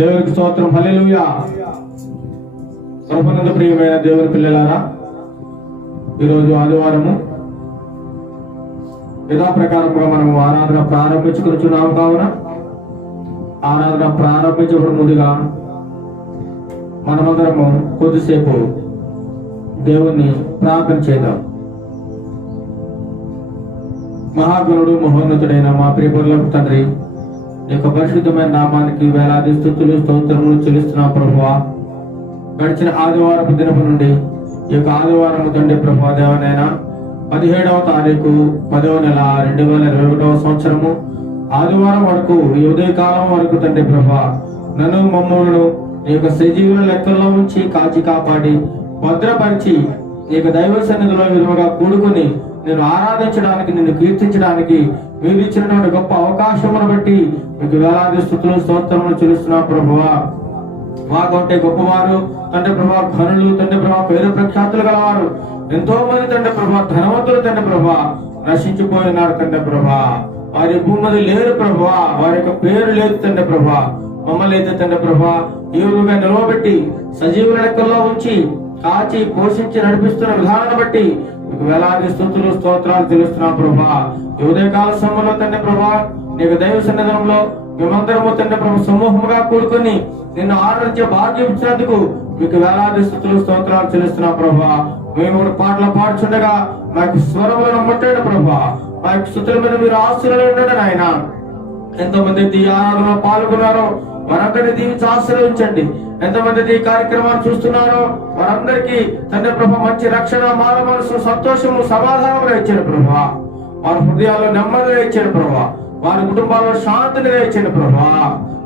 దేవునికి స్తోత్రం. హల్లెలూయా. ప్రభునందు ప్రియమైన దేవుని పిల్లలారా, ఈరోజు ఆదివారము యథాప్రకారంగా మనము ఆరాధన ప్రారంభించుకుంటున్నాము. కావున ఆరాధన ప్రారంభించడం ముందుగా మనమందరము కొద్దిసేపు దేవుణ్ణి ప్రార్థన చేద్దాం. మహాగుణుడు మహోన్నతుడైన మా ప్రియపరులకు తండ్రి, నీ యొక్క పరిశుద్ధమైన నామానికి వేలాది స్తుతులు స్తోత్రములు చెల్లిస్తున్నాం ప్రభువా. గడిచిన ఆదివారపు దినపు నుండి ఈ యొక్క ఆదివారం తండ్రి ప్రభువా దేవనైనా 17వ తారీఖు 10వ నెల 2021వ సంవత్సరము ఆదివారం వరకు ఈ ఉదయకాలం వరకు తండ్రి ప్రభువా నన్ను మమ్మల్ని నీ యొక్క సజీవుల లెక్కల్లో ఉంచి కాచి కాపాడి భద్రపరిచి నీ యొక్క దైవ సన్నిధిలో విధముగా కూడుకుని నేను ఆరాధించడానికి, నిన్ను కీర్తించడానికి మీరు ఇచ్చినటువంటి గొప్ప అవకాశమును బట్టి మీకు వేలాది స్తుతులు స్తోత్రములు చెల్లిస్తున్నా ప్రభువా. మాకంటే గొప్పవారు తండ్రి ప్రభా, ఘనులు తండ్రి ప్రభా, పేరు ప్రఖ్యాతులు గలవారు ఎంతో మంది తండ్రి ప్రభా, ధనవంతులు తండ్రి ప్రభా నశించిపోయినారు తండ్రి ప్రభా. వారి భూమి లేరు ప్రభా, వారి యొక్క పేరు లేదు తండ్రి ప్రభా. మమ్మల్ని అయితే తండ్రి ప్రభా ఈ విధంగా నిలవబెట్టి సజీవుల లెక్కల్లో ఉంచి కాచి పోషించి నడిపిస్తున్న విధానాన్ని బట్టి మీకు వేలాది స్తుతులు స్తోత్రాలు తెలుస్తున్నాం ప్రభా. ఈ ఉదయకాల సమయంలో తండ్రి ప్రభా నీకు దైవ సన్నిధానంలో మేమందరము తండ్రి ప్రభు సమూహంగా కూడుకొని నిన్ను ఆరాధించే భాగ్యం ఇచ్చినందుకు మీకు వేలాది స్తుతులు స్తోత్రాలు చెల్లిస్తున్నాం ప్రభా. మేము కూడా పాటలు పాడుచుండగా మాకు స్వరములను ముట్టండి ప్రభా. మా యొక్క స్తుతుల మీద మీరు ఆశీర్వాదాలు ఉండండి నాయన. ఎంతో మంది ఈ ఆరాధనలో పాల్గొన్నారో వారందరినీ దీవించి ఆశీర్వదించండి. ఎంతమంది ఈ కార్యక్రమాన్ని చూస్తున్నారో వారందరికీ తండ్రి ప్రభా మంచి రక్షణ, మాన మనసు, సంతోషము, సమాధానం ఇచ్చాడు ప్రభా. వారి హృదయాల్లో నెమ్మదిగా ఇచ్చాడు ప్రభా. వారి కుటుంబాల్లో శాంతిని ఇచ్చాడు ప్రభా.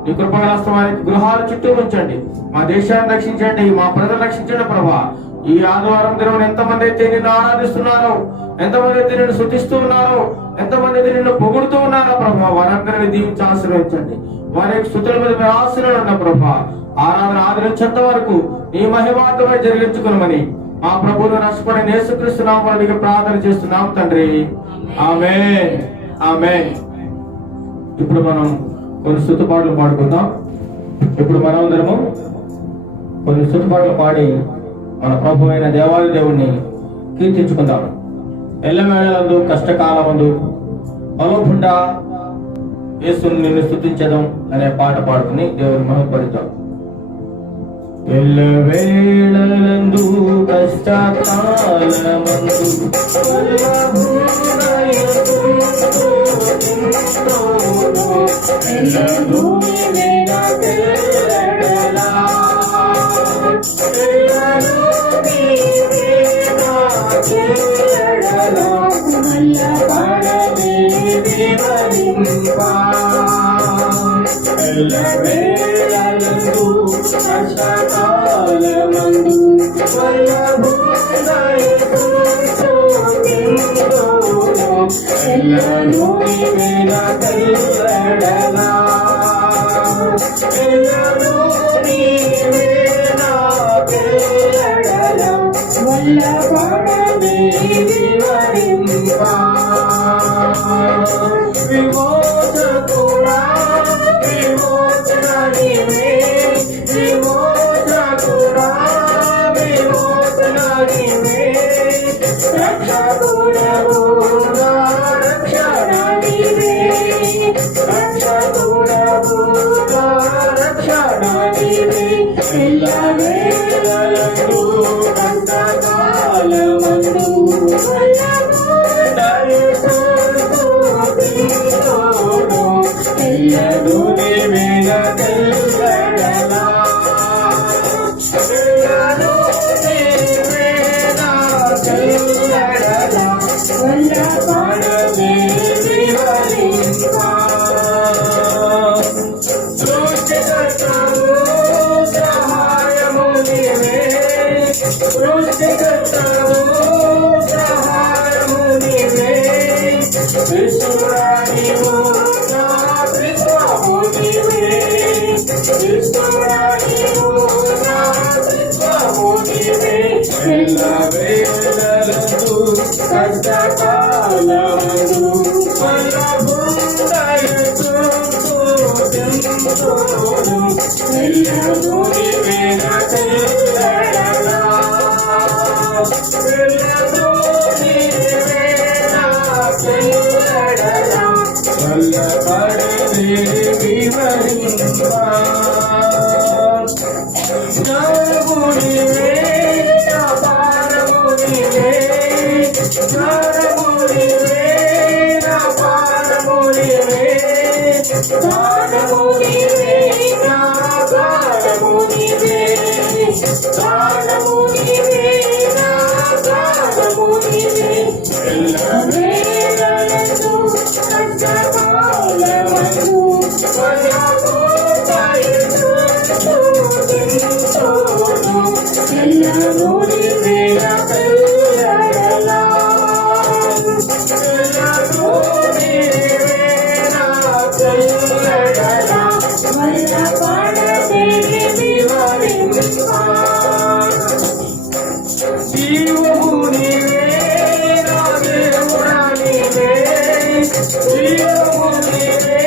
నీ కృపగలస్త వారికి గృహాల చుట్టూ ఉంచండి. మా దేశాన్ని రక్షించండి, మా ప్రజలు రక్షించండి ప్రభా. ఈ ఆదివారం దినం ఎంతమంది అయితే నిన్ను ఆరాధిస్తున్నారో, ఎంతమంది అయితే నిన్ను శుద్ధిస్తూ ఉన్నారో, ఎంతమంది అయితే నిన్ను పొగుడుతూ ఉన్నారో ప్రభా, వారందరినీ దీవించి ఆశీర్వదించండి. వారి యొక్క స్తుతుల మీద మీరు ఆశీర్వాదం ప్రభా. ఆరాధన ఆదరించేంత వరకు నీ మహిమార్థమై జరిగించుకున్నామని మా ప్రభువును రక్షపడిన యేసుక్రీస్తు నామములో ప్రార్థన చేస్తున్నాం తండ్రి. ఆమేన్, ఆమేన్. ఇప్పుడు మనం కొన్ని స్తుతి పాటలు పాడుకుందాం. ఇప్పుడు మనమందరము కొన్ని స్తుతి పాటలు పాడి మన ప్రభు అయిన దేవాది దేవుణ్ణి కీర్తించుకుందాం. ఎల్లవేళలందు కష్టకాలమందు బలోభుండ యేసుని నిన్ను స్తుతించడం అనే పాట పాడుకుని దేవుని మహిమపరుద్దాం. ఎల్లవేళలందు కష్టకాలమందు Thank you. ఎల్లరూ నీవేనా తెల్లడలా ఎల్లరూ నీవేనా తెల్లడలా వల్లపడని వివరింపా జ్ఞానమునివే నా పారమునివే జ్ఞానమునివే నా పారమునివే జ్ఞానమునివే నా పారమునివే జ్ఞానమునివే నా పారమునివే ఎల్లవేళలందు సకలకాలమందు ఎల్లరూ నీవేనా తెల్లడలా ఎల్లరూ నీవేనా తెల్లడలా వల్లపడని వివరింపా జీవము నీవే నా దేవుడా నీవే జీవము నీవే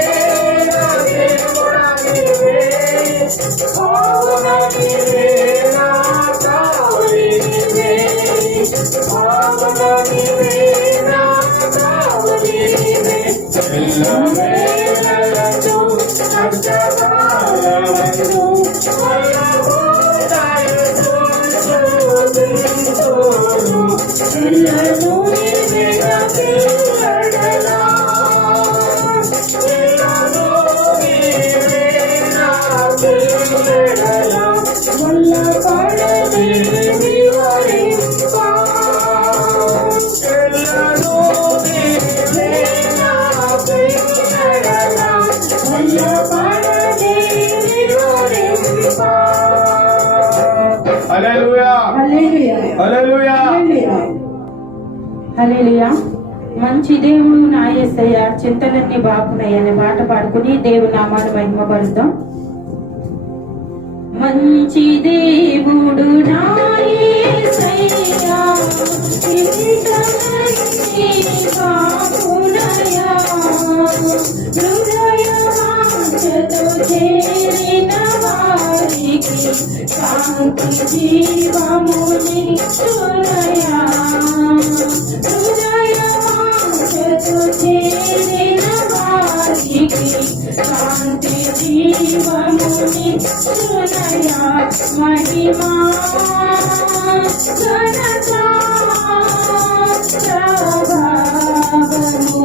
నా దేవుడా నీవే భావన నీవే నా కావలి నీవే భావన నీవే నా కావలి నీవే ఎల్లవేళలందు సకలకాలమందు ఎల్లరూ నీవేనా తెల్లడలా ఎల్లరూ నీవేనా తెల్లడలా వల్లపడని వివరింపా ఎల్లరూ నీవేనా తెల్లడలా వల్లపడని వివరింపా హల్లెలూయా హల్లెలూయా హల్లెలూయా హల్లెలూయా. మంచి దేవుడు నా యేసయ్య చింతలన్నీ బాపునయ్య అనే పాట పాడుకుని దేవుని నామాన్ని మహిమపరుద్దాం. మంచి దేవుడు నా యేసయ్య చింతలన్నీ బాపునయ్య హృదయవాంఛతో చేరిన వారికి శాంతి జీవమునిచ్చునయ్యా హృదయవాంఛతో చేరిన వారికి శాంతి జీవమునిచ్చునయ్యా మహిమా ఘనత ప్రభావము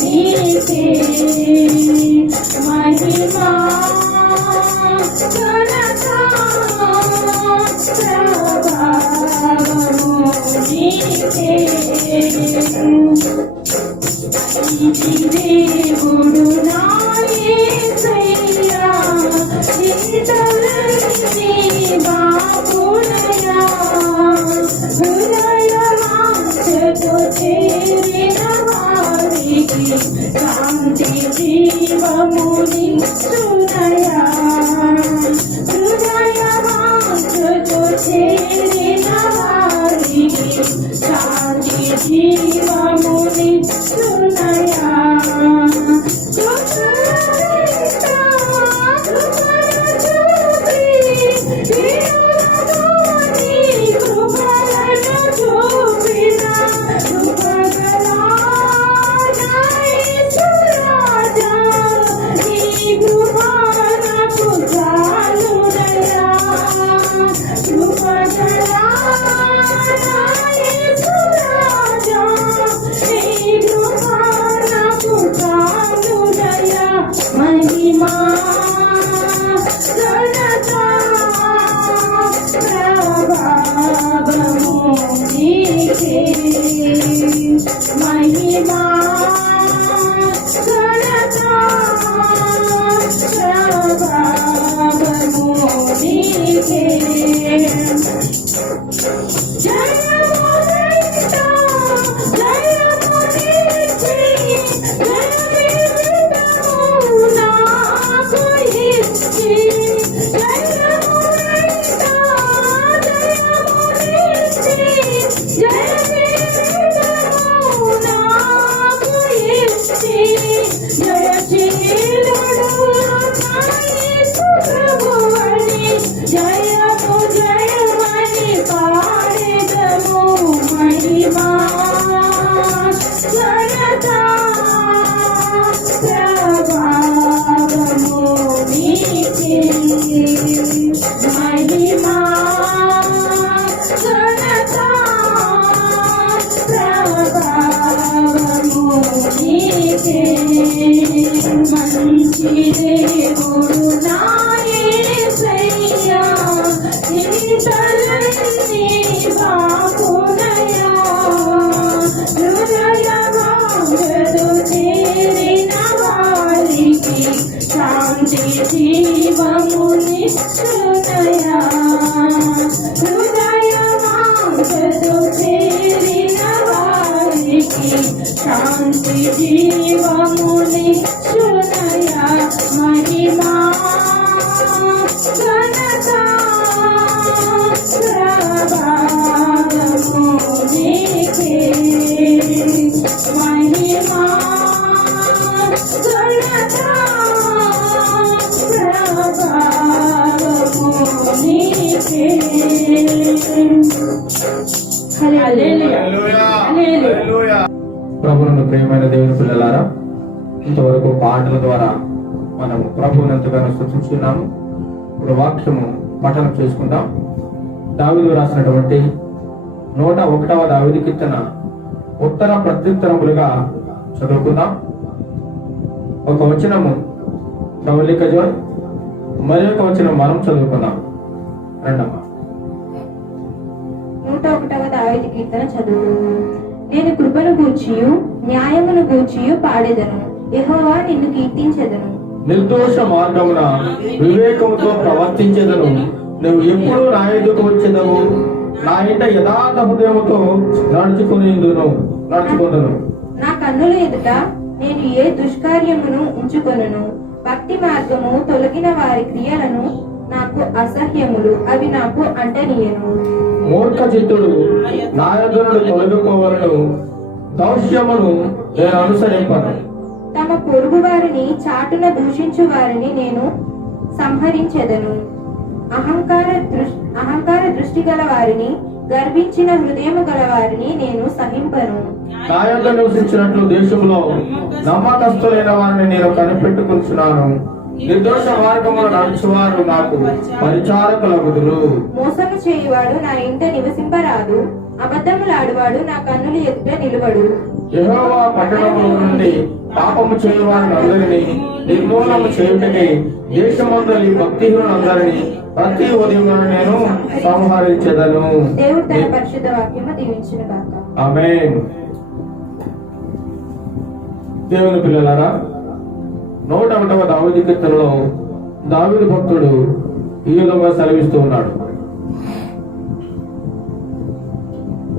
నీకే మహిమా ఘనత ప్రభావము నీకే దేవుడు నా యేసయ్య చింతలన్నీ బాపునయ్య హృదయవాంఛతో చేరిన వారికి శాంతి జీవమునిచ్చునయ్యా హృదయవాంఛతో చేరిన వారికి శాంతి జీవమునిచ్చునయ్యా కృపను చూపి శునయా హృదయమాంసతో చేరిన వారికి శాంతి జీవముని శునయా మహిమా ఘనత ప్రభావము నీకే మహిమా ఘనత ప్రభావము నీకే. హల్లెలూయా హల్లెలూయా. ప్రభువును ప్రియమైన దేవుని పిల్లలారా, ఇంతవరకు పాటల ద్వారా మనము ప్రభువుని ఎంతగానో స్తుతించుకున్నాము. ఇప్పుడు వాక్యము పఠనం చేసుకుందాం. దావీదు రాసినటువంటి 101వ దావీదు కీర్తన ఉత్తర ప్రత్యుత్తరములుగా చదువుకుందాం. ఒక వచనము ప్రవళిక జోయ్, మరి ఒక వచనం మనం చదువుకుందాం. రెండమ్మ. 101వ దావీదు కీర్తన చదువు. నేను కృపను గూర్చియు న్యాయమును గూర్చియు పాడెదను, యెహోవా నిన్ను కీర్తించెదను. నిర్దోష మార్గమున వివేకముతో ప్రవర్తించెదను. నువ్వు ఎప్పుడు నా ఎదుకు వచ్చేదవు, నా ఇంట యథార్థ హృదయముతో నడుచుకొందును. నా కన్నుల ఎదుట నేను ఏ దుష్కార్యమును ఉంచుకొనును. భక్తి మార్గము తొలగిన వారి క్రియలను నాకు అసహ్యములు, అవి నాకు అంటనీయను. మూర్ఖ చిత్తుడు నా యొద్దను తొలగిపోవలను, దౌష్యమును నేను అనుసరింపను. తమ పొరుగు వారిని చాటున దూషించు వారిని నేను సంహరించెదను. అహంకార దృష్టి గల వారిని, గర్వించిన హృదయము గల వారిని నేను సహింపను. నా యొద్ద నివసించినట్లు దేశంలో నమ్మకస్తులైన వారిని నేను కనిపెట్టుకుంటున్నాను. నిర్దోష మార్గములు నడుచువారు నాకు పరిచారకులగుదురు. మోసము చేయువాడు నా ఇంట నివసింపరాదు, అబద్ధములాడువాడు నా కన్నుల ఎదుట నిలువడు. యెహోవా పట్టణముల నుండి పాపము చేయువారిని అందరినీ నిర్మూలము చేయుటకై దేశమందలి భక్తిహీనులందరినీ ప్రతి ఉదయం నేను సంహరించెదను. దేవుడు తన పరిశుద్ధ వాక్యము దీవించును గాక. ఆమేన్. దేవుని పిల్లలారా, 101వ దావీదు కీర్తనలో దావీదు భక్తుడు ఈ విధంగా సెలవిస్తూ ఉన్నాడు.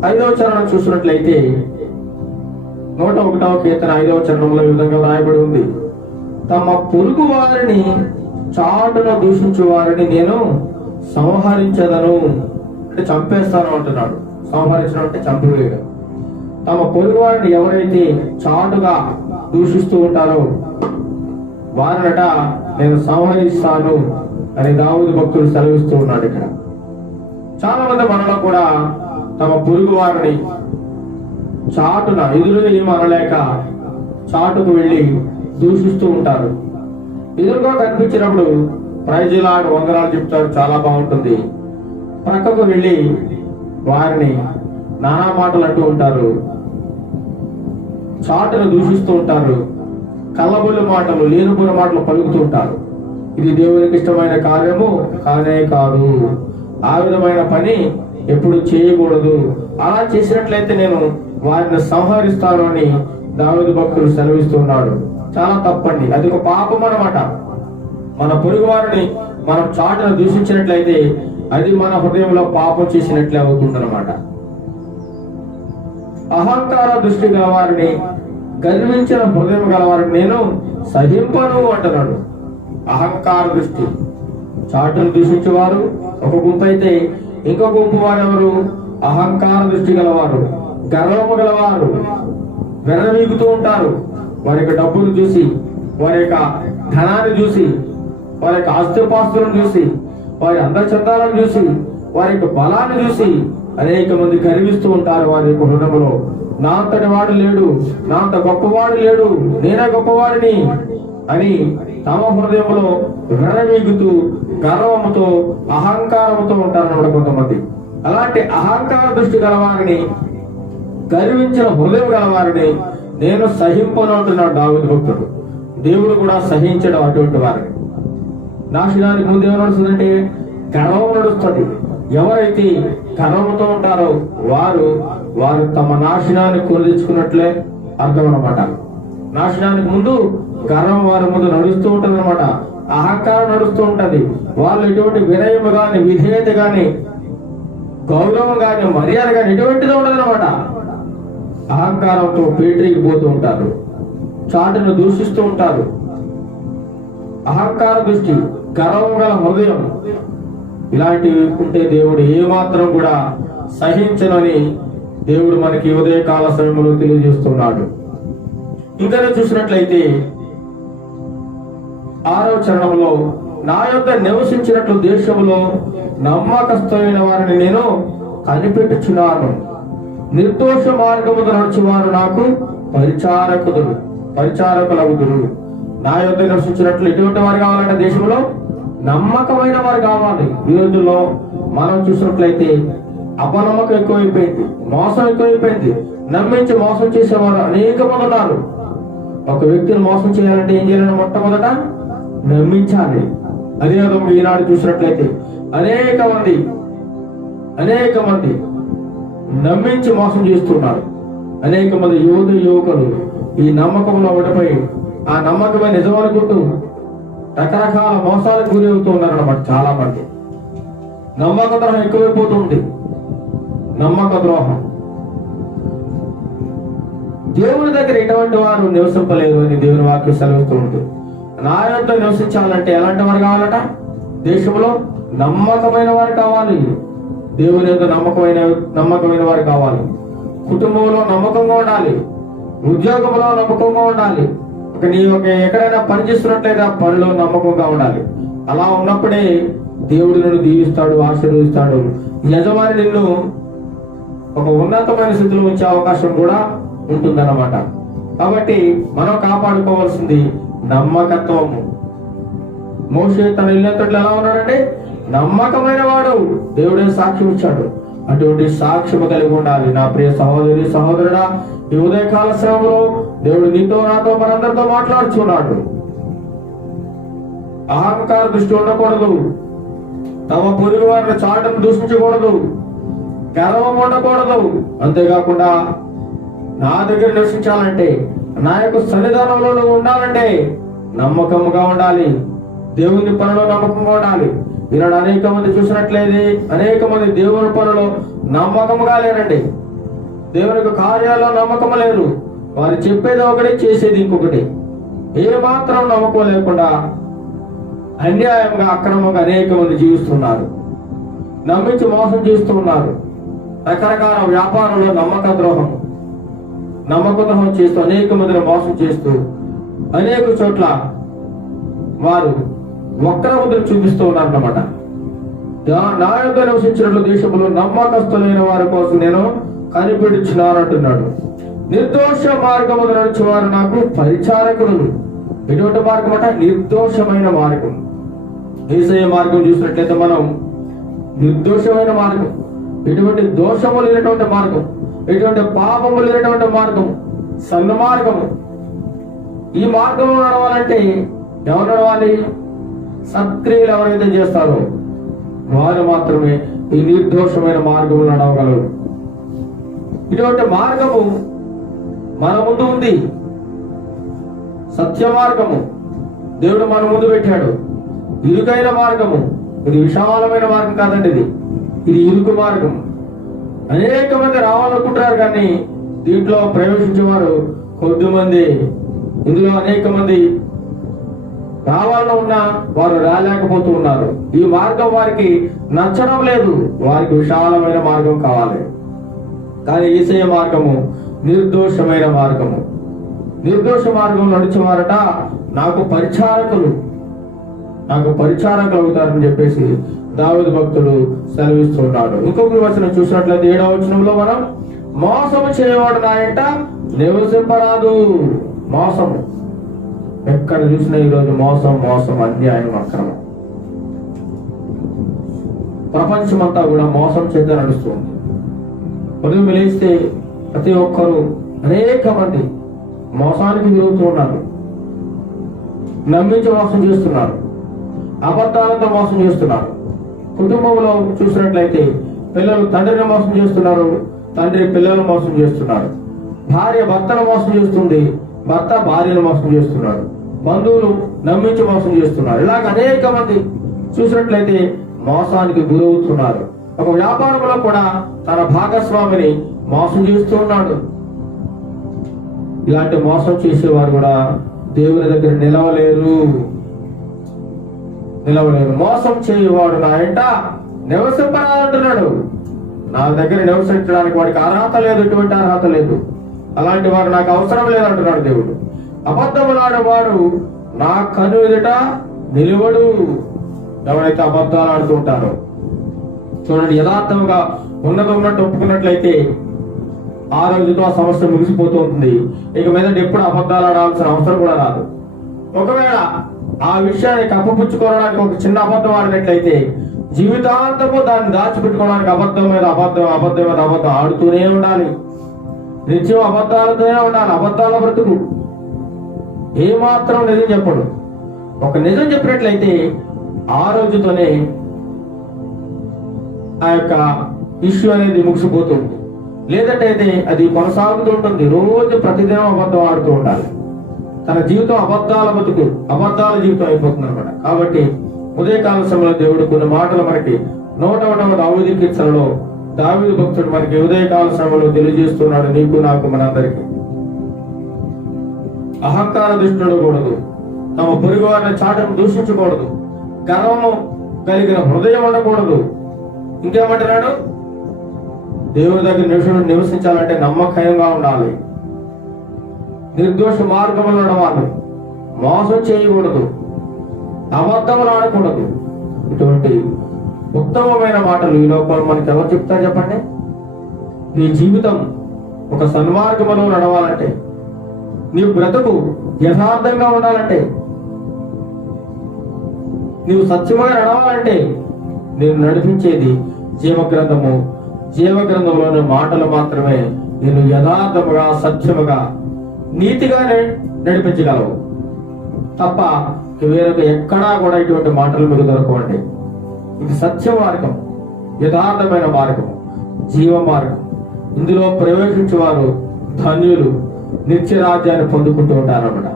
5వ చరణం చూసినట్లయితే 101వ కీర్తన 5వ చరణంలో ఈ విధంగా రాయబడి ఉంది. తమ పొరుగు వారిని చాటున దూషించు వారిని నేను సంహరించదను, అంటే చంపేస్తాను అంటున్నాడు. సంహరించడం అంటే చంపివేయడం. తమ పొరుగు వారిని ఎవరైతే చాటుగా దూషిస్తూ ఉంటారో వారినట నేను సంహరిస్తాను అని దావీదు భక్తుడు సెలవిస్తూ ఉన్నాడు. ఇక్కడ చాలా మంది మనలో కూడా తమ పొరుగు వారిని చాటున ఎదురుగా ఏం అనలేక చాటుకు వెళ్ళి దూషిస్తూ ఉంటారు. ఎదురుగా కనిపించినప్పుడు ప్రైజులాడు వందనాలు చెప్తారు, చాలా బాగుంటుంది. ప్రక్కకు వెళ్ళి వారిని నానా మాటలు అంటూ ఉంటారు, చాటును దూషిస్తూ ఉంటారు, కల్లబొల్లి మాటలు, లేనిపోయిన మాటలు పలుకుతూ ఉంటారు. ఇది దేవునికి ఇష్టమైన కార్యము కానే కాదు. ఆ విధమైన పని ఎప్పుడు చేయకూడదు. అలా చేసినట్లయితే నేను వారిని సంహరిస్తాను అని దావీదు భక్తుడు సెలవిస్తున్నాడు. చాలా తప్పండి, అది ఒక పాపం అన్నమాట. మన పొరుగు వారిని మనం చాటును దూషించినట్లయితే అది మన హృదయంలో పాపం చేసినట్లే అవుతుందన్నమాట. అహంకార దృష్టి గల వారిని, గర్వించిన హృదయం గల వారిని నేను సహింపను అంటున్నాడు. అహంకార దృష్టి, చాటును దూషించేవారు ఒక గుంపు అయితే ఇంకో గుంపు వారెవరు? అహంకార దృష్టి గలవారు, గర్వము గలవారు, వెర్రవీగుతూ ఉంటారు. వారి యొక్క డబ్బును చూసి, వారి యొక్క ధనాన్ని చూసి, వారి యొక్క ఆస్తిపాస్తులను చూసి, వారి అందచందాలను చూసి, వారి యొక్క బలాన్ని చూసి అనేక మంది గర్విస్తూ ఉంటారు. వారి యొక్క హృదయంలో నా అంతటి వాడు లేడు, నా అంత గొప్పవాడు లేడు, నేనే గొప్పవాడిని అని తమ హృదయంలో వెర్రవీగుతూ గర్వముతో అహంకారముతో ఉంటారన్నమాట కొంతమంది. అలాంటి అహంకార దృష్టి గలవారిని, గర్వించిన హృదయం గలవారిని నేను సహింపను అంటున్నాడు దావీదు భక్తుడు. దేవుడు కూడా సహించడం అటువంటి వారిని. నాశనానికి ముందు ఏం నడుస్తుందంటే గర్వం నడుస్తుంది. ఎవరైతే గర్వంతో ఉంటారో వారు తమ నాశనాన్ని కొని తెచ్చుకున్నట్లే అర్థం అన్నమాట. నాశనానికి ముందు గర్వం వారి ముందు నడుస్తూ ఉంటుంది అనమాట. అహంకారం నడుస్తూ ఉంటది. వాళ్ళు ఎటువంటి వినయము గాని, విధేయత గాని, గౌరవం గాని, మర్యాద గాని ఎటువంటిదో ఉండదు అనమాట. అహంకారంతో పేటరీకి పోతూ ఉంటారు, చాటును దూషిస్తూ ఉంటారు. అహంకార దృష్టి, గర్వం గల హృదయం, ఇలాంటివి ఉంటే దేవుడు ఏమాత్రం కూడా సహించనని దేవుడు మనకి ఉదయకాల సమయంలో తెలియజేస్తున్నాడు. ఇంకా చూసినట్లయితే 6వ చరణంలో, నా యొద్ద నివసించినట్లు దేశంలో నమ్మకస్తులైన వారిని నేను కనిపెట్టుచున్నాను. నిర్దోష మార్గము నడుచువారు నాకు పరిచారకులగుదురు. నా యొద్ద నివసించినట్లు ఎటువంటి వారు కావాలంటే దేశంలో నమ్మకమైన వారు కావాలి. ఈ రోజుల్లో మనం చూసినట్లయితే అపనమ్మకం ఎక్కువైపోయింది, మోసం ఎక్కువైపోయింది. నమ్మించి మోసం చేసేవారు అనేక మంది ఉన్నారు. ఒక వ్యక్తిని మోసం చేయాలంటే ఏం చేయాలని మొట్టమొదట నమ్మించాలి. అదే విధంగా ఈనాడు చూసినట్లయితే అనేక మంది నమ్మించి మోసం చేస్తున్నారు. అనేక మంది యువకులు ఈ నమ్మకంలో ఒకటిపై ఆ నమ్మకమే నిజం అనుకుంటూ రకరకాల మోసాలకు గురి అవుతూ ఉన్నారు అన్నమాట. చాలా మంది నమ్మక ద్రోహం ఎక్కువైపోతుంది. నమ్మక ద్రోహం, దేవుని దగ్గర ఎటువంటి వారు నివసింపలేదు అని దేవుని వాక్యం సెలవుతూ ఉంటుంది. నా యొద్ద నివసించాలంటే ఎలాంటి వారు కావాలట? దేశంలో నమ్మకమైన వారు కావాలి. దేవుని యొక్క నమ్మకమైన వారు కావాలి. కుటుంబంలో నమ్మకంగా ఉండాలి. ఉద్యోగంలో నమ్మకంగా ఉండాలి. ఎక్కడైనా పని చేస్తున్నట్లయితే ఆ పనిలో నమ్మకంగా ఉండాలి. అలా ఉన్నప్పుడే దేవుడు నిన్ను దీవిస్తాడు, ఆశీర్వదిస్తాడు. యజమాని నిన్ను ఒక ఉన్నతమైన స్థితిలో ఉంచే అవకాశం కూడా ఉంటుందన్నమాట. కాబట్టి మనం కాపాడుకోవాల్సింది నమ్మకత్వము. మోషే తన ఇల్లంతట్లో ఎలా ఉన్నాడంటే నమ్మకమైన వాడు, దేవుడే సాక్ష్యం ఇచ్చాడు. అటువంటి సాక్ష్యము కలిగి ఉండాలి. నా ప్రియ సహోదరి సహోదరుడా, ఈ ఉదయకాల శ్రమలో దేవుడు నీతో నాతో మనందరితో మాట్లాడుచున్నాడు. అహంకార దృష్టి ఉండకూడదు. తమ పొరుగు వారిని చాటును దూషించకూడదు. గర్వం ఉండకూడదు. అంతేకాకుండా నా దగ్గర నివసించాలంటే, నా యొక్క సన్నిధానంలో నువ్వు ఉండాలంటే నమ్మకంగా ఉండాలి. దేవుని పనిలో నమ్మకంగా ఉండాలి. ఈనాడు అనేక మంది చూసినట్లయితే అనేక మంది దేవుని పనిలో నమ్మకంగా లేరండి. దేవునికి కార్యాల్లో నమ్మకం లేదు. వారు చెప్పేది ఒకటి, చేసేది ఇంకొకటి. ఏ మాత్రం నమ్మకం లేకుండా అన్యాయంగా, అక్రమంగా అనేక మంది జీవిస్తున్నారు. నమ్మించి మోసం చేస్తున్నారు. రకరకాల వ్యాపారంలో నమ్మక ద్రోహం చేస్తూ అనేక మందిని మోసం చేస్తూ అనేక చోట్ల వారు వక్రముద్ర చూపిస్తూ ఉన్నారన్నమాట. నా యొక్క నివసించినట్లు దేశంలో నమ్మకస్తులైన వారి కోసం నేను కనిపెడుచున్నాను అంటున్నాడు. నిర్దోష మార్గము నడిచేవారు నాకు పరిచారకులు. ఎటువంటి మార్గం అంట? నిర్దోషమైన మార్గం. యేసయ్య మార్గం చూసినట్లయితే మనం నిర్దోషమైన మార్గం, ఎటువంటి దోషము లేనటువంటి మార్గం, ఎటువంటి పాపము లేనటువంటి మార్గం, సన్మార్గము. ఈ మార్గంలో నడవాలంటే ఎవరు నడవాలి? సత్క్రియలు ఎవరైతే చేస్తారో వారు మాత్రమే ఈ నిర్దోషమైన మార్గంలో నడవగలరు. ఇటువంటి మార్గము మన ముందు ఉంది. సత్య మార్గము దేవుడు మన ముందు పెట్టాడు. ఇరుకైన మార్గము, ఇది విశాలమైన మార్గం కాదండి. ఇది ఇరుకు మార్గం. అనేక మంది రావాలనుకుంటారు కానీ దీంట్లో ప్రవేశించేవారు కొద్దిమంది. ఇందులో అనేక మంది రావాలని ఉన్నా వారు రాలేకపోతూ ఉన్నారు. ఈ మార్గం వారికి నచ్చడం లేదు. వారికి విశాలమైన మార్గం కావాలి. కానీ యేసయ్య మార్గము నిర్దోషమైన మార్గము. నిర్దోష మార్గం నడిచేవారట నాకు పరిచారకులు అవుతారని చెప్పేసి దావీదు భక్తుడు సెలవిస్తున్నాడు. ఇంకొక వచనం చూసినట్లయితే 7వ వచనంలో మనం, మోసము చేయవాడు నా ఇంట నివసింపరాదు. మోసము ఎక్కడ చూసినా ఈరోజు మోసం, అన్యాయం, అక్రమం. ప్రపంచమంతా కూడా మోసం చేత నడుస్తుంది. ఉదయం లేస్తే ప్రతి ఒక్కరూ అనేక మంది మోసానికి తిరుగుతూ ఉన్నారు. నమ్మించి మోసం చేస్తున్నారు. అబద్ధాలతో మోసం చేస్తున్నారు. కుటుంబంలో చూసినట్లయితే పిల్లలు తండ్రిని మోసం చేస్తున్నారు, తండ్రి పిల్లలను మోసం చేస్తున్నారు. భార్య భర్తను మోసం చేస్తుంది, భర్త భార్యను మోసం చేస్తున్నాడు. బంధువులు నమ్మించి మోసం చేస్తున్నారు. ఇలాగ అనేక మంది చూసినట్లయితే మోసానికి గురవుతున్నారు. ఒక వ్యాపారంలో కూడా తన భాగస్వామిని మోసం చేస్తూ ఉన్నాడు. ఇలాంటి మోసం చేసేవారు కూడా దేవుని దగ్గర నిలవలేరు. మోసం చేయవాడు నా ఇంట నివసింపరాదంటున్నాడు. నా దగ్గర నివసించడానికి వాడికి అర్హత లేదు, ఎటువంటి అర్హత లేదు. అలాంటి వారు నాకు అవసరం లేదంటున్నాడు దేవుడు. అబద్ధములాడే వాడు నా కను ఎదుట నిలువడు. ఎవరైతే అబద్ధాలు ఆడుతూ ఉంటారో చూడండి, యథార్థంగా ఉన్నట్టు ఒప్పుకున్నట్లయితే ఆ రోజుతో ఆ సమస్య ముగిసిపోతూ ఉంటుంది. ఇక మీద ఎప్పుడు అబద్ధాలు ఆడాల్సిన అవసరం కూడా రాదు. ఒకవేళ ఆ విషయాన్ని కప్పుపుచ్చుకోవడానికి ఒక చిన్న అబద్ధం ఆడినట్లయితే జీవితాంతము దాన్ని దాచిపెట్టుకోవడానికి అబద్ధం మీద అబద్ధం ఆడుతూనే ఉండాలి. నిత్యం అబద్ధాలతోనే ఉండాలి. అబద్ధాల బ్రతుకు ఏమాత్రం నిజం చెప్పడు. ఒక నిజం చెప్పినట్లయితే ఆ రోజుతోనే ఆ యొక్క ఇష్యూ అనేది ముగిసిపోతుంది. లేదంటే అది కొనసాగుతూ ఉంటుంది. రోజు ప్రతిదినం అబద్ధం ఆడుతూ ఉండాలి. తన జీవితం అబద్ధాల బతుకు, అబద్ధాల జీవితం అయిపోతుంది అనమాట. కాబట్టి ఉదయకాల సమయంలో దేవుడు కొన్ని మాటలు మనకి 101వ దావీదు కీర్తనలో దావీదు భక్తుడు మనకి ఉదయకాల సమయంలో తెలియజేస్తున్నాడు. నీకు నాకు మనందరికి అహంకార దృష్టి ఉండకూడదు, తమ పొరుగు వారిని చాటను దూషించకూడదు, గర్వము కలిగిన హృదయం ఉండకూడదు. ఇంకేమంటున్నాడు? దేవుని దగ్గర నివసించాలంటే నమ్మకంగా ఉండాలి, నిర్దోష మార్గంలో నడవాలి, మోసం చేయకూడదు, అబద్ధములు ఆడకూడదు. ఇటువంటి ఉత్తమమైన మాటలు ఈ లోపల మనకి ఎవరు చెప్తారు చెప్పండి? నీ జీవితం ఒక సన్మార్గములో నడవాలంటే, నీ బ్రతుకు యథార్థంగా ఉండాలంటే, నీవు సత్యముగా నడవాలంటే నేను నడిపించేది జీవగ్రంథము. జీవగ్రంథంలోని మాటలు మాత్రమే నేను యథార్థముగా, సత్యముగా, నీతిగా నడిపించగలవు తప్ప వేరొక ఎక్కడా కూడా ఇటువంటి మాటలు మీకు దొరకవండి. ఇది సత్య మార్గం, యథార్థమైన మార్గం, జీవ మార్గం. ఇందులో ప్రవేశించే వారు ధన్యులు, నిత్య రాజ్యాన్ని పొందుకుంటూ ఉంటారన్నమాట.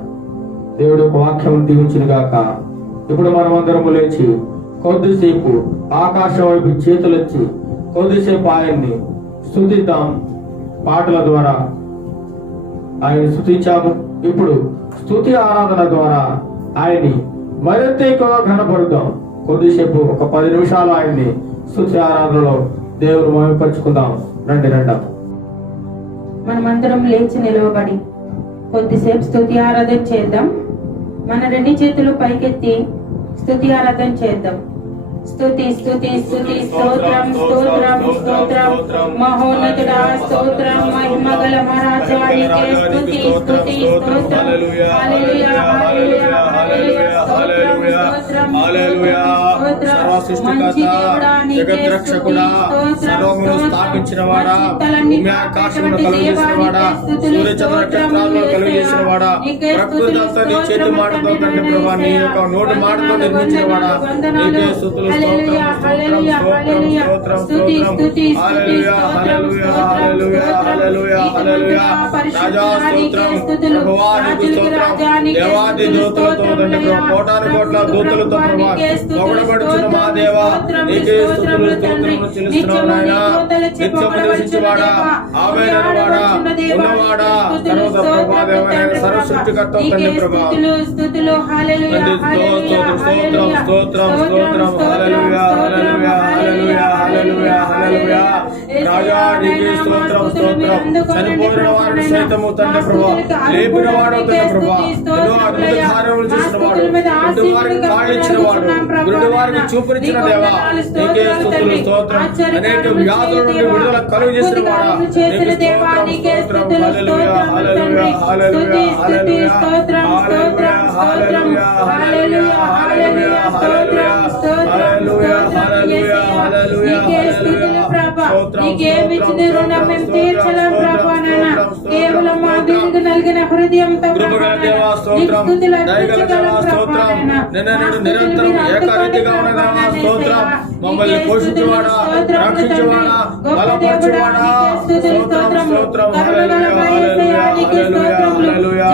దేవుడు ఒక వాక్యం దీవించిన గాక. ఇప్పుడు మనమందరము లేచి కొద్దిసేపు ఆకాశం వైపు చేతులెత్తి కొద్దిసేపు ఆయన్ని స్తుతిద్దాం. పాటల ద్వారా ఆయన స్తుతించాము. ఇప్పుడు స్తుతి ఆరాధన ద్వారా ఆయన్ని మరింత ఎక్కువగా ఘనపరుద్దాం. కొద్దిసేపు ఒక 10 నిమిషాలు ఆయన్ని స్తుతి ఆరాధనలో దేవుని మహిమపరుచుకుందాం. రండి. మనమందరం లేచి నిలవబడి కొద్దిసేపు స్తుతి ఆరాధన చేద్దాం. మన 2 చేతులు పైకెత్తి స్తుతి ఆరాధన చేద్దాం. స్తుతి స్తుతి స్తుతి స్తోత్రం స్తోత్రం స్తోత్రం మహోన్నతుడా స్తోత్రం మహిమగల మహారాజానికి స్తుతి స్తుతి స్తోత్రం హల్లెలూయా హల్లెలూయా హల్లెలూయా స్తోత్రం హల్లెలూయా మంచి దేవుడా నీకే స్తుతి సర్వమును స్థాపించినవాడా, భూమి ఆకాశమును కలుగజేసినవాడా, సూర్య చంద్ర నక్షత్రాలను కలుగజేసినవాడా, ప్రకృతి అంతా నీ చేతి మాటతో తండ్రి ప్రభువా, నీ యొక్క నోటి మాటతో నిర్మించినవాడా, నీకే స్తుతులు హల్లెలూయా హల్లెలూయా హల్లెలూయా స్తుతి స్తుతి హల్లెలూయా హల్లెలూయా హల్లెలూయా హల్లెలూయా హల్లెలూయా పరిశుద్ధానికి స్తుతులు రాజులకు రాజానికి దేవాది దూతలతో తండ్రి ప్రభువా, కోటాను కోట్ల దూతలతో ప్రభువా పొగడబడుచున్న మా దేవా, నీకే స్తుతులు స్తోత్రములు చెల్లిస్తున్నాము నాయనా. నిత్యము నివసించువాడా, ఆమేనవాడా, ఉన్నవాడా, సర్వద ప్రభువా దేవైన సర్వ సృష్టికర్త తండ్రి ప్రభువా, స్తుతులు హల్లెలూయా హల్లెలూయా స్తోత్రం స్తోత్రం స్తోత్రం హల్లెలూయా హల్లెలూయా హల్లెలూయా హల్లెలూయా హల్లెలూయా రాజా నీకే స్తోత్రం స్తోత్రం. చనిపోయిన వారిని సైతము తండ్రి ప్రభువా లేపిన వాడు తండ్రి ప్రభువా, ఎన్నో అద్భుత కార్యములు చేసిన వాడు, గుడ్డి వారికి కాళ్ళిచ్చిన వాడు, గుడ్డి వారికి చూపునిచ్చిన దేవా, నీకే స్తుతులు స్తోత్రం. అనేక వ్యాధుల నుండి విడుదల కలుగు చేసిన వాడా, నీకే స్తోత్రం స్తోత్రం. హల్లెలూయా హల్లెలూయా హల్లెలూయా హల్లెలూయా హల్లెలూయా హల్లెలూయా హల్లెలూయా హల్లెలూయా హల్లెలూయా హల్లెలూయా హల్లెలూయా హల్లెలూయా హల్లెలూయా నీకే విచ్చిన రుణం మేము తీర్చలేం ప్రభా నాయనా. ఏ కేవలం మా మీదకు నలిగిన హృదయంతో కృపగల దేవా స్తోత్రం, దయగల దేవా స్తోత్రం, నిన్న నేడు నిరంతరం ఏకరీతిగా ఉన్న దేవా స్తోత్రం, మమ్మల్ని పోషించువాడా, రక్షించువాడా, బలపరచువాడా, స్తోత్రం స్తోత్రం. హల్లెలూయా హల్లెలూయా హల్లెలూయా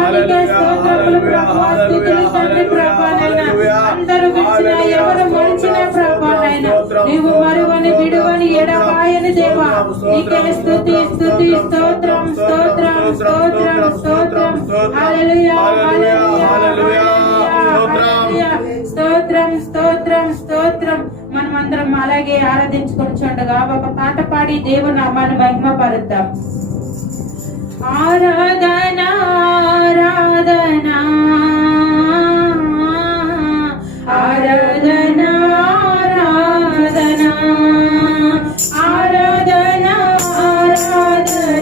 హల్లెలూయా అందరూ విడిచిన ఎవరు మరిచిన ప్రభానైనా నీవు మరువని విడువని ఎడబాయని దేవా, నీకే స్తుతి స్తుతి స్తోత్రం స్తోత్రం స్తోత్రం స్తోత్రం. హల్లెలూయా హల్లెలూయా స్తోత్రం స్తోత్రం స్తోత్రం. మనమందరం అలాగే ఆరాధించుకుంటుండగా ఒక పాట పాడి దేవుని నామాన్ని మహిమపరుద్దాం. ఆరాధన ఆరాధన ఆరాధన ఆరాధన ఆరాధన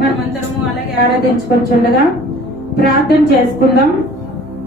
మనమందరము అలాగే ఆరాధించుకొచ్చుండగా ప్రార్థన చేసుకుందాం.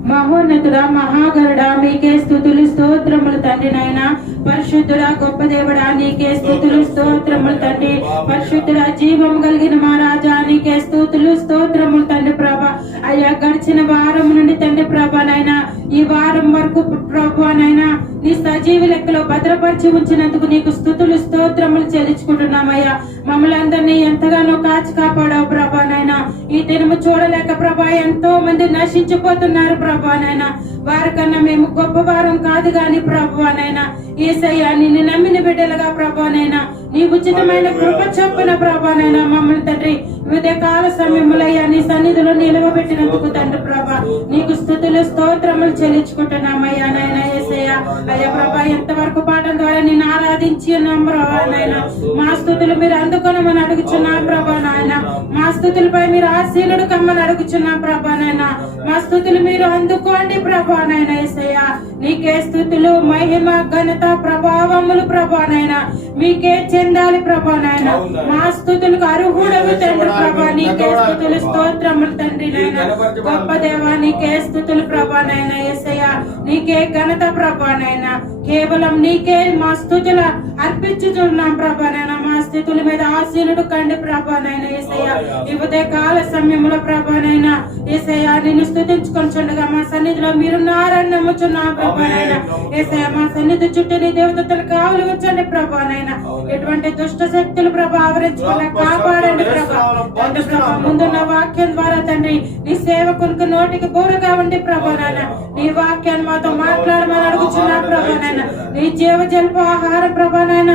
మహోన్నతుడా మహాగరుడా మీకే స్తుతులు స్తోత్రములు తండ్రి నాయన. పరిశుద్ధుడా గొప్ప దేవుడా నీకే స్తుతులు స్తోత్రములు తండ్రి. పరిశుద్ధుడా జీవం కలిగిన మా రాజా నీకే స్తుతులు స్తోత్రములు తండ్రి ప్రభా. అయ్యా గడిచిన వారం నుండి తండ్రి ప్రభా నాయన ఈ వారం వరకు ప్రభా నాయన నీ సజీవి లెక్కలో భద్రపరిచి ఉంచినందుకు నీకు స్తుతులు స్తోత్రములు చెల్లించుకుంటున్నామయ్యా. మమ్మల్ని అందరినీ ఎంతగానో కాచి కాపాడావు ప్రభా నాయన. ఈ దినము చూడలేక ప్రభా ఎంతో మంది నశించిపోతున్నారు ప్రభా నాయన. వారికన్నా మేము గొప్ప వారం కాదు గాని ప్రభా నాయన యేసయ్యా నిన్ను నమ్మిన బిడ్డలుగా ప్రభా నాయన నీ ఉచితమైన కృప చొప్పున ప్రభా నాయన మమ్మల్ని తండ్రి ఉదయ కాల సమయములయ్యా నీ సన్నిధిలో నిలవబెట్టినందుకు తండ్రి ప్రభా నీకు స్తుతులు స్తోత్రములు చెల్లించుకుంటున్నామయ్యా నాయన యేసయ్యా. అయ్యా ప్రభా ఎంతవరకు పాటల ద్వారా నిన్ను ఆరాధించి ఉన్నాం ప్రభా నాయన. మా స్తుతులు మీరు అందుకొనమని అడుగుచున్నాం ప్రభా నాయన. మా స్తుతులపై మీరు ఆశీనుడు కమ్మని అడుగుచున్నాం ప్రభా నాయన. మా స్తుతులు మీరు అందుకోండి ప్రభా నాయన యేసయ్యా. నీకే స్తుతులు మహిమ ఘనత ప్రభావములు ప్రభా నాయన మీకే చెందాలి ప్రభా నాయన. మా స్తుతులకు అర్హుడవు తండ్రి ప్రభా నీకే స్తుతులు స్తోత్రములు తండ్రి నాయన. గొప్ప దేవా నీకే స్తుతులు ప్రభా నాయన యేసయ్యా. నీకే ఘనత ప్రభా నాయన. కేవలం నీకే మా స్తుతులు అర్పించుతున్నాం ప్రభా నాయన. మా స్తుతుల మీద ఆశీనుడు కండి ప్రభా నాయన యేసయ్యా. ఈ ఉదయ కాల సమయంలో ప్రభా నాయన యేసయ్యా నిన్ను స్తుతించుకొనిచుండగా మా సన్నిధిలో మీరున్నారని నమ్ముచున్నాం ప్రభా నాయన యేసయ్యా. మా సన్నిధి చుట్టూ నీ దేవతలు కావులు వచ్చండి ప్రభా నాయన. ఎటువంటి దుష్ట శక్తులు ప్రభా ఆవరించుకున్న కాపాడండి ప్రభా తండ్రి ప్రభా. ముందున్న వాక్యం ద్వారా తండ్రి నీ సేవకునికి నోటికి బోరుగా ఉండి ప్రభా నాయన నీ వాక్యాన్ని మాతో మాట్లాడమని అడుగుచున్నా ప్రభా నాయన. నీ జీవ జల్ప ఆహారం ప్రభా నాయన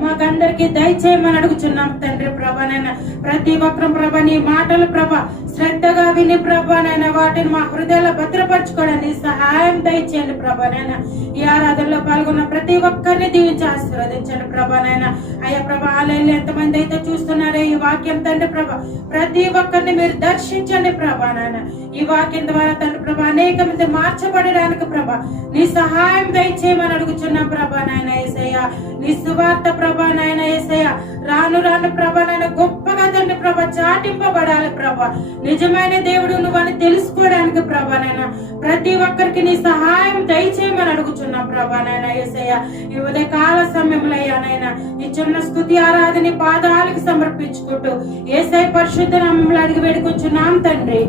మాకందరికి దయచేయమని అడుగుచున్నాం తండ్రి ప్రభా నాయన. ప్రతి ఒక్కరం ప్రభా నీ మాటలు ప్రభా శ్రద్ధగా విని ప్రభా నాయన వాటిని మా హృదయాల్లో భద్రపరచుకోవడానికి సహాయం దయచేయండి ప్రభా నాయన. ఈ ఆరాధనలో పాల్గొన్న ప్రతి ఒక్కరిని దీవించి ఆశీర్వదించండి ప్రభా నాయన. అయ్యా ప్రభా ఆలయంలో ఎంతమంది అయితే చూస్తున్నారో ఈ వాక్యం తండ్రి ప్రభా ప్రతి ఒక్కరిని మీరు దర్శించండి ప్రభా నాయన. ఈ వాక్యం ద్వారా తండ్రి ప్రభా అనేక మంది మార్చబడడానికి ప్రభా నీ సహాయం దయచేయమని అడుగుచున్నాం ప్రభా నాయన యేసయ్యా. నీ సువార్త ప్రభా నాయన యేసయ్యా రాను రాను ప్రభా నాయన గొప్పగా తండ్రి ప్రభా చాటింపబడాలి ప్రభా. నిజమైన దేవుడు నువ్వని తెలుసుకోవడానికి ప్రభా నాయన ప్రతి ఒక్కరికి నీ సహాయం దయచేయమని అడుగుచున్నాం ప్రభా నాయన యేసయ్యా. ఈ ఉదయ కాల సమయంలో అయ్యా నాయన ఈ చిన్న స్తుతి ఆరాధన పాదాలకు సమర్పించుకుంటూ యేసయ్య పరిశుద్ధ నామములో అడిగి వేడుకొంచున్నాం తండ్రి.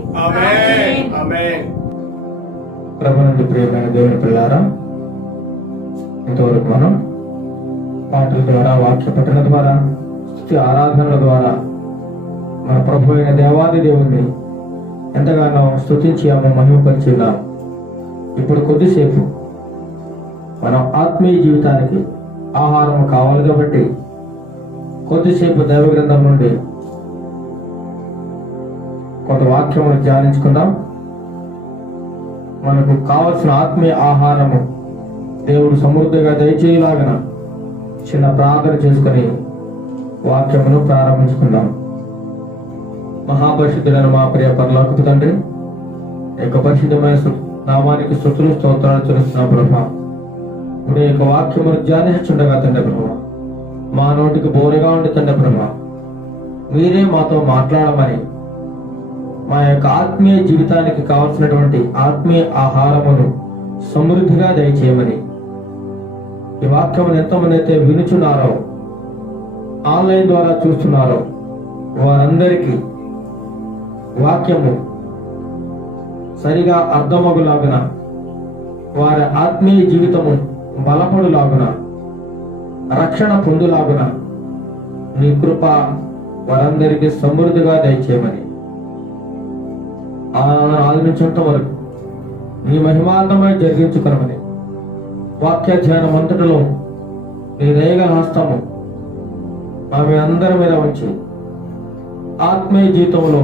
ప్రభు నుండి ప్రియమైన దేవుని పిల్లారా, ఇంతవరకు మనం పాటల ద్వారా వాక్య పఠన ద్వారా స్తుతి ఆరాధనల ద్వారా మన ప్రభు అయిన దేవాది దేవుణ్ణి ఎంతగానో స్తుతించి ఆమె మహిమపరిచి ఉన్నాం. ఇప్పుడు కొద్దిసేపు మనం ఆత్మీయ జీవితానికి ఆహారం కావాలి కాబట్టి కొద్దిసేపు దైవ గ్రంథం నుండి కొంత వాక్యమును ధ్యానించుకుందాం. మనకు కావలసిన ఆత్మీయ ఆహారము దేవుడు సమృద్ధిగా దయచేయలాగన చిన్న ప్రార్థన చేసుకుని వాక్యమును ప్రారంభించుకుందాం. మహాపరిశుద్ధులైన మా ప్రియ పరలోకపు తండ్రి, యొక్క పరిశుద్ధమైన నామానికి స్తుతులు స్తోత్రాలు చెల్లిస్తున్నాం ప్రభా. ఇప్పుడు యొక్క వాక్యమును ధ్యానించుండగా తండ్రి ప్రభా మా నోటికి బోరగా ఉండి తండ్రి ప్రభా మీరే మాతో మాట్లాడమని మా యొక్క ఆత్మీయ జీవితానికి కావలసినటువంటి ఆత్మీయ ఆహారమును సమృద్ధిగా దయచేయమని ఈ వాక్యమును ఎంతమంది అయితే వినుచున్నారో ఆన్లైన్ ద్వారా చూస్తున్నారో వారందరికీ వాక్యము సరిగా అర్థమగులాగున వారి ఆత్మీయ జీవితము బలపడులాగున రక్షణ పొందులాగున నీ కృప వారందరికీ సమృద్ధిగా దయచేయమని ఆది నుంచి వరకు నీ మహిమార్థమై జరిగించుకునమని వాక్య ధ్యానం అంతటిలో నీ దయగల హస్తము ఆమె అందరి మీద ఉంచి ఆత్మీయ జీవితంలో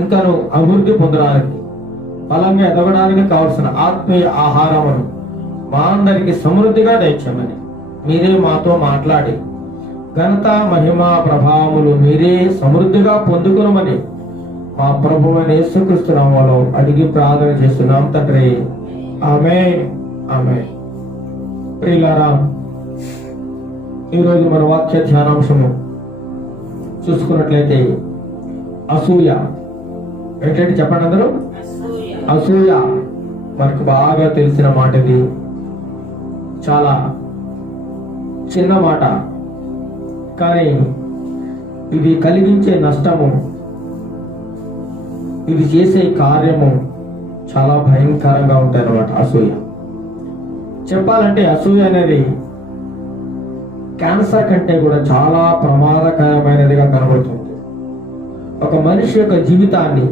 ఇంకను అభివృద్ధి పొందడానికి బలంగా ఎదగడానికి కావలసిన ఆత్మీయ ఆహారమును మా అందరికి సమృద్ధిగా దయచేయమని మీరే మాతో మాట్లాడి ఘనత మహిమ ప్రభావములు మీరే సమృద్ధిగా పొందుకునమని మా ప్రభువైన యేసుక్రీస్తు నామములో అడిగి ప్రార్థన చేస్తున్నాం తండ్రి. ఆమేన్. ఆమేన్. ప్రియులారా, ఈరోజు మన వాక్య ధ్యానాంశము చూసుకున్నట్లయితే అసూయ. ఏంటంటే చెప్పండి అందరూ. అసూయ మనకు బాగా తెలిసిన మాట ఇది. చాలా చిన్న మాట, కానీ ఇది కలిగించే నష్టము, ఇది చేసే కార్యము చాలా భయంకరంగా ఉంటాయి అన్నమాట. అసూయ చెప్పాలంటే అసూయ అనేది క్యాన్సర్ కంటే కూడా చాలా ప్రమాదకరమైనదిగా కనబడుతుంది. ఒక మనిషి యొక్క జీవితాన్ని,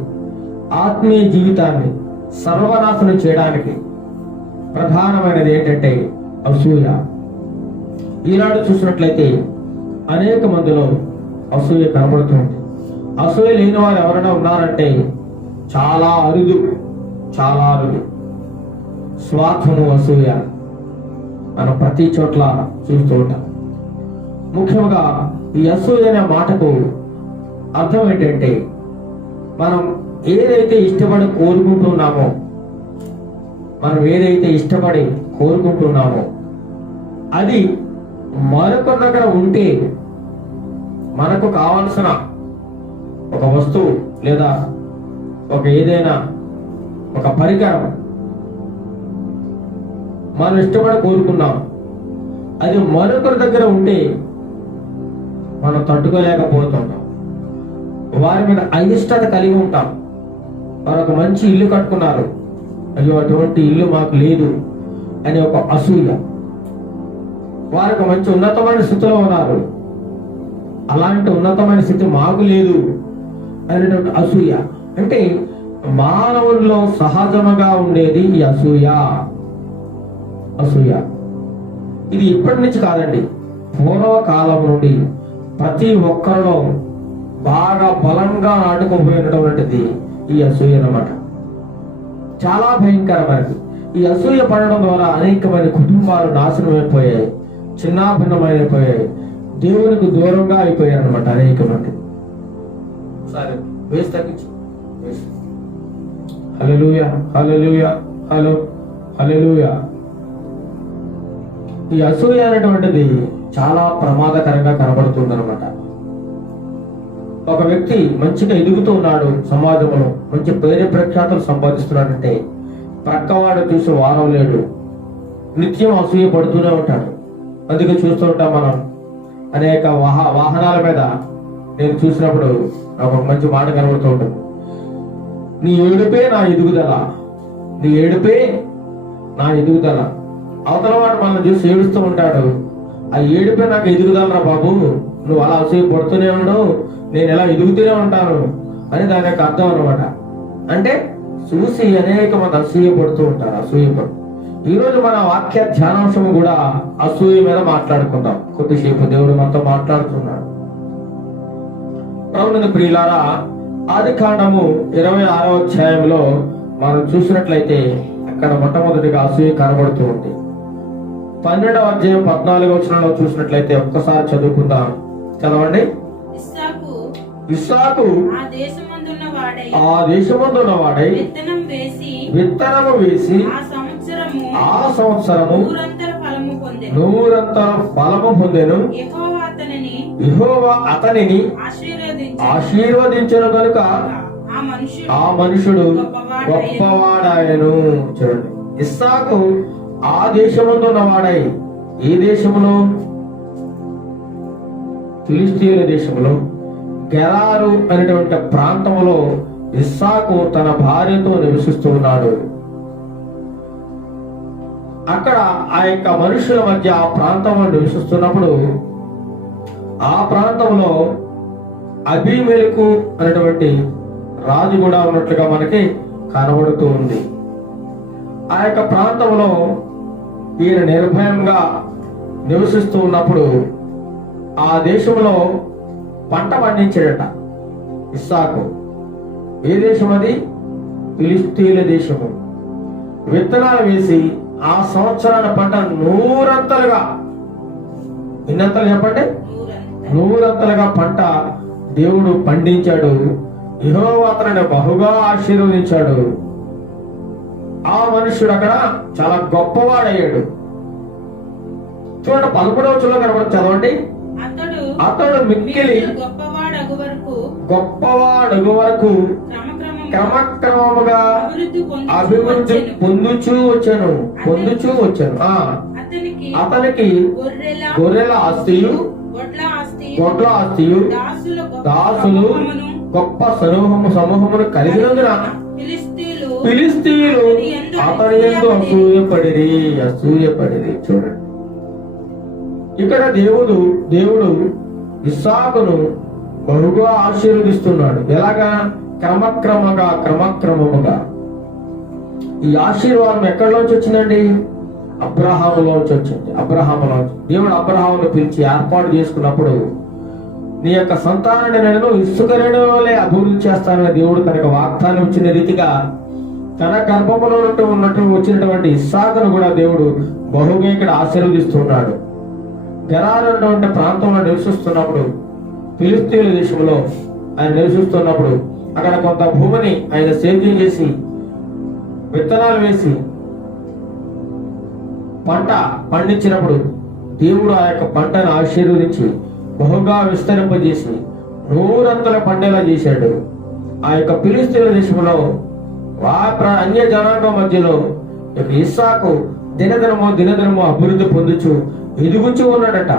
ఆత్మీయ జీవితాన్ని సర్వనాశనం చేయడానికి ప్రధానమైనది ఏంటంటే అసూయ. ఈనాడు చూసినట్లయితే అనేక మందిలో అసూయ కనబడుతుంది. అసూయ లేని వారు ఎవరైనా ఉన్నారంటే చాలా అరుదు, చాలా అరుదు. స్వార్థము, అసూయ మనం ప్రతి చోట్ల చూస్తూ ఉంటాం. ముఖ్యంగా ఈ అసూయ అనే మాటకు అర్థం ఏంటంటే మనం ఏదైతే ఇష్టపడి కోరుకుంటున్నామో, అది మరొక దగ్గర ఉంటే మనకు కావాల్సిన ఒక వస్తువు లేదా ఏదైనా ఒక పరికరం మనం ఇష్టపడి కోరుకున్నాం, అది మరొకరి దగ్గర ఉంటే మనం తట్టుకోలేకపోతుంటాం. వారి మీద అయిష్టత కలిగి ఉంటాం. వారు ఒక మంచి ఇల్లు కట్టుకున్నారు, అయ్యో అటువంటి ఇల్లు మాకు లేదు అని ఒక అసూయ. వారికి మంచి ఉన్నతమైన స్థితిలో ఉన్నారు, అలాంటి ఉన్నతమైన స్థితి మాకు లేదు అనేటువంటి అసూయ. అంటే మానవుల్లో సహజముగా ఉండేది ఈ అసూయ. ఇది ఇప్పటి నుంచి కాదండి, పూర్వకాలం నుండి ప్రతి ఒక్కరిలో బాగా బలంగా నాటుకుపోయినటువంటిది ఈ అసూయ అన్నమాట. చాలా భయంకరమైనది. ఈ అసూయ పడడం ద్వారా అనేకమైన కుటుంబాలు నాశనం అయిపోయాయి, చిన్నాభిన్నమైపోయాయి, దేవునికి దూరంగా అయిపోయారు అనమాట అనేక మంది. సరే వేసి తగ్గించు. హల్లెలూయా, హల్లెలూయా, హల్లెలూయా. ఈ అసూయ అనేటువంటిది చాలా ప్రమాదకరంగా కనబడుతుంది అనమాట. ఒక వ్యక్తి మంచిగా ఎదుగుతూ ఉన్నాడు, సమాజంలో మంచి పేరు ప్రఖ్యాతులు సంపాదిస్తున్నాడంటే ప్రక్కవాడు చూసి వారం లేడు, నిత్యం అసూయ పడుతూనే ఉంటాడు. అందుకే చూస్తూ ఉంటాం మనం అనేక వాహనాల మీద. నేను చూసినప్పుడు నాకు ఒక మంచి మాట కనబడుతూ ఉంటుంది, నీ ఏడుపే నా ఎదుగుదల. అవతల వాడు మనం చూసి ఏడుస్తూ ఉంటాడు, ఆ ఏడుపే నాకు ఎదుగుదలరా బాబు, నువ్వు అలా అసూయ పడుతూనే ఉండవు, నేను ఎలా ఎదుగుతూనే ఉంటాను అని దాని యొక్క అర్థం అనమాట. అంటే చూసి అనేక మంది అసూయ పడుతూ ఉంటారు. ఈ రోజు మన వాక్య ధ్యానాంశం కూడా అసూయ మీద మాట్లాడుకుందాం. కొద్దిసేపు దేవుడు మనతో మాట్లాడుతున్నాడు. ప్రభువునందు ప్రియులారా, ఆదికాండము 26వ అధ్యాయంలో మనం చూసినట్లయితే అక్కడ మొట్టమొదటిగా అసూయ కనబడుతూ ఉంది. 12వ అధ్యాయం 14వ వచనంలో చూసినట్లయితే ఒక్కసారి చదువుకుందాం, చదవండి. ఇస్సాకు ఆ దేశమందున్న వాడై విత్తనము వేసి ఆ సంవత్సరము నూరంతర ఫలము పొందెను. యెహోవా అతనిని ఆశీర్వదించెను కనుక ఆ మనుషుడు గొప్పవాడాయను. చూడండి, ఇస్సాకు ఆ దేశమందున్న వాడై, ఏ దేశములో? ఫిలిష్తీయుల దేశంలో గెరారు అనేటువంటి ప్రాంతంలో ఇస్సాకు తన భార్యతో నివసిస్తూ ఉన్నాడు. అక్కడ ఆ యొక్క మనుషుల మధ్య ఆ ప్రాంతంలో నివసిస్తున్నప్పుడు ఆ ప్రాంతంలో అబీమెలెకు అనేటువంటి రాజు కూడా ఉన్నట్లుగా మనకి కనబడుతూ ఉంది. ఆ యొక్క ప్రాంతంలో ఈయన నిర్భయంగా నివసిస్తూ ఉన్నప్పుడు ఆ దేశంలో పంట పండించాడట ఇస్సాకు. ఏ దేశం అది? ఫిలిష్తీయుల దేశము. విత్తనాలు వేసి ఆ సంవత్సరాల పంట నూరంతలుగా, ఎన్నంతలు చెప్పండి, నూరంతలుగా పంట దేవుడు పండించాడు. యెహోవా అతనిని బహుగా ఆశీర్వదించాడు. ఆ మనుష్యుడు అక్కడ చాలా గొప్పవాడయ్యాడు. చూడండి 11వ వచనంలో కనబడి చదవండి. అతడు మిక్కిలి గొప్పవాడగు వరకు క్రమక్రమముగా అభివృద్ధి పొందుచూ వచ్చాను. అతనికి గొర్రెల ఆస్తియు గొడ్ల ఆస్తియు దాసులు గొప్ప సమూహమును కలిగినందున ఫిలిష్తీయులు అతని యందు అసూయపడిరి. చూడండి, ఇక్కడ దేవుడు ఇస్సాకును బహుగా ఆశీర్వదిస్తున్నాడు. ఎలాగా? క్రమక్రమముగా. ఈ ఆశీర్వాదం ఎక్కడిలోంచి వచ్చిందండి? అబ్రహాములోంచి వచ్చింది. దేవుడు అబ్రహామును పిలిచి ఏర్పాటు చేసుకున్నప్పుడు, నీ యొక్క సంతానాన్ని నేను ఇసుక రేణువులే అభివృద్ధి చేస్తానని దేవుడు తనకు వాగ్దానం ఇచ్చిన రీతిగా తన గర్భములో వచ్చినటువంటి ఇస్సాకును కూడా దేవుడు బహుగా ఇక్కడ ఆశీర్వదిస్తున్నాడు. గెరారు అన్నటువంటి ప్రాంతంలో నివసిస్తున్నప్పుడు, ఫిలిష్తీయుల దేశంలో ఆయన నివసిస్తున్నప్పుడు, అక్కడ కొంత భూమిని ఆయన సేద్యం చేసి విత్తనాలు వేసి పంట పండించినప్పుడు దేవుడు ఆ యొక్క పంటను ఆశీర్వదించి బహుగా విస్తరింపజేసి 100 పండేలా చేశాడు. ఆ యొక్క ఫిలిష్తీయుల దేశంలో అన్య జనాంగం మధ్యలో ఇస్సాకు దినదినము అభివృద్ధి పొందుచు ఎదుగుచూ ఉన్నాడట.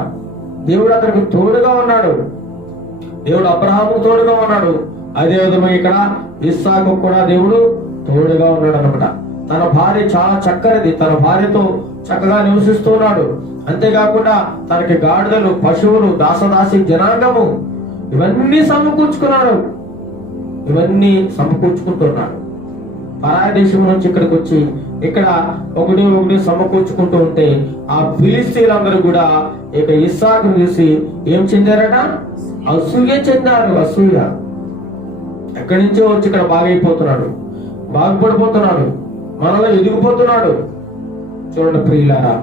దేవుడు అతనికి తోడుగా ఉన్నాడు. దేవుడు అబ్రహాముకు తోడుగా ఉన్నాడు. అదే విధంగా ఇక్కడ ఇస్సాకు కూడా దేవుడు తోడుగా ఉన్నాడు అనమాట. తన భార్య చాలా చక్కనిది. తన భార్యతో చక్కగా నివసిస్తున్నాడు. అంతేకాకుండా తనకి గాడిదలు, పశువులు, దాసదాసి జనాంగము ఇవన్నీ సమకూర్చుకుంటున్నాడు. పరాయ దేశం నుంచి ఇక్కడికి వచ్చి ఇక్కడ ఒకటి సమకూర్చుకుంటూ ఉంటే ఆ ఫిలిష్తీయులందరూ కూడా ఇక ఇస్సాకును చూసి ఏం చెందారట? అసూయ చెందారు. అసూయ. ఎక్కడి నుంచో వచ్చి ఇక్కడ బాగుపడిపోతున్నాడు, మనలో ఎదిగిపోతున్నాడు. చూడండి ప్రియులారా,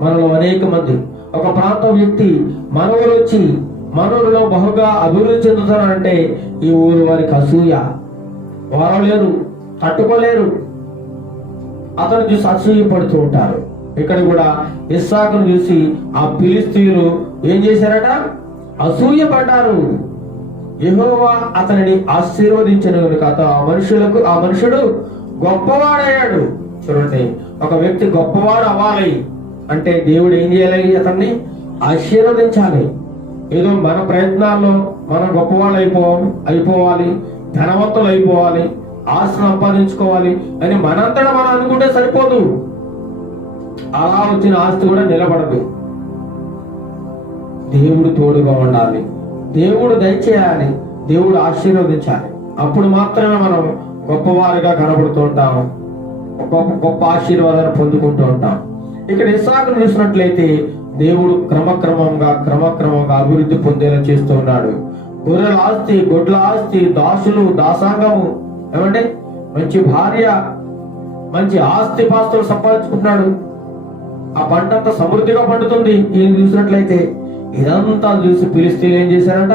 మనలో అనేక మంది ఒక ప్రాంతం వ్యక్తి మనవులు వచ్చి మనవులో బహుగా అభివృద్ధి చెందుతున్నారంటే ఈ ఊరు వారికి అసూయ. వారు లేరు, తట్టుకోలేరు, అతను చూసి అసూయ పడుతూ ఉంటారు. ఇక్కడ కూడా ఇస్సాకును చూసి ఆ ఫిలిష్తీయులు ఏం చేశారట? అసూయ పడ్డారు. యెహోవా అతనిని ఆశీర్వదించను కనుక ఆ మనుషుడు గొప్పవాడయ్యాడు. చూడండి, ఒక వ్యక్తి గొప్పవాడు అవ్వాలి అంటే దేవుడు ఏం చేయాలి? అతన్ని ఆశీర్వదించాలి. ఏదో మన ప్రయత్నాల్లో మనం గొప్పవాళ్ళు అయిపోవాలి, ధనవంతులు అయిపోవాలి, ఆస్తి సంపాదించుకోవాలి అని మనంతటా మనం అనుకుంటే సరిపోదు. అలా వచ్చిన ఆస్తి కూడా నిలబడదు. దేవుడు తోడుగా ఉండాలి, దేవుడు దయచేయాలి, దేవుడు ఆశీర్వదించాలి. అప్పుడు మాత్రమే మనం గొప్పవారిగా కనబడుతూ ఉంటాం, గొప్ప ఆశీర్వాదాన్ని పొందుకుంటూ ఉంటాం. ఇక్కడ ఇస్సాకును చూసినట్లయితే దేవుడు క్రమక్రమంగా అభివృద్ధి పొందేలా చేస్తూ ఉన్నాడు. గొర్రెల ఆస్తి, గొడ్ల ఆస్తి, దాసులు, దాసాంగము, ఏమంటే మంచి భార్య, మంచి ఆస్తి పాస్తులు సంపాదించుకుంటున్నాడు. ఆ పంట అంతా సమృద్ధిగా పండుతుంది. ఈయన చూసినట్లయితే ఇదంతా చూసి ఫిలిష్తీయులు ఏం చేశారంట?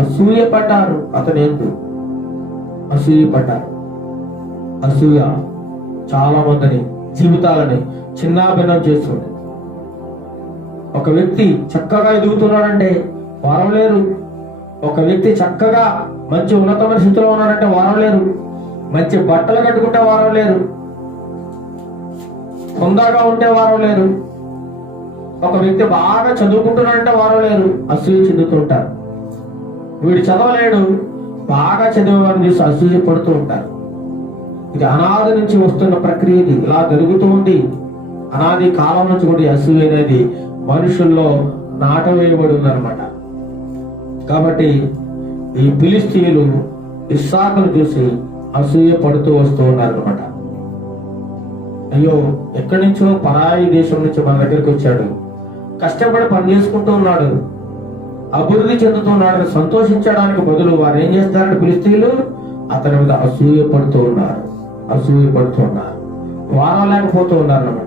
అసూయ పడ్డారు. అతను ఎందుకు అసూయపడ్డారు? అసూయ చాలా మందిని జీవితాలని చిన్నాభిన్నం చేస్తుంది. ఒక వ్యక్తి చక్కగా ఎదుగుతున్నాడంటే వారం లేరు. ఒక వ్యక్తి చక్కగా మంచి ఉన్నతమైన స్థితిలో ఉన్నాడంటే వారం లేరు. మంచి బట్టలు కట్టుకుంటే వారం లేరు. హుందాగా ఉంటే వారం లేరు. ఒక వ్యక్తి బాగా చదువుకుంటున్నాడంటే వారం లేరు. అసూయ చెందుతుంటారు. వీడు చదవలేడు, బాగా చదివేవారిని చూసి అసూయ పడుతూ ఉంటారు. ఇది అనాది నుంచి వస్తున్న ప్రక్రియ. ఇది ఇలా జరుగుతూ ఉంది. అనాది కాలం నుంచి కూడా అసూయ అనేది మనుషుల్లో నాటవేయబడి ఉందన్నమాట. కాబట్టి ఈ ఫిలిష్తీయులు ఇస్సాకును చూసి అసూయ పడుతూ వస్తూ ఉన్నారన్నమాట. అయ్యో, ఎక్కడి నుంచో పరాయి దేశం నుంచి మన దగ్గరికి వచ్చాడు, కష్టపడి పని చేసుకుంటూ ఉన్నాడు, అభివృద్ధి చెందుతున్నాడు, సంతోషించడానికి బదులు వారు ఏం చేస్తారంటే ఫిలిష్తీయులు అతని మీద అసూయ పడుతూ ఉన్నారు, వారలేకపోతూ ఉన్నారు అన్నమాట.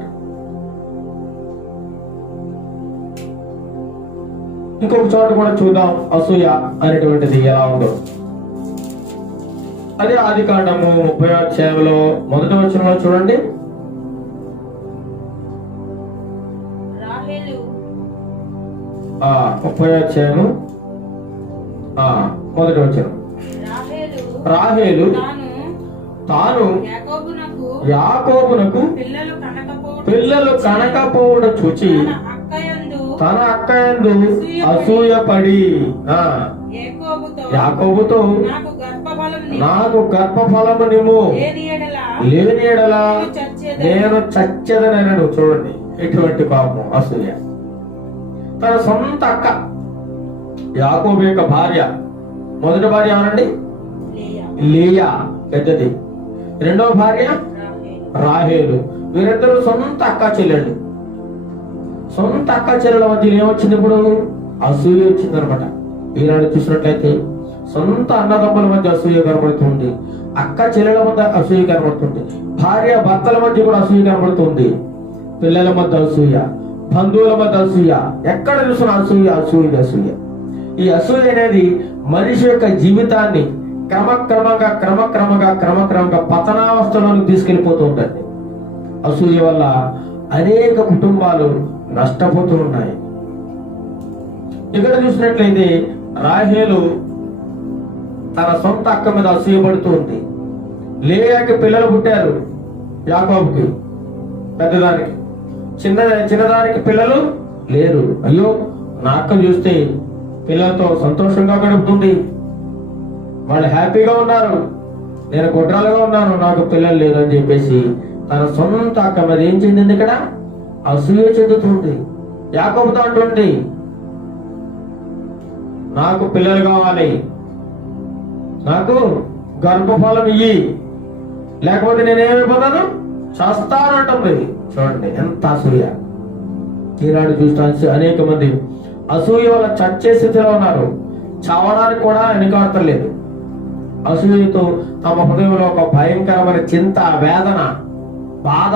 ఇంకొక చోట కూడా చూద్దాం అసూయ అనేటువంటిది ఎలా ఉందో. అదే ఆదికాండము 30వ అధ్యాయంలో 1వ వచనంలో చూడండి. ఆ 30వ అధ్యాయము 1వ వచనం. రాహేలు తాను యాకోబునకు యాకోబునకు పిల్లలు కనకపోవుట చూచి తన అక్కయందు అసూయపడి యాకోబుతో నాకు గర్భఫలము నిమ్ము, లేని ఎడల నేను చచ్చెదనను. చూడండి ఎటువంటి పాపం, అసూయ. తన సొంత అక్క, యాకోబు యొక్క భార్య, మొదటి భార్య ఎవరండి? లేయా పెద్దది. రెండవ భార్య రాహేలు. వీరిద్దరు సొంత అక్క చెల్లెళ్ళు. సొంత అక్క చెల్లెల మధ్య ఏమొచ్చింది? ఇప్పుడు అసూయ వచ్చింది అనమాట. ఈనాడు చూసినట్లయితే సొంత అన్నదమ్ముల మధ్య అసూయ కనబడుతుంది, అక్క చెల్లెల మధ్య అసూయ కనబడుతుంది, భార్య భర్తల మధ్య కూడా అసూయ కనబడుతుంది, పిల్లల మధ్య అసూయ, బంధువుల మధ్య అసూయ. ఎక్కడ చూసిన అసూయ అసూయ అసూయ. ఈ అసూయ అనేది మనిషి యొక్క జీవితాన్ని క్రమక్రమంగా పతనావస్థలోకి తీసుకెళ్లిపోతూ ఉంటుంది. అసూయ వల్ల అనేక కుటుంబాలు నష్టపోతూ ఉన్నాయి. ఇక్కడ చూసినట్లయితే రాహేలు తన సొంత అక్క మీద అసూయపడుతూ ఉంది. లేయాకి పిల్లలు పుట్టారు, యాకోబుకి పెద్దదానికి. చిన్నదానికి పిల్లలు లేరు. అయ్యో, నా అక్క చూస్తే పిల్లలతో సంతోషంగా గడుపుతుంది, వాళ్ళు హ్యాపీగా ఉన్నారు, నేను కుట్రాలుగా ఉన్నాను, నాకు పిల్లలు లేరు అని చెప్పేసి తన సొంత అక్క మీద ఏం చెందింది? ఇక్కడ అసూయ చెందుతుంది. యాకోబుతో అంటుంది, నాకు పిల్లలు కావాలి, నాకు గర్భఫలం ఇయ్యి, లేకపోతే నేనేమైపోతాను, చస్తానంటుంది. చూడండి ఎంత అసూయ. ఈనాడు చూస్తే అనేక మంది అసూయ వల్ల చచ్చే స్థితిలో ఉన్నారు, చావడానికి కూడా వెనుకాడతలేదు. అసూయతో తమ హృదయంలో ఒక భయంకరమైన చింత, వేదన, బాధ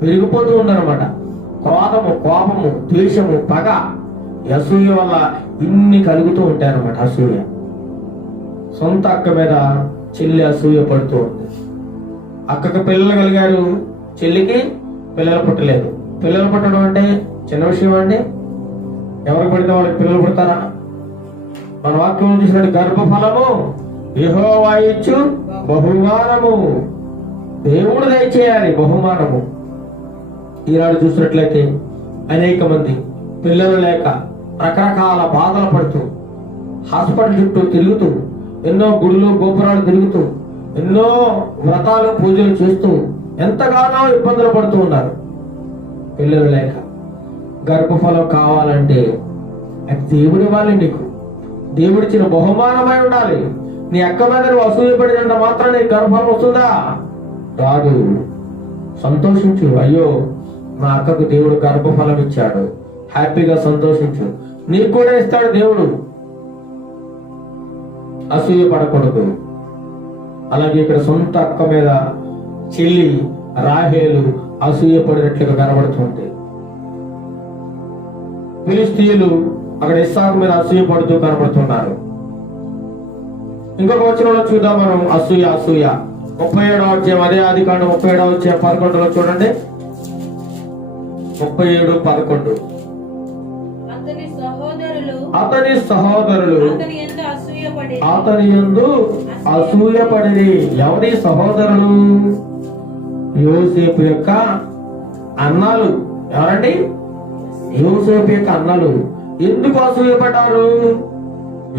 పెరిగిపోతూ ఉందన్నమాట. క్రోధము, కోపము, ద్వేషము, పగ, అసూయ వల్ల ఇన్ని కలుగుతూ ఉంటాయన్నమాట. అసూయ. సొంత అక్క మీద చెల్లి అసూయ పడుతూ ఉంది. అక్కకి పిల్లలు కలిగారు, చెల్లికి పిల్లలు పుట్టలేదు. పిల్లలు పుట్టడం అంటే చిన్న విషయం అండి? ఎవరికి పడితే వాళ్ళకి పిల్లలు పుడతారా? మన వాక్యం చూసినట్టు గర్భఫలము యెహోవా ఇచ్చు బహుమానము, దేవుడు దయచేయాలి బహుమానము. ఈనాడు చూసినట్లయితే అనేక మంది పిల్లలు లేక రకరకాల బాధలు పడుతూ, హాస్పిటల్ చుట్టూ తిరుగుతూ, ఎన్నో గుడులు గోపురాలు తిరుగుతూ, ఎన్నో వ్రతాలు పూజలు చేస్తూ ఎంతగానో ఇబ్బందులు పడుతూ ఉన్నారు పిల్లలు లేక. గర్భఫలం కావాలంటే అది దేవుడి ఇవ్వాలి నీకు, దేవుడిచ్చిన బహుమానమై ఉండాలి. నీ అక్క మీద నువ్వు అసూయపడినంత మాత్రం నీ గర్భఫలం వస్తుందా? రాదు. సంతోషించు, అయ్యో నా అక్కకు దేవుడు గర్భఫలం ఇచ్చాడు, హ్యాపీగా సంతోషించు, నీకు కూడా ఇస్తాడు దేవుడు. అసూయ పడకూడదు. అలాగే ఇక్కడ సొంత అక్క మీద చెల్లి రాహేలు అసూయ పడినట్లుగా కనబడుతుంది. ఫిలిష్తీయులు అక్కడ ఇస్సాకు మీద అసూయ పడుతూ కనబడుతున్నారు. ఇంకొక వచనంలో చూద్దాం మనం. అసూయ 37వ అధ్యాయం, అదే ఆదికాండం 37వ అధ్యాయం 11లో చూడండి. 37:11. అతని సహోదరులు అతని యందు అసూయపడిరి. ఎవరి సహోదరులు? యోసేపు యొక్క అన్నలు. ఎవరండి? యోసేపు యొక్క అన్నలు. ఎందుకు అసూయపడ్డారు?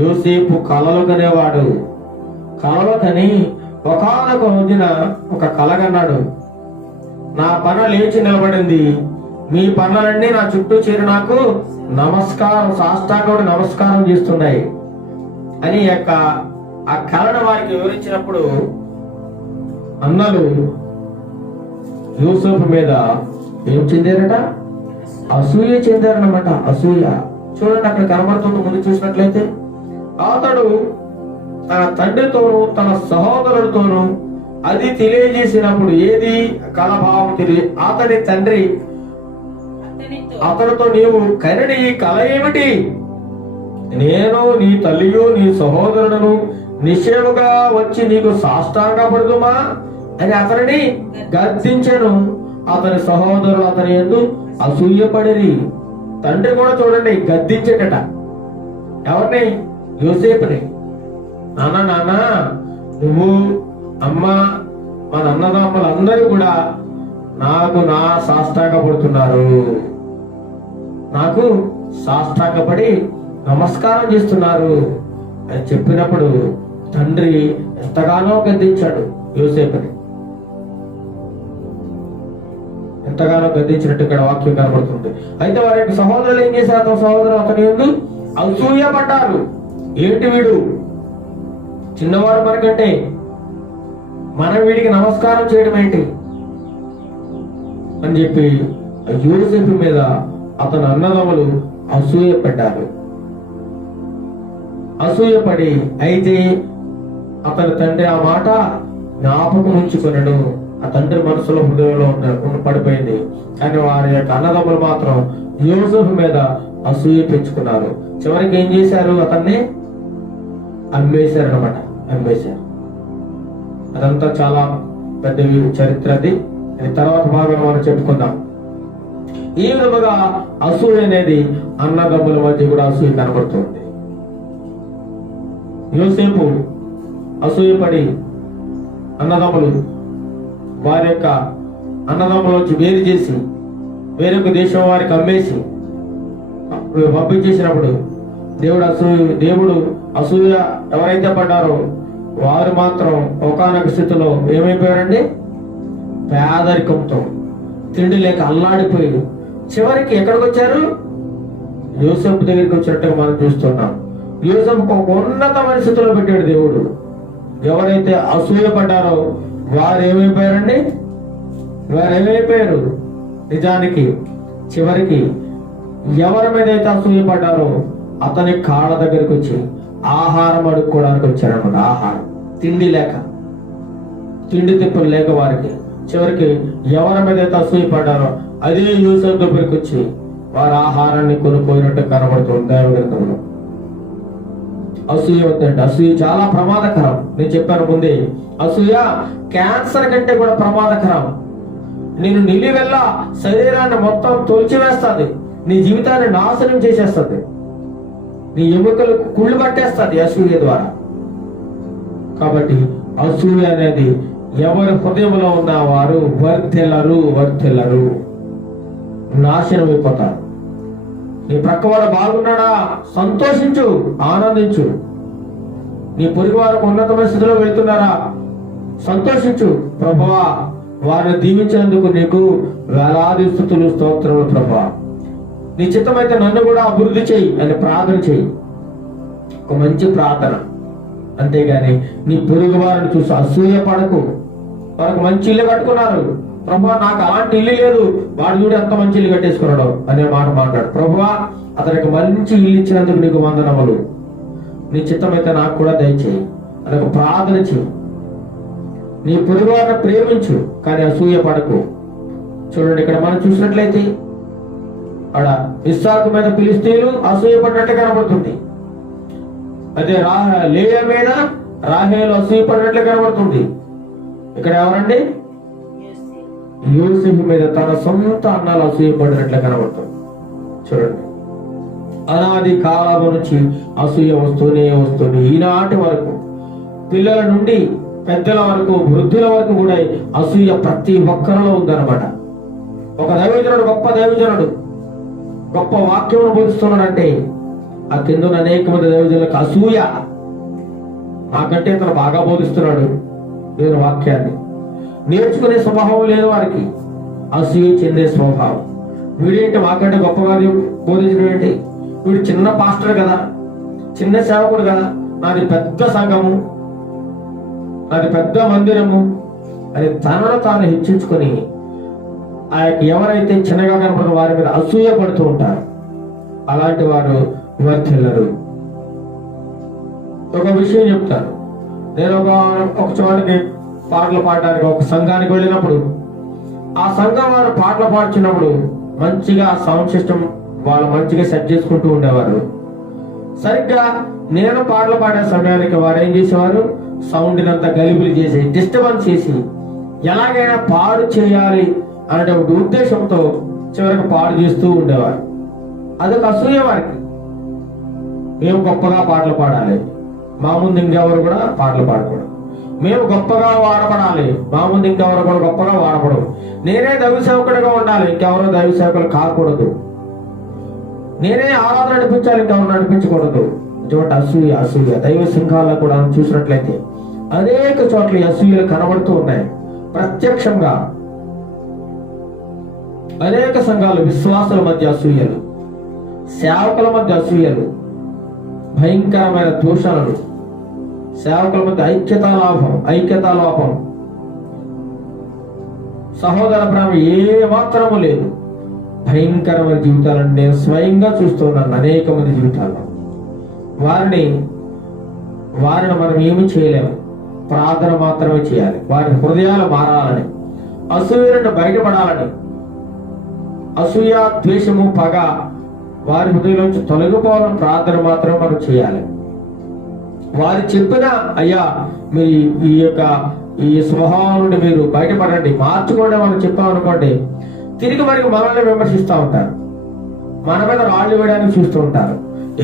యోసేపు కలలు కనేవాడు. కలలు కని ఒకానొక రోజున ఒక కలగన్నాడు, నా పన లేచి నిలబడింది, మీ పనులన్నీ నా చుట్టూ చేరి నాకు నమస్కారం, సాష్టాంగ నమస్కారం చేస్తున్నాయి అని ఆ కళను వారికి వివరించినప్పుడు అన్నలు యూసుఫ్ మీద ఏం చెందారట? అసూయ చెందారనమాట. అసూయ. చూడండి అక్కడ కనబడుతుంది. ముందు చూసినట్లయితే అతడు తన తండ్రితోనూ తన సహోదరుడితోనూ అది తెలియజేసినప్పుడు, ఏది కళభావం అతని తండ్రి అతనితో, నీవు కనిన ఈ కళ ఏమిటి? నేను నీ తల్లియు నీ సహోదరులను నిశ్చయముగా వచ్చి నీకు సాష్టాంగ పడుదుమా అని అతనిని గద్దించెను. అతని సహోదరులు అతని యందు అసూయపడిరి. తండ్రి కూడా చూడండి గద్దించేటట. ఎవరిని? యోసేపుని. నాన్న నువ్వు అమ్మ మన అన్నదమ్ములందరూ కూడా నాకు సాష్టాంగపడుతున్నారు, నాకు సాష్టాంగపడి నమస్కారం చేస్తున్నారు అని చెప్పినప్పుడు తండ్రి ఎంతగానో గద్దించాడు యోసేపుని. ఎంతగానో గద్దించినట్టు ఇక్కడ వాక్యం కనబడుతుంది. అయితే వారి యొక్క సహోదరులు ఏం చేశారు? అతని సహోదరులు అతని యందు అసూయపడ్డారు. ఏంటి వీడు చిన్నవాడు మనకంటే, మనం వీడికి నమస్కారం చేయడం ఏంటి అని చెప్పి యోసేపు మీద అతని అన్నదమ్ములు అసూయపడ్డారు. అసూయపడి అయితే అతని తండ్రి ఆ మాట జ్ఞాపకం ఉంచుకున్నాడు. ఆ తండ్రి మనసులో హృదయంలో పడిపోయింది. కానీ వారి యొక్క అన్నదమ్ములు మాత్రం యోసేపు మీద అసూయ పెంచుకున్నారు. చివరికి ఏం చేశారు? అతన్ని అమ్మేశారు అనమాట. అమ్మేశారు. అదంతా చాలా పెద్ద చరిత్ర. అది తర్వాత భాగంలో మనం చెప్పుకుందాం. ఈ విధముగా అసూయ అనేది అన్నదమ్ముల మధ్య కూడా అసూయ కనబడుతుంది. యోసేపు అసూయపడి అన్నదమ్ములు వారి యొక్క అన్నదమ్ములోంచి వేరు చేసి వేరొక దేశం వారికి అమ్మేసి పంపించేసినప్పుడు దేవుడు అసూయ ఎవరైతే పడ్డారో వారు మాత్రం ఒకానొక స్థితిలో ఏమైపోయారండి? పేదరికంతో తిండి లేక అల్లాడిపోయి చివరికి ఎక్కడికి వచ్చారు? యోసేపు దగ్గరికి వచ్చినట్టుగా మనం చూస్తున్నాం. యోసేపు ఒక ఉన్నతమైన స్థితిలో పెట్టాడు దేవుడు. ఎవరైతే అసూయ పడ్డారో వారు ఏమైపోయారండి? నిజానికి చివరికి ఎవరి మీద అయితే అసూయ పడ్డారో అతని కాళ్ళ దగ్గరికి వచ్చి ఆహారం అడుక్కోవడానికి వచ్చారన్నమాట. ఆహారం, తిండి లేక, తిండి తిప్పులు లేక వారికి చివరికి ఎవరి మీద అయితే అసూయ పడ్డారో అదే యోసేపు దగ్గరికి వచ్చి వారి ఆహారాన్ని కొనుక్కోయినట్టు కనబడుతుంది దైవగ్రంథంలో. అసూయ వద్దండి. అసూయ చాలా ప్రమాదకరం. నేను చెప్పాను ముందే, అసూయ క్యాన్సర్ కంటే కూడా ప్రమాదకరం. నేను నిలివెల్ల శరీరాన్ని మొత్తం తొలిచివేస్తుంది. నీ జీవితాన్ని నాశనం చేసేస్తుంది. నీ ఎముకలకు కుళ్ళు పట్టేస్తుంది అసూయ ద్వారా. కాబట్టి అసూయ అనేది ఎవరి హృదయంలో ఉన్న వారు వర్ధిల్లరు, నాశనం అయిపోతారు. నీ ప్రక్కవాడు బాగున్నాడా? సంతోషించు, ఆనందించు. నీ పొరుగు వారికి ఉన్నతమైన స్థితిలో వెళ్తున్నారా? సంతోషించు. ప్రభువా, వారిని దీవించేందుకు నీకు వేలాది స్తుతులు, స్తోత్రములు ప్రభువా. నీ చిత్తమైతే నన్ను కూడా అభివృద్ధి చేయి అని ప్రార్థన చేయి. ఒక మంచి ప్రార్థన. అంతేగాని నీ పొరుగు వారిని చూసి అసూయ పడకు. వారికి మంచి ఇల్లు కట్టుకున్నారు. ప్రభువా, నాకు అలాంటి ఇల్లు లేదు, వాడు చూడు ఎంత మంచి ఇల్లు కట్టేసుకున్నాడు అనే మాట మాట్లాడు. ప్రభువా, అతనికి మంచి ఇల్లు ఇచ్చినందుకు నీకు వందనములు. నీ చిత్తమైతే నాకు కూడా దయచేయి అని ఒక ప్రార్థన చేయి. నీ పొరుగు వారిని ప్రేమించు, కానీ అసూయ పడకు. చూడండి, ఇక్కడ మనం చూసినట్లయితే అక్కడ ఇస్సాకు మీద ఫిలిష్తీయులు అసూయ పడినట్టు కనబడుతుంది. అదే లేయా మీద రాహేలు అసూయ పడినట్లు కనబడుతుంది. ఇక్కడ ఎవరండి? యోసేపు మీద తన సొంత అన్నాలు అసూయ పడినట్లు కనబడుతుంది. చూడండి, అనాది కాలం నుంచి అసూయ వస్తూనే ఈనాటి వరకు పిల్లల నుండి పెద్దల వరకు, వృద్ధుల వరకు కూడా అసూయ ప్రతి ఒక్కరిలో ఉందన్నమాట. ఒక దైవజనుడు, గొప్ప దైవజనుడు, గొప్ప వాక్యమును బోధిస్తున్నాడంటే ఆ కింద అనేక మంది దైవజనులకు అసూయ. నాకంటే అతను బాగా బోధిస్తున్నాడు నేను వాక్యాన్ని. నేర్చుకునే స్వభావం లేదు వారికి, అసూయ చెందే స్వభావం. వీడేంటి మాకంటే గొప్పగా బోధించడం ఏంటి? వీడు చిన్న పాస్టర్ కదా, చిన్న సేవకుడు కదా, నాది పెద్ద సంఘము, నాది పెద్ద మందిరము అని తనను తాను హెచ్చించుకొని ఆ ఎవరైతే చిన్నగా కనపడిన వారి మీద అసూయ పడుతూ ఉంటారు. అలాంటి వారు వర్ధిల్లరు. ఒక విషయం చెప్తాను. నేను ఒక చోటకి పాటలు పాడడానికి ఒక సంఘానికి వెళ్ళినప్పుడు ఆ సంఘం వారు పాటలు పాడుచున్నప్పుడు మంచిగా సౌండ్ సిస్టమ్ వాళ్ళు మంచిగా సెట్ చేసుకుంటూ ఉండేవారు. సరిగ్గా నేను పాటలు పాడే సమయానికి వారు ఏం చేసేవారు? సౌండ్ అంతా గలిబిలి చేసి, డిస్టర్బెన్స్ చేసి ఎలాగైనా పాడు చేయాలి అనే ఒక ఉద్దేశంతో చివరికి పాడు చేస్తూ ఉండేవారు. అదొక అసూయ వారికి. మేము గొప్పగా పాటలు పాడాలి, మా ముందు ఇంకెవరు కూడా పాటలు పాడకూడదు. మేము గొప్పగా వాడబడాలి, మా ముందు ఇంకెవరు కూడా గొప్పగా వాడబడవు. నేనే దైవ సేవకుడిగా ఉండాలి, ఇంకెవరో దైవ సేవకులు కాకూడదు. నేనే ఆరాధన నడిపించాలి, ఇంకెవరు నడిపించకూడదు. చోట అసూయ అసూయ దైవ సింహాల్లో కూడా చూసినట్లయితే అనేక చోట్ల ఈ అసూయలు కనబడుతూ ఉన్నాయి. ప్రత్యక్షంగా అనేక సంఘాలు, విశ్వాసుల మధ్య అసూయలు, సేవకుల మధ్య అసూయలు, భయంకరమైన దోషాలను, సేవకుల మధ్య ఐక్యతా లోపం, సహోదర ప్రేమ ఏ మాత్రము లేదు. భయంకరమైన జీవితాలను నేను స్వయంగా చూస్తున్నాను అనేక మంది జీవితాల్లో. వారిని మనం ఏమి చేయలేము, ప్రార్థన మాత్రమే చేయాలి. వారి హృదయాలు మారాలని, అసూయ నుండి బయటపడాలని, అసూయ ద్వేషము పగ వారి హృదయంలోంచి తొలగిపోవాలని ప్రార్థన మాత్రమే మనం చేయాలి. వారు చెప్పిన అయ్యా మీరు ఈ స్వభావం నుండి మీరు బయటపడండి, మార్చుకోండి మనం చెప్పామనుకోండి, తిరిగి మనల్ని విమర్శిస్తూ ఉంటారు, మన మీద రాళ్ళు వేయడానికి చూస్తూ ఉంటారు.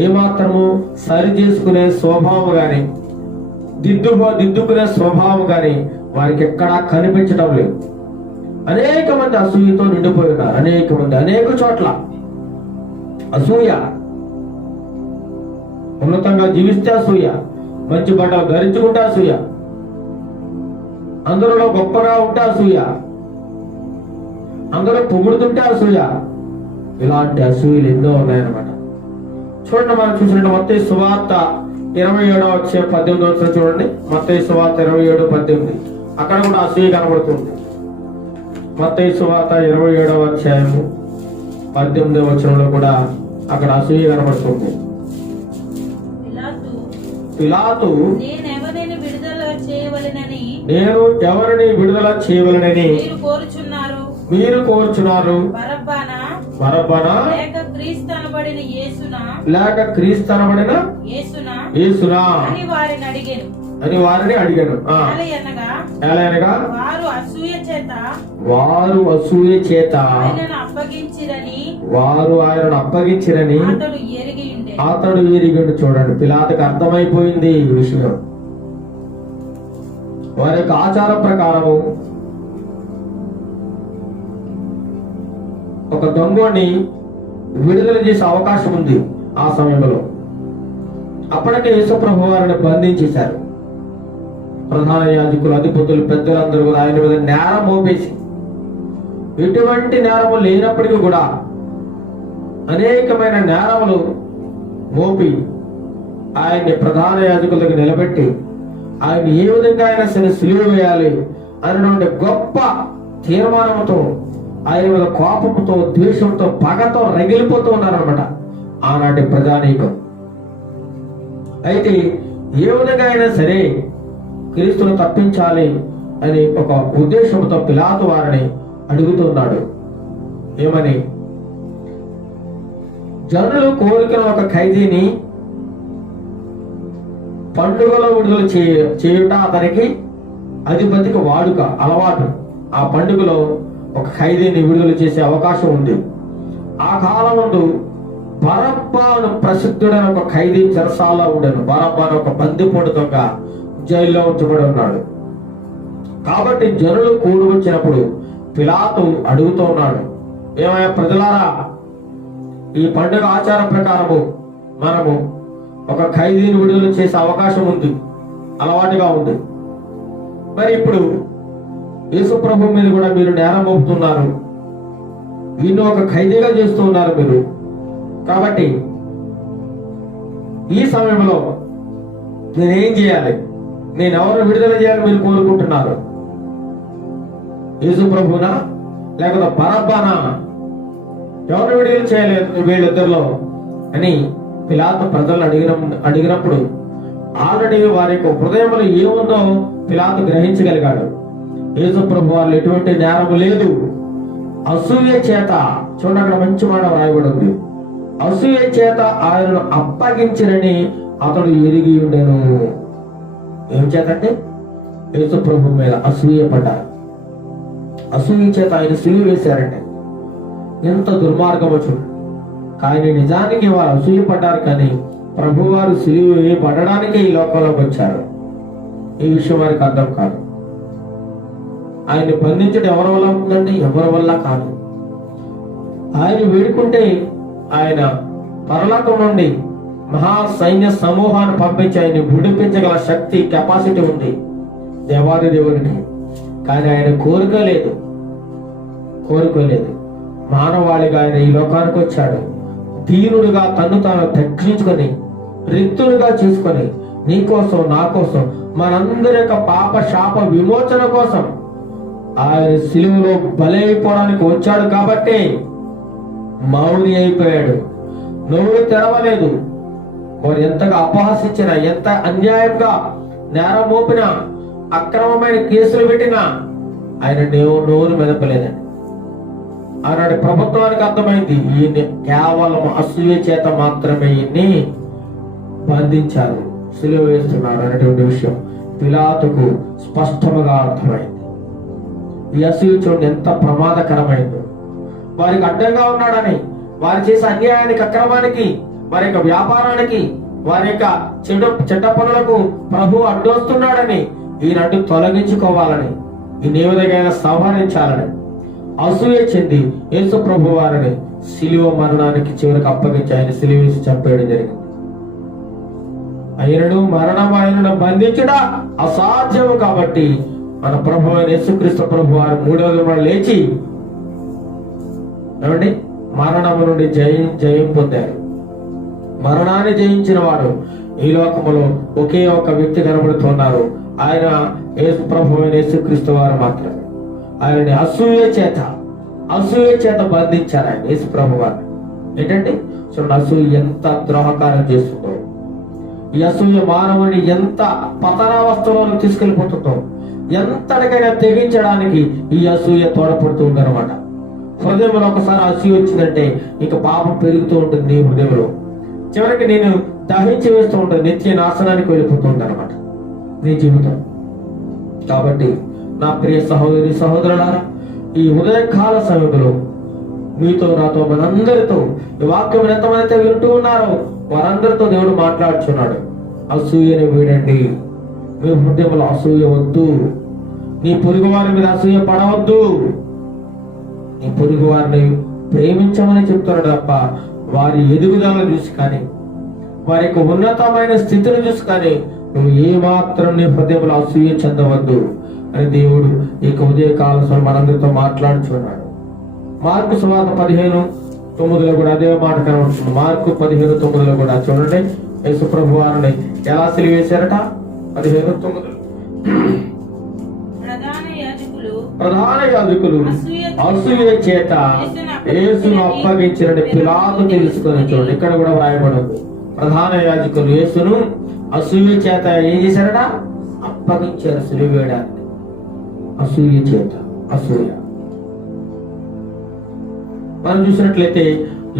ఏమాత్రము సరి చేసుకునే స్వభావం గాని, దిద్దుకునే స్వభావం గాని వారికి ఎక్కడా కనిపించడం లేదు. అనేక మంది అసూయతో నిండిపోయి ఉన్నారు. అనేక మంది అనేక చోట్ల అసూయ. ఉన్నతంగా జీవిస్తే అసూయ, మంచి బట్టలు ధరించుకుంటే అసూయ, అందరిలో గొప్పగా ఉంటే అసూయ, అందరూ పొగుడుతుంటే అసూయ. ఇలాంటి అసూయలు ఎన్నో ఉన్నాయన్నమాట. చూడండి, మనం చూసినట్టు మత్తయి సువార్త 27:18 చూడండి. మత్తయి సువార్త 27:18 అక్కడ కూడా అసూయ కనబడుతుంది. మత్తయి సువార్త 27:18 కూడా అక్కడ అసూయ కనబడుతుంది. పిలాతు నేను ఎవరిని విడుదల చేయవలెనని మీరు కోరుచున్నారు, బరబ్బనా లేక క్రీస్తనబడిన యేసునా అని వారిని అడిగాను. వారు అసూయ చేత ఆయనను అప్పగించిరని అతడు ఎరిగిండు. చూడండి, పిలాతుకు అర్థమైపోయింది ఈ విషయం. వారి యొక్క ఆచారం ప్రకారము ఒక దొంగని విడుదల చేసే అవకాశం ఉంది. ఆ సమయంలో అప్పటికే యేసుప్రభు వారిని బంధించేశారు. ప్రధాన యాజకులు, అధిపతులు, పెద్దలందరూ కూడా ఆయన మీద నేరం మోపేసి, ఎటువంటి నేరము లేనప్పటికీ కూడా అనేకమైన నేరములు మోపి ఆయన్ని ప్రధాన యాజకుల దగ్గర నిలబెట్టి ఆయన ఏ విధంగా అయినా సరే సిలువ వేయాలి అనేటువంటి గొప్ప తీర్మానంతో, ఆయన మీద కోపంతో, ద్వేషంతో, పగతో రగిలిపోతూ ఉన్నారనమాట ఆనాటి ప్రజానీకం. అయితే ఏ విధంగా అయినా సరే క్రీస్తును తప్పించాలి అని ఒక ఉద్దేశంతో పిలాతు వారిని అడుగుతున్నాడు. ఏమని? జనులు కోరికల ఒక ఖైదీని పండుగలో విడుదల చేయుట అతనికి అధిపతికి వాడుక, అలవాటు. ఆ పండుగలో ఒక ఖైదీని విడుదల చేసే అవకాశం ఉంది. ఆ కాలం ముందు బరబ్బాను ప్రసిద్ధుడైన ఒక ఖైదీ చెరసాల్లో ఉండను. బరబ్బాను ఒక బందిపోటు దొంగ జైల్లో ఉంచబడి ఉన్నాడు. కాబట్టి జనులు కూడి వచ్చినప్పుడు పిలాతు అడుగుతూ ఉన్నాడు, ఏమయ్యా ప్రజలారా, ఈ పండుగ ఆచారం ప్రకారము మనము ఒక ఖైదీని విడుదల చేసే అవకాశం ఉంది, అలవాటుగా ఉంది. మరి ఇప్పుడు యేసు ప్రభు మీద కూడా మీరు నేరం మోపుతున్నారు, వీళ్ళు ఒక ఖైదీగా చేస్తూ ఉన్నారు మీరు. కాబట్టి ఈ సమయంలో నేనేం చేయాలి? నేను ఎవరు విడుదల చేయాలని మీరు కోరుకుంటున్నారు? యేసు ప్రభునా లేకపోతే బరబ్బానా? ఎవరు విడుదల చేయలేదు వీళ్ళిద్దరిలో అని పిలాతు ప్రజలను అడిగినప్పుడు ఆల్రెడీ వారి యొక్క హృదయంలో ఏముందో పిలాతు గ్రహించగలిగాడు. యేసు ప్రభు వాళ్ళు ఎటువంటి నేరము లేదు, అసూయ చేత, చూడండి అక్కడ మంచి మాట రాయబడి ఉంది, అసూయ చేత ఆయనను అప్పగించిరని అతడు ఎరిగి ఉండెను. ఏం చేతంటే యేసు ప్రభు మీద అసూయ పడ్డారు. అసూయ చేత ఆయన సిలువ వేశారంటే ఎంత దుర్మార్గమో చూడండి. కానీ నిజానికి వారు అసూయ పడ్డారు, కానీ ప్రభు వారు సిలువ పడడానికే ఈ లోకంలోకి వచ్చారు. ఈ విషయం వారికి అర్థం కాదు. ఆయన్ని బంధించడం ఎవరి వల్ల అవుతుందండి? ఎవరి వల్ల కాదు. ఆయన వేడుకుంటే ఆయన పరలోకం నుండి మహా సైన్య సమూహాన్ని పంపించి ఆయన్ని విడిపించగల శక్తి, కెపాసిటీ ఉంది దేవాది దేవునికి. కానీ ఆయన కోరుకోలేదు. మానవాళిగా ఆయన ఈ లోకానికి వచ్చాడు. దీనుడుగా తన్ను తాను తగ్గించుకొని రిక్తులుగా చేసుకొని నీ కోసం, నా కోసం, మనందరి యొక్క పాప శాప విమోచన కోసం ఆయన సిలువలో బలైపోవడానికి వచ్చాడు. కాబట్టి మౌని అయిపోయాడు. నోరు తెరవలేదు. వారు ఎంతగా అపహసించినా, ఎంత అన్యాయంగా నేరం మోపినా, అక్రమమైన కేసులు పెట్టినా ఆయన నోరు మెదపలేదండి. ఆనాటి ప్రభుత్వానికి అర్థమైంది, ఈయన కేవలం అసూయ చేత మాత్రమే ఈయన్ని బంధించారు, సిలువ వేస్తున్నారు అనేటువంటి విషయం పిలాతుకు స్పష్టంగా అర్థమైంది. ఈ అసూయ చూడండి ఎంత ప్రమాదకరమైందో. వారికి అడ్డంగా ఉన్నాడని, వారు చేసే అన్యాయానికి, అక్రమానికి, వారి యొక్క వ్యాపారానికి, వారి యొక్క చెడ్డ పనులకు ప్రభు అడ్డొస్తున్నాడని, ఈయన అడ్డు తొలగించుకోవాలని, ఈ ఏ విధంగా సంహరించాలని అసూయ చెంది యేసు ప్రభు వారిని సిలువ మరణానికి చివరికి అప్పగించి ఆయన సిలువ వేసి చంపేయడం జరిగింది. ఆయనను మరణం బంధించడం అసాధ్యము. కాబట్టి మన ప్రభు అయిన యేసుక్రీస్తు ప్రభు వారు 3వ దినాన లేచి ఏమండి మరణము నుండి జయం పొందారు. మరణాన్ని జయించిన వారు ఈ లోకములో ఒకే ఒక వ్యక్తి కనబడుతున్నారు. ఆయన యేసు ప్రభు అయిన యేసుక్రీస్తు వారు మాత్రమే. ఆయనని అసూయ చేత బంధించారు ఆయన యేసు ప్రభు వారిని. ఏంటంటే చూడండి, అసూయ ఎంత ద్రోహకారం చేస్తుందో, ఈ అసూయ మానవుని ఎంత పతనావస్థలోకి తీసుకెళ్లిపోతుందో, ఎంతటికైనా తెగించడానికి ఈ అసూయ తోడపడుతూ ఉందన్నమాట. హృదయంలో ఒకసారి అసూయ వచ్చిందంటే ఇక పాపం పెరుగుతూ ఉంటుంది నీ హృదయంలో. చివరికి నేను దహించి వేస్తూ ఉంటుంది, నిత్య నాశనానికి వెళ్ళిపోతుంది అనమాట నీ జీవితం. కాబట్టి నా ప్రియ సహోదరి సహోదరులారా, ఈ ఉదయకాల సమయంలో మీతో, నాతో, మనందరితో ఈ వాక్యం ఎంతమంది వింటూ ఉన్నారో వారందరితో దేవుడు మాట్లాడుచున్నాడు. అసూయని వీడండి. మీ హృదయంలో అసూయ వద్దు. నీ పొరుగు వారి మీద అసూయ పడవద్దు. నీ పొరుగు వారిని ప్రేమించమని చెప్తున్నాడు తప్ప వారి ఎదుగుదలను చూసి కానీ, వారి యొక్క ఉన్నతమైన స్థితిని చూసి కానీ నువ్వు ఏమాత్రం నీ హృదయంలో అసూయ చెందవద్దు అని దేవుడు ఈ ఉదయకాల మనందరితో మాట్లాడుచున్నాడు. మార్కు సువార్త 15:9 కూడా అదే మాట కనబడుతుంది. మార్కు 15:9 కూడా చూడండి, యేసు ప్రభు వారిని ఎలా సిలువేశారట. 15:9 ప్రధాన యాజకులు అసూయ చేత యేసును అప్పగించినని పిలాతు తెలుసుకొని, చూడండి ఇక్కడ కూడా వ్రాయబడి ఉంది. ప్రధాన యాజకులు యేసును అసూయ చేత ఏం చేశారట? అప్పగించారు సిలువ వేయడానికి. అసూయ చేత, అసూయ. మనం చూసినట్లయితే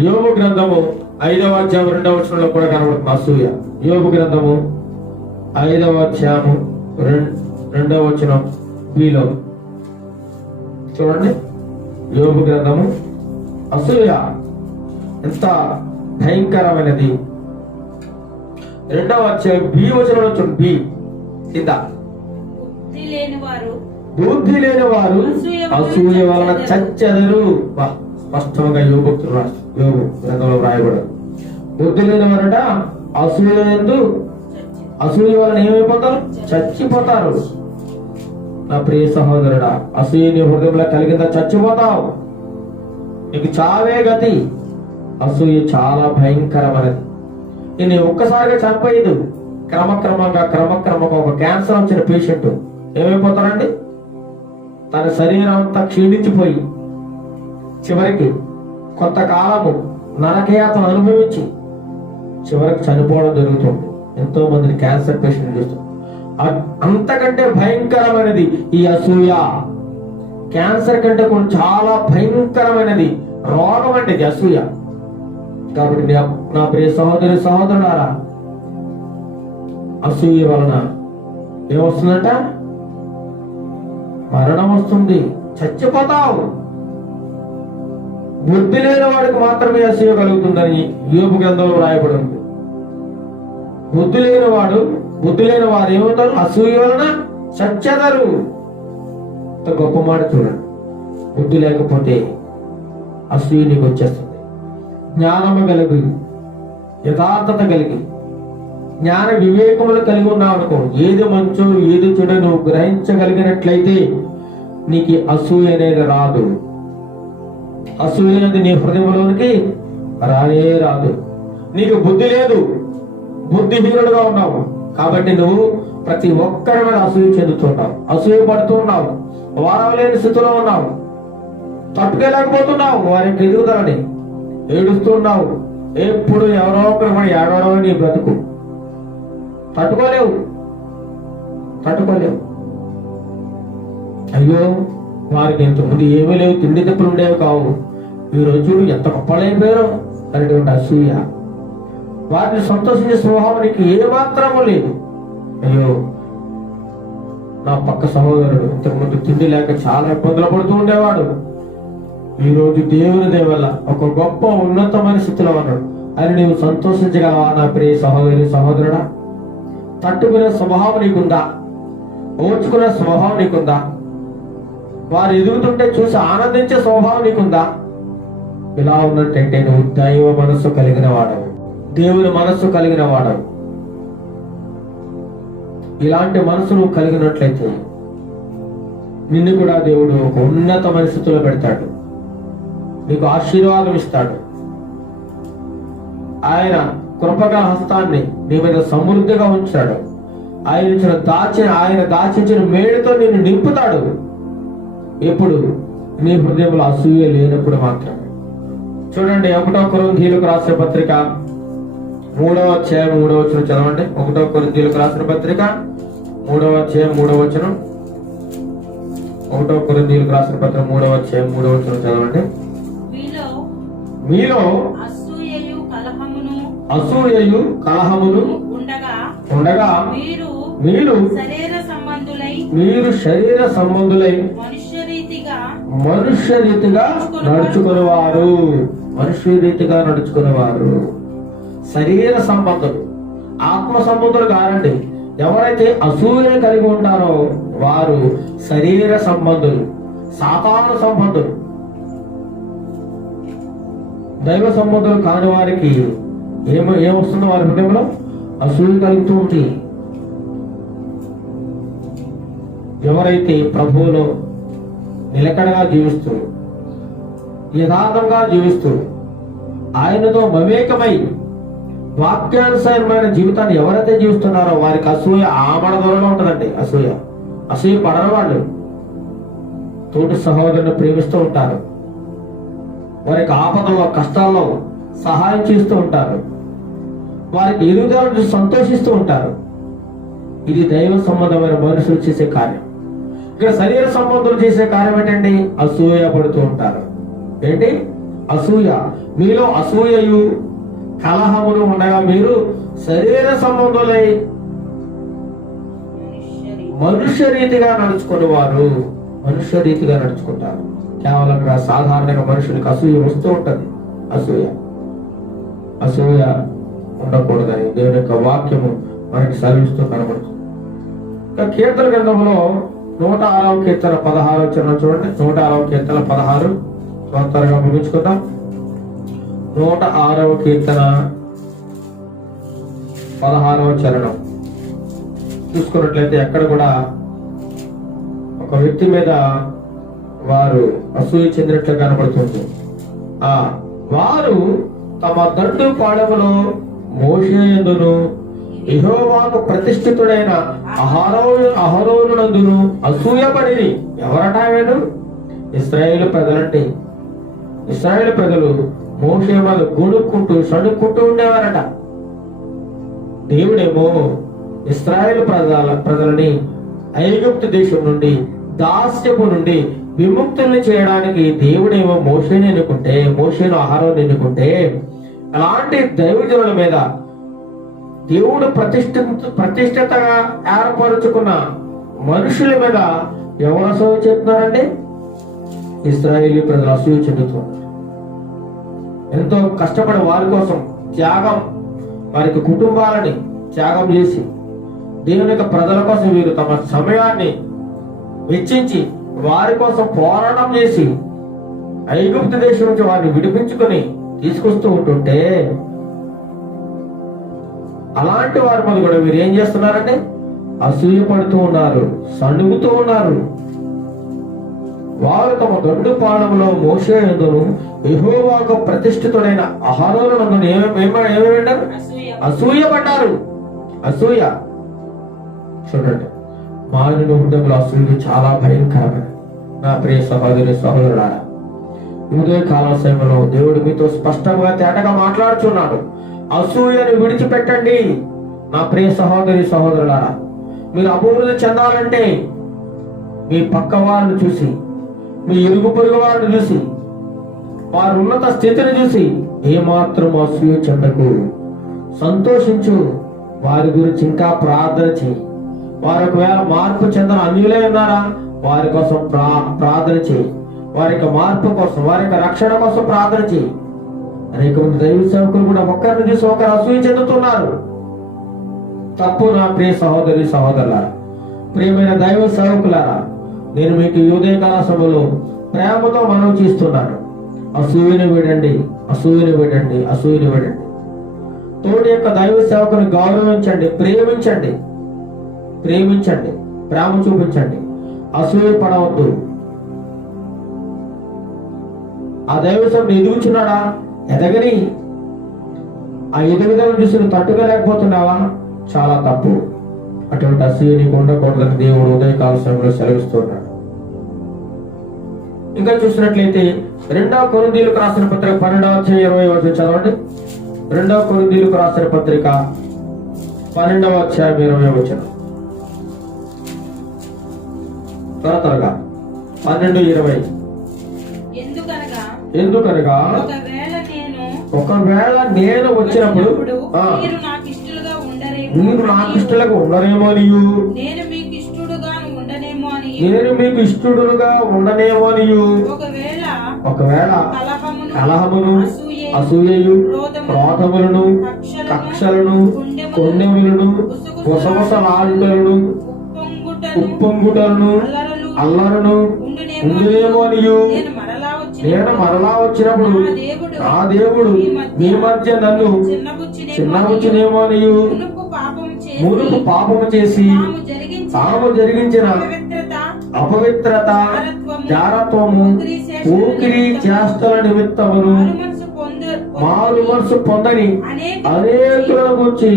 యోబు గ్రంథము 5వ అధ్యాయం 2వ వచనంలో కూడా కనబడుతుంది అసూయ. యోబు గ్రంథము 5వ అధ్యాయము 2వ వచనం బిలో చూడండి. యోబు గ్రంథము అసూయ ఎంత భయంకరమైనది. 2వ అధ్యాయం బి వచనంలో చూడండి. బి కింద బుద్ధి లేని వారు అసూయ వలన చచ్చెదరు. స్పష్టంగా యోబు గ్రంథంలో వ్రాయబడదు. బుద్ధి లేని వారట అసూయ వలన ఏమైపోతారు? చచ్చిపోతారు. నా ప్రియ సహోదరుడా, అసూయ నీ హృదయంలో కలిగిందా చచ్చిపోతావు. నీకు చావే గతి. అసూయ చాలా భయంకరమైనది. నేను ఒక్కసారిగా చనిపోయేది. క్రమక్రమంగా ఒక క్యాన్సర్ వచ్చిన పేషెంట్ ఏమైపోతారండి? తన శరీరం అంతా క్షీణించిపోయి చివరికి కొంతకాలము నరకయాతను అనుభవించి చివరికి చనిపోవడం జరుగుతుంది. ఎంతో మందిని క్యాన్సర్ పేషెంట్ చూస్తాం. అంతకంటే భయంకరమైనది ఈ అసూయ. క్యాన్సర్ కంటే కూడా చాలా భయంకరమైనది రోగం అంటే ఇది అసూయ. కాబట్టి నా ప్రియ సహోదరి సహోదరులారా, అసూయ వలన ఏమొస్తుందంట? మరణం వస్తుంది, చచ్చిపోతావు. బుద్ధి లేని వాడికి మాత్రమే అసూయ కలుగుతుందని యోబు గ్రంథంలో రాయబడి ఉంది. బుద్ధి లేని వాడు బుద్ధి లేని వారు ఏమవుతారు? అసూయ వలన చచ్చెదరు. ఇంత గొప్ప మాట చూడండి. బుద్ధి లేకపోతే అసూయ నీకు వచ్చేస్తుంది. జ్ఞానము కలిగి, యథార్థత కలిగి, జ్ఞాన వివేకములు కలిగి ఉన్నావు అనుకో, ఏది మంచో ఏది చెడు నువ్వు గ్రహించగలిగినట్లయితే నీకు అసూయ అనేది రాదు. అసూయ అనేది నీ హృదయంలోనికి రానే రాదు. నీకు బుద్ధి లేదు, బుద్ధిహీనుడుగా ఉన్నావు కాబట్టి నువ్వు ప్రతి ఒక్కరి మీద అసూయ చెందుతున్నావు, అసూయ పడుతూ ఉన్నావు, వారవలేని స్థితిలో ఉన్నావు, తట్టుకోలేకపోతున్నావు, వారికి ఎదుగుదలని ఏడుస్తున్నావు. ఎప్పుడు ఎవరో ఒకరు మన ఏడవడం నీ బ్రతుకు. తట్టుకోలేవు. అయ్యో వారికి ఇంతకుముందు ఏమీ లేవు, తిండి తిప్పులు ఉండేవి కావు, ఈరోజు చూడు ఎంత గొప్పలైపోయారో అనేటువంటి అసూయ. వారిని సంతోషించే స్వభావం నీకు ఏమాత్రము లేదు. అయ్యో నా పక్క సహోదరుడు ఇంతకుముందు తిండి లేక చాలా ఇబ్బందులు పడుతూ ఉండేవాడు, ఈ రోజు దేవుని దయ వల్ల ఒక గొప్ప ఉన్నతమైన స్థితిలో ఉన్నాడు అని నీవు సంతోషించగలవా? నా ప్రియ సహోదరి సహోదరుడా, తట్టుకునే స్వభావం నీకుందా? ఓర్చుకునే స్వభావం నీకుందా? వారు ఎదుగుతుంటే చూసి ఆనందించే స్వభావం నీకుందా? ఇలా ఉన్నట్టంటే నువ్వు దైవ మనస్సు కలిగిన వాడవు, దేవుని మనస్సు కలిగిన వాడవు. ఇలాంటి మనసు నువ్వు కలిగినట్లయితే నిన్ను కూడా దేవుడు ఒక ఉన్నతమైన స్థితిలో పెడతాడు, నీకు ఆశీర్వాదం ఇస్తాడు. ఆయన కృపగా హస్తాన్ని నీ మీద సమృద్ధిగా ఉంచాడు. ఆయన దాచించిన మేలుతో నిన్ను నింపుతాడు. ఎప్పుడు? నీ హృదయంలో అసూయ లేనప్పుడు మాత్రమే. చూడండి, 1 కొరింథీయులకు రాసిన పత్రిక 3వ అధ్యాయం 3వ వచనం చదవండి. 1 కొరింథీయులకు రాసిన పత్రిక 3వ అధ్యాయం 3వ వచనం. 1 కొరింథీయులకు రాసిన పత్రిక 3వ అధ్యాయం 3వ వచనం చదవండి. మీలో అసూయయు కలహమును ఉండగా మీరు శరీర సంబంధులై మనుష్య రీతిగా నడుచుకునేవారు. శరీర సంబంధులు, ఆత్మ సంబంధులు కారండి. ఎవరైతే అసూయ కలిగి ఉంటారో వారు శరీర సంబంధులు, సాతాను సంబంధులు. దైవ సంబంధులు కాని వారికి ఏమొస్తుందో వారి హృదయంలో అసూయ కలుగుతూ ఉంటుంది. ఎవరైతే ప్రభువులో నిలకడగా జీవిస్తూ, యథార్థంగా జీవిస్తూ, ఆయనతో మమేకమై వాక్యానుసారమైన జీవితాన్ని ఎవరైతే జీవిస్తున్నారో వారికి అసూయ ఆమడ దూరంలో ఉంటుందండి. అసూయ పడని వాళ్ళు తోటి సహోదరుని ప్రేమిస్తూ ఉంటారు, వారికి ఆపదలో కష్టాల్లో సహాయం చేస్తూ ఉంటారు, వారికి ఎదుగుదలను సంతోషిస్తూ ఉంటారు. ఇది దైవ సంబంధమైన మనుషులు చేసే కార్యం. ఇక్కడ శరీర సంబంధులు చేసే కార్యం ఏంటండి? అసూయ పడుతూ ఉంటారు. ఏంటి? అసూయ. మీలో అసూయయు కలహములు ఉండగా మీరు శరీర సంబంధులై మనుష్య రీతిగా నడుచుకుంటారు. కేవలం సాధారణంగా మనుషులకు అసూయ వస్తూ ఉంటది. అసూయ ఉండకూడదని దేవుని యొక్క వాక్యము మనకి సెలవిస్తూ కనబడుతుంది. కీర్తన గ్రంథంలో 106వ కీర్తన 16వ చరణం చూడండి. 106వ కీర్తన 16 త్వరగా ముగించుకుందాం. 106వ కీర్తన 16వ చరణం చూసుకున్నట్లయితే ఎక్కడ కూడా ఒక వ్యక్తి మీద వారు అసూయ చెందినట్లు కనబడుతుంది. వారు తమ దండు పాడములో మోషేయందును యెహోవాకు ప్రతిష్ఠితుడైన అహరోనునందును అసూయపడి. ఎవరట వీడు? ఇశ్రాయేలు ప్రజలంటే. ఇశ్రాయేలు ప్రజలు మోషే మీద గొడుక్కుంటూ సణుక్కుంటూ ఉండేవారట. దేవుడేమో ఇశ్రాయేలు ప్రజలని ఐగుప్తు దేశం నుండి, దాస్యపు నుండి విముక్తుల్ని చేయడానికి దేవుడేమో మోషేని ఎన్నుకుంటే, మోషేను అహరోను ఎన్నుకుంటే, అలాంటి దైవజనుల మీద దేవుడు ప్రతిష్ఠితగా ఏర్పరుచుకున్న మనుషుల మీద ఎవరు అసూయ చెప్తున్నారండి? ఇశ్రాయేలీ ప్రజలు అసూయ చెందుతున్నారు. ఎంతో కష్టపడి వారి కోసం త్యాగం, వారికి కుటుంబాలని త్యాగం చేసి దేవుని యొక్క ప్రజల కోసం వీరు తమ సమయాన్ని వెచ్చించి వారి కోసం పోరాటం చేసి ఐగుప్తు దేశం నుంచి వారిని విడిపించుకొని తీసుకొస్తూ ఉంటుంటే అలాంటి వారి మీద కూడా వీరు ఏం చేస్తున్నారంటే అసూయ పడుతూ ఉన్నారు, సణుగుతూ ఉన్నారు. వారు తమ గండు పాలములో మోషే యందును యెహోవాకు ప్రతిష్ఠితుడైన అహరోనునందును ఏమేమంటారు? అసూయ పడ్డారు. అసూయ. చూడండి, మానవ హృదయంలో అసూయ చాలా భయంకరమైన. నా ప్రియ సహోదరి సహోదరులారా, ఉదయ కాల సమయంలో దేవుడు మీతో స్పష్టంగా తేటగా మాట్లాడుచున్నాడు. అసూయను విడిచిపెట్టండి. నా ప్రియ సహోదరి సహోదరులారా, మీరు అభివృద్ధి చెందాలంటే మీ పక్క వారిని చూసి, మీ ఇరుగు పొరుగు వారిని చూసి, వారి ఉన్నత స్థితిని చూసి ఏమాత్రం అసూయ చెందకు. సంతోషించు. వారి గురించి ఇంకా ప్రార్థన చేయి. వారు ఒకవేళ మార్పు చెందని అన్యులై ఉన్నారా, వారి కోసం ప్రార్థన చేయి. వారి యొక్క మార్పు కోసం, వారి యొక్క రక్షణ కోసం ప్రార్థన చేయి. అనేక మంది దైవ సేవకులు కూడా ఒకరిని చూసి ఒకరు అసూయ చెందుతున్నారు. తప్పు. నా ప్రియ సహోదరి సహోదరులారా, ప్రియమైన దైవ సేవకులారా, నేను మీకు ఈ ఉదయకాల సభలో ప్రేమతో మనవి చేస్తున్నాను. అసూయను విడండి, అసూయను విడండి, అసూయను విడండి. తోటి యొక్క దైవ సేవకుని గౌరవించండి, ప్రేమించండి, ప్రేమించండి, ప్రేమ చూపించండి. అసూయ పడవద్దు. ఆ దైవ సేవకుని ఎదుగుచున్నాడా? ఎదగని. ఆ ఎదుగుదలను చూసి నువ్వు తట్టుకోలేకపోతున్నావా? చాలా తప్పు. అటువంటి అసూయ నీకు ఉండకూడదని దేవుడు ఉదయకాల సమయంలో సెలవిస్తున్నాడు. ఇంకా చూసినట్లయితే 2 కొరింథీయులకు రాసిన పత్రిక 12:20 చదవండి. 2 కొరింథీయులకు రాసిన పత్రిక 12:20. త్వరగా 12:20. ఎందుకనగా ఒకవేళ నేను వచ్చినప్పుడు మీరు నాకు ఇష్టలుగా ఉండరేమో అనియు, నేను మీకు ఇష్టడుగా ఉండనేమో అనియు, ఒకవేళ కలహమును, అసూయయు, క్రోధములను, కక్షలను, కొండెములను, గుసగుసలాడుటలను, ఉప్పొంగుటలను, అల్లరును ఉండునేమో అనియు, నేను మరలా వచ్చినప్పుడు నా దేవుడు మీ మధ్య నన్ను చిన్నబుచ్చునేమో అనియు, మునుపు పాపము చేసి తాము జరిగించిన అపవిత్రత, జారత్వము, ఊకిరి చేష్టల నిమిత్తమును మారు మనసు పొందని అనేకులను గురించి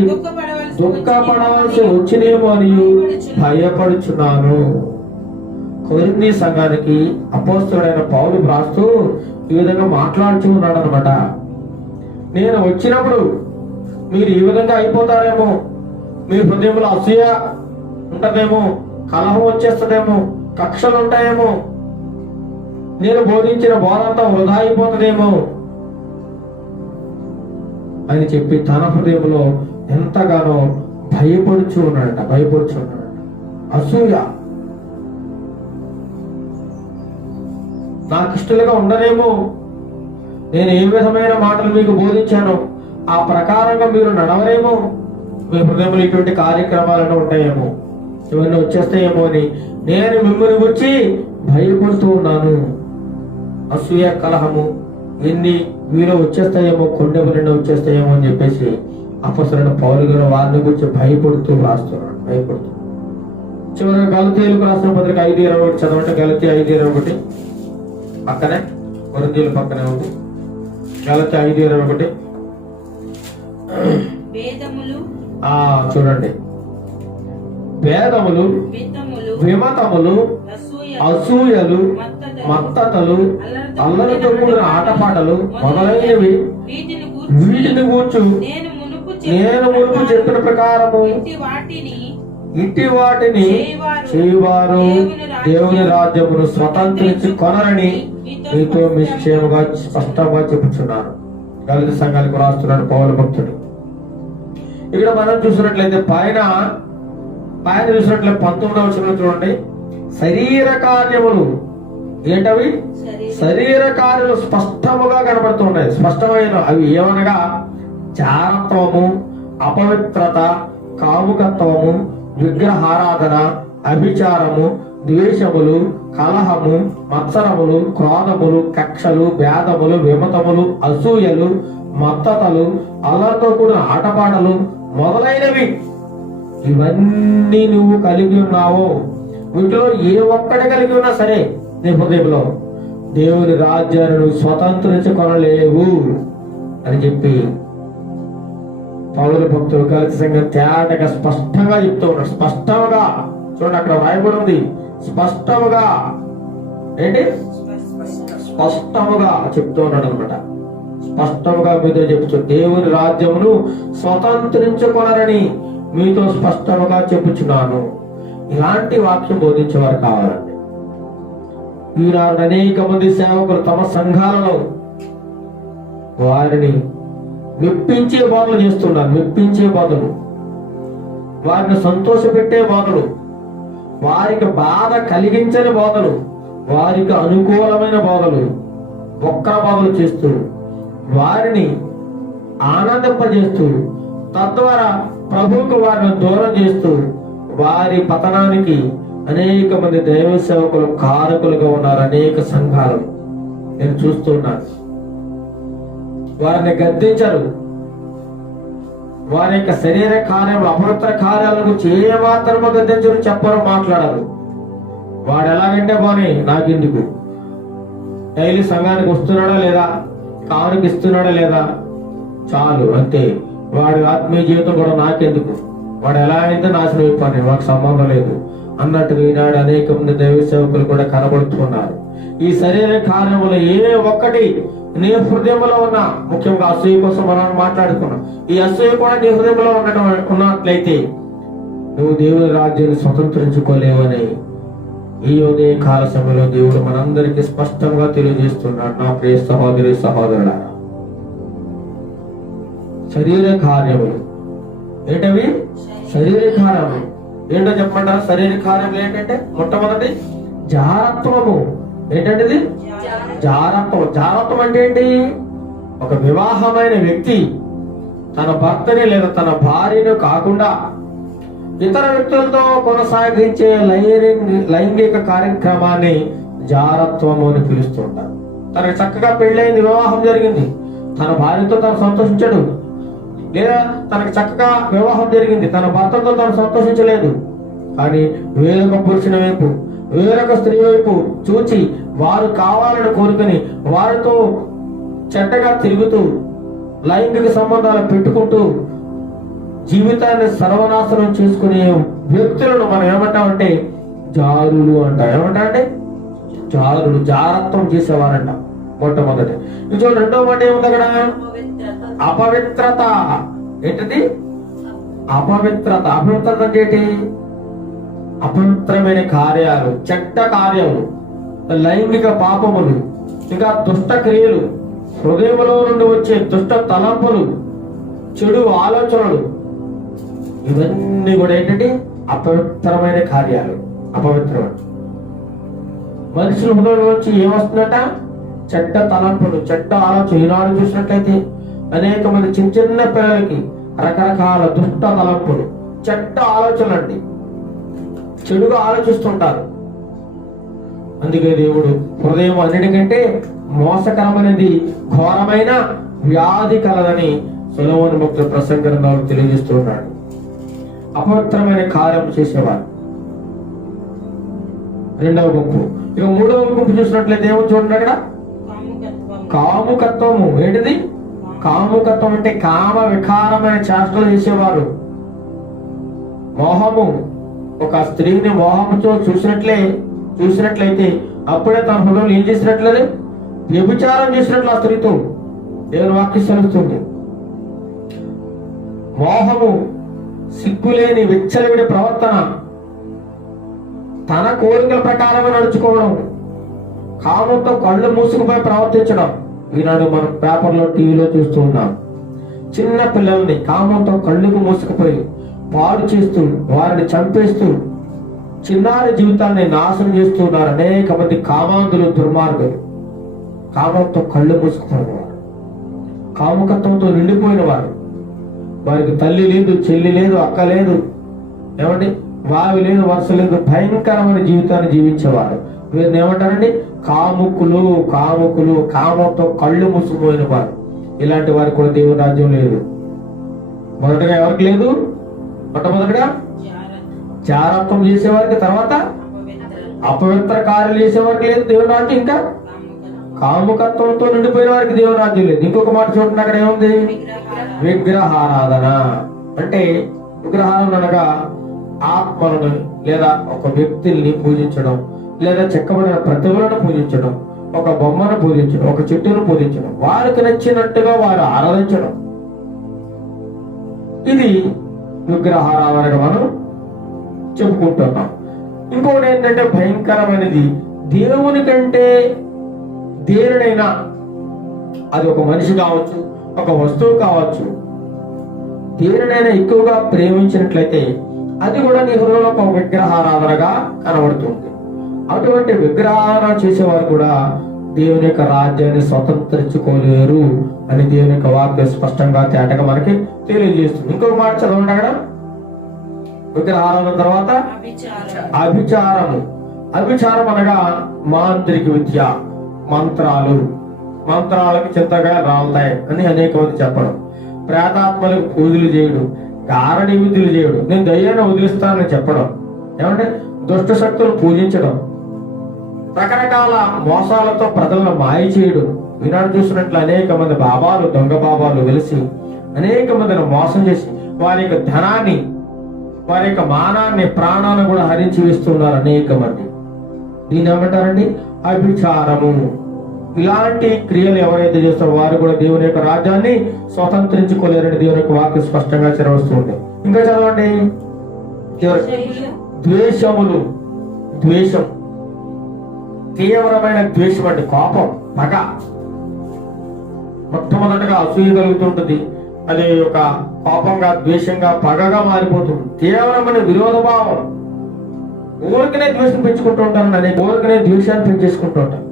దుఃఖపడవలసి వచ్చినేమో అని భయపడుచున్నాను. కొరింథీ సంఘానికి అపోస్తలుడైన పౌలు రాస్తూ ఈ విధంగా మాట్లాడుతూ ఉన్నాడు అనమాట. నేను వచ్చినప్పుడు మీరు ఈ విధంగా అయిపోతారేమో, మీ హృదయంలో అసూయ ఉంటదేమో, కలహం వచ్చేస్తుందేమో, కక్షలు ఉంటాయేమో, నేను బోధించిన బోధంతా వృధా అయిపోతుందేమో అని చెప్పి తన హృదయంలో ఎంతగానో భయపడుచు ఉన్నాడట. అసూయ. నాకు ఇష్టలుగా ఉండనేమో, నేను ఏ విధమైన మాటలు మీకు బోధించానో ఆ ప్రకారంగా మీరు నడవరేమో, మీ హృదయంలో ఇటువంటి కార్యక్రమాలను ఉంటాయేమో, ఇవన్నీ వచ్చేస్తాయేమో అని నేను మిమ్మల్ని గురించి భయపడుతూ ఉన్నాను. అసూయ, కలహము ఎన్ని వీలో వచ్చేస్తాయేమో, కొండెములన్నీ వచ్చేస్తాయేమో అని చెప్పేసి అపొస్తలుడైన పౌలు గారు వారిని గురించి భయపడుతూ రాస్తున్నాడు. చివరిగా గలతీయులకు రాసిన పత్రిక 5:21 చదవండి. గలతీ 5:21 పక్కనే, కొరింథీయుల పక్కనే ఉంది. గలతీ 5:21. చూడండి, భేదములు, విమతములు, అసూయలు, మత్తతలు, అల్లరితో కూడిన ఆటపాటలు మొదలైనవి వీటిని గూర్చు నేను మునుపు చెప్పిన ప్రకారము ఇట్టి వాటిని చేయవారు దేవుని రాజ్యమును స్వతంత్రించి కొనరని మీతో నిశ్చయముగా స్పష్టంగా చెప్పుచున్నాను. గలతీ సంఘానికి రాస్తున్నాడు పౌలు భక్తుడు. ఇక్కడ మనం చూసినట్లయితే పైన చూసినట్లయితే 19వ వచనంలో చూడండి, శరీర కార్యములు ఏంటవి? శరీర కార్యములు స్పష్టముగా కనబడుతున్నాయి. స్పష్టమైన అవి ఏమనగా జారత్వము, అపవిత్రత, కాముకత్వము, విగ్రహారాధన, అభిచారము, ద్వేషములు, కలహము, మత్సరములు, క్రోధములు, కక్షలు, భేదములు, విమతములు, అసూయలు, మత్తతలు, అల్లరితో కూడిన ఆటపాటలు మొదలైనవి ఇవన్నీ నువ్వు కలిగి ఉన్నావో, వీటిలో ఏ ఒక్కటి కలిగి ఉన్నా సరే నీ హృదయంలో దేవుని రాజ్యాన్ని నువ్వు స్వతంత్రించుకొనలేవు అని చెప్పి పౌలు భక్తులు గలతీ సంఘం తేటగా స్పష్టంగా చెప్తూ ఉన్నాడు. స్పష్టంగా చూడండి, అక్కడ రాయబడి ఉంది. స్పష్టముగా ఏంటి? స్పష్టముగా చెప్తూ ఉన్నాడు అనమాట. స్పష్టముగా మీతో చెప్తూ దేవుని రాజ్యమును స్వతంత్రించుకొనరని మీతో స్పష్టముగా చెప్పుచున్నాను. ఇలాంటి వాక్యం బోధించేవారు కావాలండి. ఈనాడు అనేక మంది సేవకులు తమ సంఘాలలో వారిని మెప్పించే బోధలు చేస్తున్నారు. మెప్పించే బోధలు, వారిని సంతోషపెట్టే బోధలు, వారికి బాధ కలిగించని బోధలు, వారికి అనుకూలమైన బోధలు, ఒక్కర బోధలు చేస్తూ వారిని ఆనందింపజేస్తూ తద్వారా ప్రభువుకు వారిని దూరం చేస్తూ వారి పతనానికి అనేక మంది దైవ సేవకులు కారకులుగా ఉన్నారు. అనేక సంఘాలు నేను చూస్తున్నాను. వారిని గద్దించరు. వారి యొక్క శరీర కార్యములు, అపవిత్ర కార్యాల గురించి ఏ మాత్రమో గద్దించరు, చెప్పరు, మాట్లాడరు. వాడు ఎలాగంటే పోనీ నాకెందుకు, డైలీ సంఘానికి వస్తున్నాడా లేదా, కానుక ఇస్తున్నాడా లేదా, చాలు అంతే. వాడి ఆత్మీయ జీవితం కూడా నాకెందుకు, వాడు ఎలా అయితే నాశనం అయిపోయి వాడికి సంబంధం లేదు అన్నట్టుగా ఈనాడు అనేక మంది దైవ సేవకులు కూడా కనబడుతున్నారు. ఈ శరీర కార్యములు ఏ ఒక్కటి నీ హృదయంలో ఉన్న, ముఖ్యంగా అసూయ కోసం మనం మాట్లాడుకున్నాం, ఈ అసూయ కూడా నీ హృదయంలో ఉన్నట్లయితే నువ్వు దేవుని రాజ్యాన్ని స్వతంత్రించుకోలేవని ఈ ఉదయ కాల సమయంలో దేవుడు మనందరికీ స్పష్టంగా తెలియజేస్తున్నాడు. నా ప్రియ సహోదరి సహోదరులారా, శరీర కార్యములు ఏంటవి? శరీర కార్యములు ఏంటో చెప్పమంటారా? శరీర కార్యములు ఏంటంటే మొట్టమొదటి జారత్వము. ఏంటంటే జారత్వం. జారత్వం అంటే ఏంటి? ఒక వివాహమైన వ్యక్తి తన భర్తని లేదా తన భార్యను కాకుండా ఇతర వ్యక్తులతో కొనసాగించే లైంగిక కార్యక్రమాన్ని జారత్వము అని పిలుస్తుంటారు. తనకు చక్కగా పెళ్ళైంది, వివాహం జరిగింది, తన భార్యతో తను సంతోషించడు, లేదా తనకు చక్కగా వివాహం జరిగింది, తన భర్తతో తను సంతోషించలేదు, కానీ వేరొక పురుషుని వైపు, వేరొక స్త్రీ వైపు చూచి వారు కావాలని కోరుకుని వారితో చెడ్డగా తిరుగుతూ లైంగిక సంబంధాలు పెట్టుకుంటూ జీవితాన్ని సర్వనాశనం చేసుకునే వ్యక్తులను మనం ఏమంటామంటే జారులు అంటాం. ఏమంటామంటే జారులు, జారత్వం చేసేవారంట మొట్టమొదటి. ఇది రెండో మాట ఏముంది అక్కడ? అపవిత్రత. ఏంటది? అపవిత్రత. అపవిత్రత అంటే ఏంటి? అపవిత్రమైన కార్యాలు, చెడ్డ కార్యాలు, లైంగిక పాపములు, ఇంకా దుష్ట క్రియలు, హృదయంలో నుండి వచ్చే దుష్ట తలంపులు, చెడు ఆలోచనలు, ఇవన్నీ కూడా ఏంటంటే అపవిత్రమైన కార్యాలు. అపవిత్రమైన మనుషుల హృదయంలో వచ్చి ఏమొస్తుందట? చెడ్డ తలంపులు, చెడ్డ ఆలోచన. ఈనాడు చూసినట్లయితే అనేక మంది చిన్న చిన్న పిల్లలకి రకరకాల దుష్ట తలంపులు, చెడ్డ ఆలోచనలు అండి, చెడుగా ఆలోచిస్తుంటారు. అందుకే దేవుడు హృదయం అన్నిటికంటే మోసకరమైనది, ఘోరమైన వ్యాధి కలదని సొలొమోను భక్తుడు ప్రసంగ గ్రంథంలో తెలియజేస్తున్నాడు. అపవిత్రమైన కార్యం చేసేవారు రెండవ గుంపు. ఇక మూడవ గుంపు చూసినట్లయితే ఏమో చూడండి అక్కడ కాముకత్వము. ఏంటిది? కాముకత్వం అంటే కామ వికారమైన చేష్టలు చేసేవారు. మోహము, ఒక స్త్రీని మోహముతో చూసినట్లయితే అప్పుడే తన హృదయంలో ఏం చేసినట్లేదు? వ్యభిచారం చేసినట్లు ఆ స్త్రీతో దేవుని వాక్యం సెలవుస్తుంది. మోహము, సిగ్గులేని విచ్చలవిడి ప్రవర్తన, తన కోరికల ప్రకారమే నడుచుకోవడం, కామంతో కళ్ళు మూసుకుపోయి ప్రవర్తించడం. ఈనాడు మనం పేపర్లో, టీవీలో చూస్తూ ఉన్నాం. చిన్న పిల్లల్ని కామంతో కళ్ళుకు మూసుకుపోయి పాడు చేస్తూ, వారిని చంపేస్తూ చిన్నారి జీవితాన్ని నాశనం చేస్తున్నారు అనేక మంది కామాంధులు, దుర్మార్గులు. కామంతో కళ్ళు మూసుకుపోయిన వారు, కాముకత్వంతో నిండిపోయిన వారు. వారికి తల్లి లేదు, చెల్లి లేదు, అక్క లేదు, ఏమండి వావి లేదు, వరుస లేదు, భయంకరమైన జీవితాన్ని జీవించేవారు. వీరిని ఏమంటారండి? కాముకులు. కాముకులు, కామంతో కళ్ళు మూసుకుపోయిన వారు. ఇలాంటి వారికి కూడా దేవుని రాజ్యం లేదు. మొదటగా ఎవరికి లేదు? మొట్టమొదటిగా జారత్వం చేసేవారికి, తర్వాత అపవిత్ర కార్యాలు చేసేవారికి లేదు దేవుని రాజ్యం. ఇంకా కాముకత్వంతో నిండిపోయిన వారికి దేవుని రాజ్యం లేదు. ఇంకొక మాట చూడండి, అక్కడ ఏముంది? విగ్రహారాధన. అంటే విగ్రహారాధన అనగా ఆత్మలను లేదా ఒక వ్యక్తిని పూజించడం, లేదా చెక్కబడిన ప్రతిభలను పూజించడం, ఒక బొమ్మను పూజించడం, ఒక చెట్టును పూజించడం, వారికి నచ్చినట్టుగా వారు ఆరాధించడం. ఇది విగ్రహారాధనగా మనం చెప్పుకుంటున్నాం. ఇంకోటి ఏంటంటే భయంకరమైనది, దేవుని కంటే దేనినైనా, అది ఒక మనిషి కావచ్చు, ఒక వస్తువు కావచ్చు, దేనినైనా ఎక్కువగా ప్రేమించినట్లయితే అది కూడా నీ హృదయంలో ఒక విగ్రహారాధనగా కనబడుతుంది. అటువంటి విగ్రహారాధన చేసేవారు కూడా దేవుని యొక్క రాజ్యాన్ని స్వతంత్రించుకోలేరు అని దేవుని యొక్క వాక్యం స్పష్టంగా తేటగా మనకి తెలియజేస్తుంది. ఇంకొక మాట చదవండి అక్కడ. విగ్రహారాధన తర్వాత అభిచారము. అభిచారం అనగా మాంత్రిక విద్య, మంత్రాలు, మంత్రాలకు చింతగా రాలుతాయి అని అనేక మంది చెప్పడం, ప్రేతాత్మలకు పూజలు చేయడం, కారణ విధులు చేయడం, నేను దయ్యాన్ని వదిలిస్తానని చెప్పడం, ఏమంటే దుష్ట శక్తులు పూజించడం, రకరకాల మోసాలతో ప్రజలను మాయ చేయడం. ఈనాడు చూసినట్లు అనేక మంది బాబాలు, దొంగ బాబాలు వెలిసి అనేక మందిని మోసం చేసి వారి యొక్క ధనాన్ని, వారి యొక్క మానాన్ని, ప్రాణాలను కూడా హరించి వేస్తున్నారు అనేక మంది. దీన్ని ఏమంటారండి? అభిచారము. ఇలాంటి క్రియలు ఎవరైతే చేస్తారో వారు కూడా దేవుని యొక్క రాజ్యాన్ని స్వతంత్రించుకోలేరని దేవుని యొక్క వాక్యం స్పష్టంగా చెరవస్తుంది. ఇంకా చదవండి. ద్వేషములు. ద్వేషం, తీవ్రమైన ద్వేషం అండి, కోపం, పగ. మొట్టమొదటిగా అసూయ కలుగుతుంటుంది, అది ఒక కోపంగా, ద్వేషంగా, పగగా మారిపోతుంది. తీవ్రమైన విరోధ భావం. ఊరికనే ద్వేషం పెంచుకుంటూ ఉంటారు, అనే ఊరికనే ద్వేషాన్ని పెంచేసుకుంటూ ఉంటారు.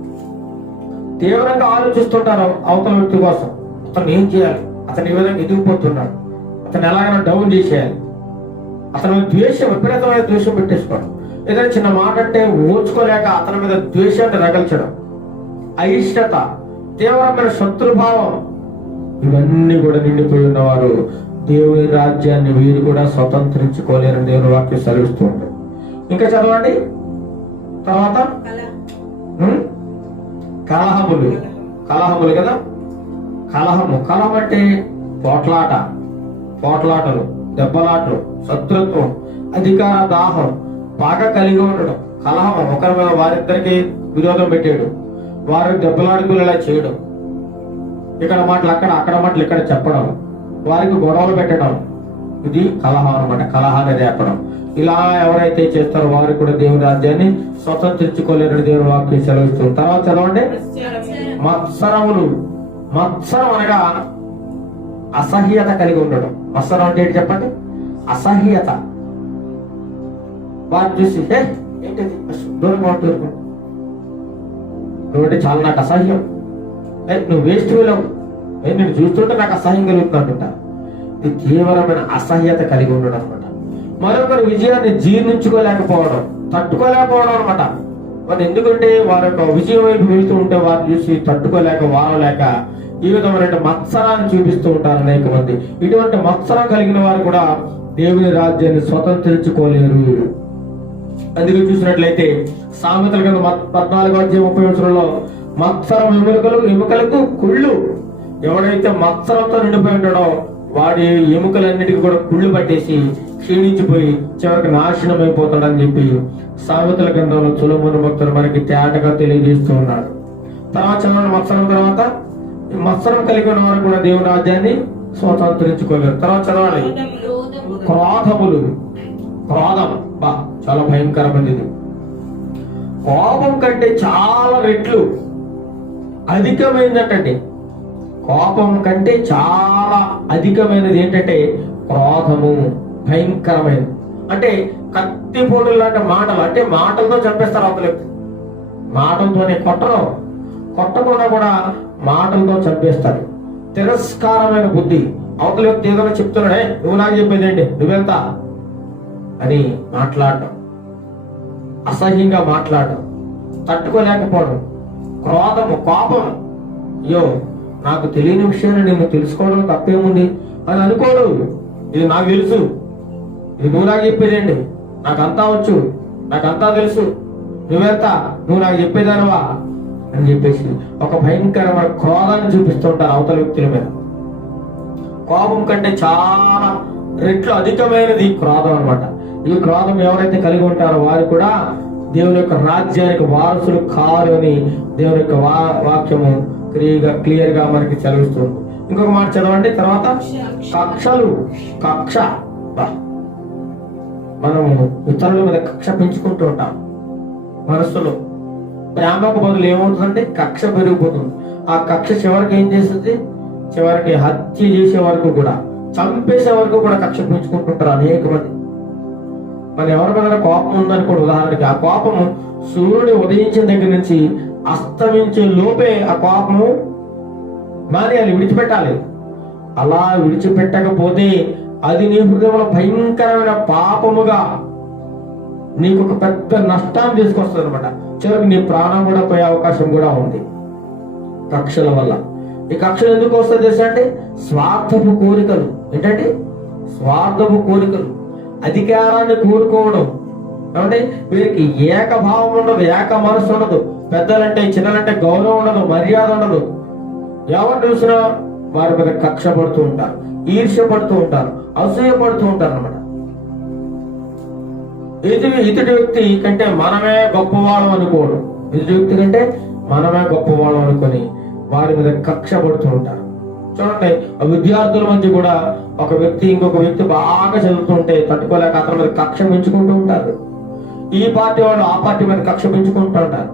తీవ్రంగా ఆలోచిస్తుంటారు అవతల వ్యక్తి కోసం. అతను ఏం చేయాలి, అతను ఈ విధంగా ఎదిగిపోతున్నాడు, అతను ఎలాగైనా డౌన్ చేసేయాలి. అతను ద్వేషం, విపరీతమైన ద్వేషం పెట్టేసుకోవడం, ఏదైనా చిన్న మాట అంటే ఓర్చుకోలేక అతని మీద ద్వేషాన్ని రగల్చడం, అయిష్టత, తీవ్రమైన శత్రుభావం, ఇవన్నీ కూడా నిండిపోయి ఉన్నవారు దేవుని రాజ్యాన్ని వీరు కూడా స్వతంత్రించుకోలేరని దేవుని వాక్యం సెలవిస్తూ ఉంటారు. ఇంకా చదవండి. తర్వాత కలహములు. కలహములు కదా. కలహము, కలహం అంటే పోట్లాట, పోట్లాటలు, దెబ్బలాటలు, శత్రుత్వం, అధికార దాహం, పగ కలిగి ఉండడం. కలహం, ఒకరి మీద వారిద్దరికి విరోధం పెట్టేయడం, వారు దెబ్బలాడుకునేలా చేయడం, ఇక్కడ మాటలు అక్కడ, అక్కడ మాటలు ఇక్కడ చెప్పడం, వారికి గొడవలు పెట్టడం, ఇది కలహం అనమాట. కలహాన్ని రేపడం. ఇలా ఎవరైతే చేస్తారో వారు కూడా దేవుని రాజ్యాన్ని స్వతంత్రించుకోలేరని దేవుని వాక్యం సెలవిస్తుంది. తర్వాత చదవండి. మత్సరములు. మత్సరం అనగా అసహ్యత కలిగి ఉండడం. మత్సరం అంటే ఏంటి చెప్పండి? అసహ్యత. వారిని చూసి ఏంటిది, దూరంగా ఉంటుంది, నువ్వంటే చాలా నాకు అసహ్యం, నువ్వు వేస్ట్ వెళ్ళవు, నేను చూస్తుంటే నాకు అసహ్యం కలుగుతుందంట. ఇది తీవ్రమైన అసహ్యత కలిగి ఉండడం అనమాట. మరొకరి విజయాన్ని జీర్ణించుకోలేకపోవడం, తట్టుకోలేకపోవడం అనమాట. మరి ఎందుకంటే వారి యొక్క విజయం వైపు వెళుతూ ఉంటే వారిని చూసి తట్టుకోలేక, వారలేక ఈ విధమైన మత్సరాన్ని చూపిస్తూ ఉంటారు అనేక మంది. ఇటువంటి మత్సరం కలిగిన వారు కూడా దేవుని రాజ్యాన్ని స్వతంత్రించుకోలేరు. అందుకే చూసినట్లయితే సామెతల కింద 14:30 మత్సరం ఎముకలకు కుళ్ళు. ఎవడైతే మత్సరంతో నిండిపోయి ఉంటాడో వాడి ఎముకలన్నిటికీ కూడా కుళ్ళు పట్టేసి క్షీణించిపోయి చివరికి నాశనం అయిపోతాడని చెప్పి సామెతల గ్రంథంలో సొలొమోను భక్తులు మనకి తేటగా తెలియజేస్తూ ఉన్నాడు. తర్వాత చదవండి. మత్సరం తర్వాత మత్సరం కలిగిన వారు కూడా దేవుని రాజ్యాన్ని స్వతంత్రించుకోలేరు. తర్వాత చదవాలి. క్రోధములు. క్రోధం చాలా భయంకరమైనది. కోపం కంటే చాలా రెట్లు అధికమైనట్టండి. కోపం కంటే చాలా అధికమైనది ఏంటంటే క్రోధము. భయంకరమైనది అంటే కత్తిపోటు లాంటి మాటలు, అంటే మాటలతో చంపేస్తారు అవతల వ్యక్తి. మాటలతోనే కొట్టకుండా కూడా మాటలతో చంపేస్తారు. తిరస్కారమైన బుద్ధి. అవతల వ్యక్తి ఏదైనా చెప్తున్నాడే, నువ్వు నాకు చెప్పేది ఏంటి, నువ్వెంత, అని మాట్లాడటం, అసహ్యంగా మాట్లాడటం, తట్టుకోలేకపోవడం, క్రోధము, కోపం. అయ్యో నాకు తెలియని విషయాన్ని నేను తెలుసుకోవడం తప్పేముంది అని అనుకోడు. ఇది నాకు తెలుసు, ఇది నువ్వు నాకు చెప్పేదేంటి, నాకంతా వచ్చు, నాకంతా తెలుసు, నువ్వెంత, నువ్వు నాకు చెప్పేదానివా అని చెప్పేసి ఒక భయంకరమైన క్రోధాన్ని చూపిస్తూ ఉంటారు అవతల వ్యక్తుల మీద. కోపం కంటే చాలా రెట్లు అధికమైనది క్రోధం అన్నమాట. ఈ క్రోధం ఎవరైతే కలిగి ఉంటారో వారు కూడా దేవుని యొక్క రాజ్యానికి వారసులు కారు అని దేవుని యొక్క వాక్యము క్లియర్ గా మనకి చదివిస్తుంది. ఇంకొక మాట చదవండి తర్వాత. కక్షలు, కక్ష. మనము ఇతరుల మీద కక్ష పెంచుకుంటూ ఉంటాం. మనస్సులో ప్రేమకు బదులు ఏమవుతుందంటే కక్ష పెరిగిపోతుంది. ఆ కక్ష చివరికి ఏం చేస్తుంది, చివరికి హత్య చేసే వరకు కూడా, చంపేసే వరకు కూడా కక్ష పెంచుకుంటుంటారు అనేక మంది. మన ఎవరి మీద కోపం ఉందనుకోండి, ఉదాహరణకి ఆ కోపము సూర్యుడు ఉదయించిన దగ్గర నుంచి అస్తమించే లోపే ఆ కోపము మానేయాలి, విడిచిపెట్టాలి. అలా విడిచిపెట్టకపోతే అది నీ హృదయంలో భయంకరమైన పాపముగా నీకు ఒక పెద్ద నష్టాన్ని తీసుకొస్తుంది అనమాట. చివరికి నీ ప్రాణం కూడా పోయే అవకాశం కూడా ఉంది కక్షల వల్ల. ఈ కక్షలు ఎందుకు వస్తాయి తెలుసా అంటే స్వార్థపు కోరికలు. ఏంటంటే స్వార్థపు కోరికలు, అధికారాన్ని కోరుకోవడం. అంటే వీరికి ఏకభావం ఉండదు, ఏక మనసు ఉండదు. పెద్దలంటే చిన్నలంటే గౌరవం ఉండదు, మర్యాద ఉండదు. ఎవరు చూసినా వారి మీద కక్ష పడుతూ ఉంటారు, ఈర్ష్య పడుతూ ఉంటారు, అసూయ పడుతూ ఉంటారు అన్నమాట. ఇతడి వ్యక్తి కంటే మనమే గొప్పవాళ్ళం అనుకోవడం, ఎదుటి వ్యక్తి కంటే మనమే గొప్పవాళ్ళం అనుకొని వారి మీద కక్ష పడుతూ ఉంటారు. చూడండి, విద్యార్థుల మధ్య కూడా ఒక వ్యక్తి ఇంకొక వ్యక్తి బాగా చదువుతుంటే తట్టుకోలేక అతని మీద కక్ష పెంచుకుంటూ ఉంటారు. ఈ పార్టీ వాళ్ళు ఆ పార్టీ మీద కక్ష పెంచుకుంటూ ఉంటారు.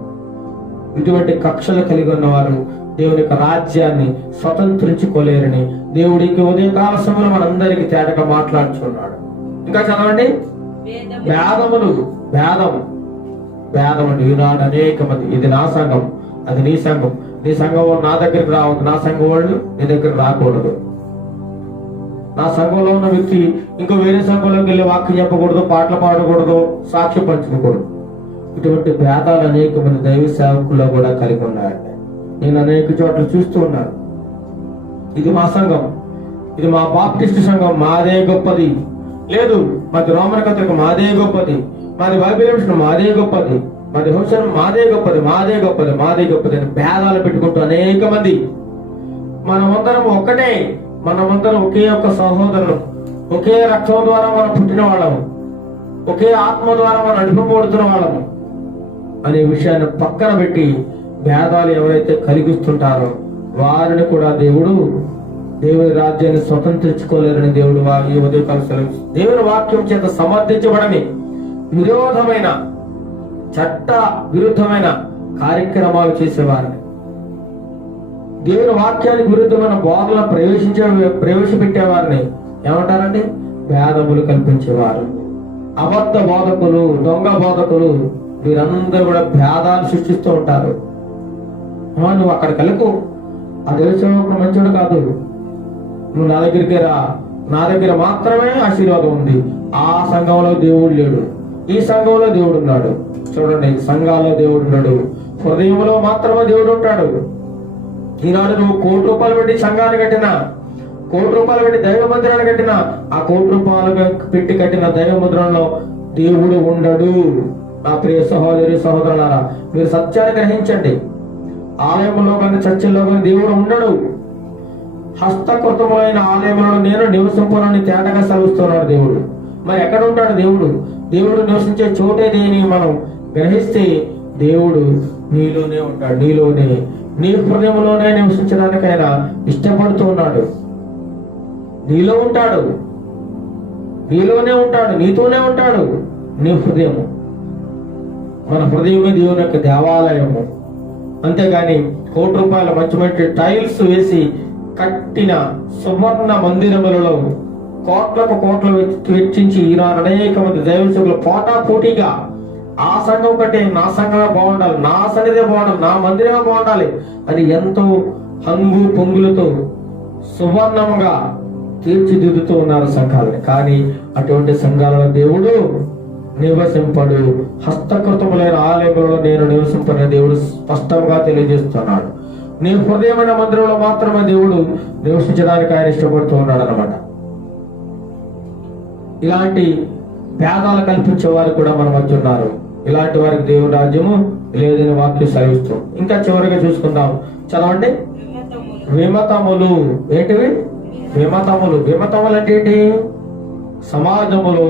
ఇటువంటి కక్షలు కలిగి ఉన్నవారు దేవుని యొక్క రాజ్యాన్ని స్వతంత్రించుకోలేరని దేవుడికి ఉదయకాల సమయంలో మనందరికీ తేటగా మాట్లాడుచున్నాడు. ఇంకా చదవండి. భేదములు, భేదం అంటే ఈనాడు అనేక మంది, ఇది నా సంఘం, అది నీ సంఘం, నీ సంఘం వాళ్ళు నా దగ్గరికి రావద్దు, నా సంఘం వాళ్ళు నీ దగ్గర రాకూడదు, నా సంఘంలో ఉన్న వ్యక్తి ఇంకో వేరే సంఘంలోకి వెళ్ళి వాక్యం చెప్పకూడదు, పాటలు పాడకూడదు, సాక్ష్యం పంచుకోకూడదు. ఇటువంటి భేదాలు అనేక మంది దైవ సేవకుల్లో కూడా కలిగి ఉన్నాయంట. నేను అనేక చోట్ల చూస్తూ ఉన్నాను. ఇది మా సంఘం, ఇది మా బాప్టిస్ట్ సంఘం, మాదే గొప్పది, లేదు మాది రోమన్ కథకు మాదే గొప్పది, మాది బైబిల్ మిషన్ మాదే గొప్పది, మాది హోషన్ మాదే గొప్పది, మాదే గొప్పది, మాదే గొప్పది అని భేదాలు పెట్టుకుంటూ అనేక మంది. మనమందరం ఒక్కటే, మనమందరం ఒకే ఒక్క సహోదరులు, ఒకే రక్తం ద్వారా మనం పుట్టిన వాళ్ళము, ఒకే ఆత్మ ద్వారా మనం నడిపబడుతున్న వాళ్ళము అనే విషయాన్ని పక్కన పెట్టి భేదాలు ఎవరైతే కలిగిస్తుంటారో వారిని కూడా దేవుని రాజ్యాన్ని స్వతంత్రించుకోలేరని దేవుడు ఈ ఉదయకాల సెలవు. దేవుని వాక్యం చేత సమర్థించబడని విరోధమైన చట్ట విరుద్ధమైన కార్యక్రమాలు చేసేవారిని, దేవుని వాక్యానికి విరుద్ధమైన బోధలను ప్రవేశపెట్టేవారిని ఏమంటారండి? భేదములు కల్పించేవారు, అబద్ధ బోధకులు, దొంగ బోధకులు, వీరందరూ కూడా భేదాలు సృష్టిస్తూ ఉంటారు. నువ్వు అక్కడికి వెళ్ళకు, ఆ దేశంలో మంచోడు కాదు, నువ్వు నా దగ్గరికి రా, నా దగ్గర మాత్రమే ఆశీర్వాదం ఉంది, ఆ సంఘంలో దేవుడు లేడు, ఈ సంఘంలో దేవుడు ఉన్నాడు. చూడండి, సంఘాల్లో దేవుడు ఉన్నాడు, హృదయంలో మాత్రమే దేవుడు ఉంటాడు. ఈనాడు నువ్వు ₹1 కోటి పెట్టి సంఘాన్ని కట్టినా, ₹1 కోటి పెట్టి దైవ మందిరాన్ని కట్టినా, ఆ ₹1 కోటి పెట్టి కట్టిన దైవ మందిరంలో దేవుడు ఉండడు. నా ప్రియ సహోదరి సహోదరులారా, మీరు సత్యాన్ని గ్రహించండి. ఆలయంలో కానీ చర్చల్లో కానీ దేవుడు ఉండడు. హస్తకృతమైన ఆలయంలో నేను నివసింపునని తేటగా సెలవుస్తున్నాడు దేవుడు. మరి ఎక్కడ ఉంటాడు దేవుడు? దేవుడు నివసించే చోటే దేని మనం గ్రహిస్తే దేవుడు నీలోనే ఉంటాడు, నీలోనే, నీ హృదయంలోనే నివసించడానికి ఆయన ఇష్టపడుతూ ఉన్నాడు. నీలో ఉంటాడు, నీలోనే ఉంటాడు, నీతోనే ఉంటాడు. నీ హృదయము, మన హృదయమే దేవుని యొక్క దేవాలయము. అంతేగాని ₹1 కోటి మంచి టైల్స్ వేసి కట్టిన సువర్ణ మందిరములలో కోట్లకు వెచ్చించి ఈనాడు అనేక మంది దైవసేవకులు పోటాపోటీగా ఆ సంఘం కంటే నా సంఘమే బాగుండాలి, నా సన్నిధే బాగుండాలి, నా మందిరమే బాగుండాలి అని ఎంతో హంగు పొంగులతో సువర్ణముగా తీర్చిదిద్దుతూ ఉన్నారు సంఘాలని. కానీ అటువంటి సంఘాలలో దేవుడు నివసింపడు. హస్తకృతములైన ఆలయములలో నేను నివసింపని దేవుడు స్పష్టంగా తెలియజేస్తున్నాడు. నీ హృదయమైన మందిరంలో మాత్రమే దేవుడు నివసించడానికి ఆయన ఇష్టపడుతూ ఉన్నాడు అనమాట. ఇలాంటి భేదాలు కల్పించే వారు కూడా మన మధ్య ఉన్నారు. ఇలాంటి వారికి దేవుని రాజ్యము లేదని వాక్యం సెలవిస్తాం. ఇంకా చివరిగా చూసుకుందాం, చదవండి. విమతములు. ఏంటివి? విమతములు. విమతములు అంటే ఏంటి? సమాజములో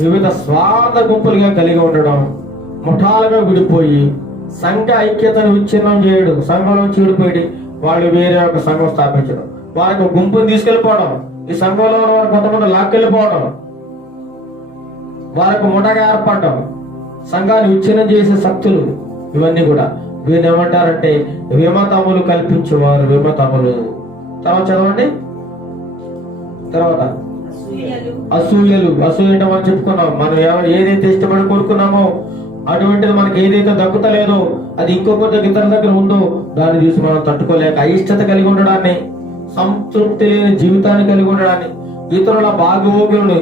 వివిధ స్వార్థ గుంపులుగా కలిగి ఉండడం, ముఠాలుగా విడిపోయి సంఘ ఐక్యతను విచ్ఛిన్నం చేయడం, సంఘంలో చీడిపోయి వాళ్ళు వేరే ఒక సంఘం స్థాపించడం, వారికి ఒక గుంపును తీసుకెళ్లిపోవడం, ఈ సంఘంలో ఉన్న వారు కొంతమంది లాక్కెళ్ళిపోవడం, వారికి ముఠగా ఏర్పడడం, సంఘాన్ని విచ్ఛిన్నం చేసే శక్తులు, ఇవన్నీ కూడా వీళ్ళు ఏమంటారంటే విమతములు కల్పించేవారు. విమతములు. తర్వాత చదవండి. తర్వాత అసూయలు. అసూయ అంటే మనం చెప్పుకున్నాం, మనం ఏదైతే ఇష్టపడి కోరుకున్నామో అటువంటిది మనకి ఏదైతే దక్కుతలేదో అది ఇంకొకరి ఇతర దగ్గర ఉందో దాన్ని చూసి మనం తట్టుకోలేక అయిష్టత కలిగి ఉండడాన్ని, సంతృప్తి లేని జీవితాన్ని కలిగి ఉండడాన్ని, ఇతరుల బాగోగులను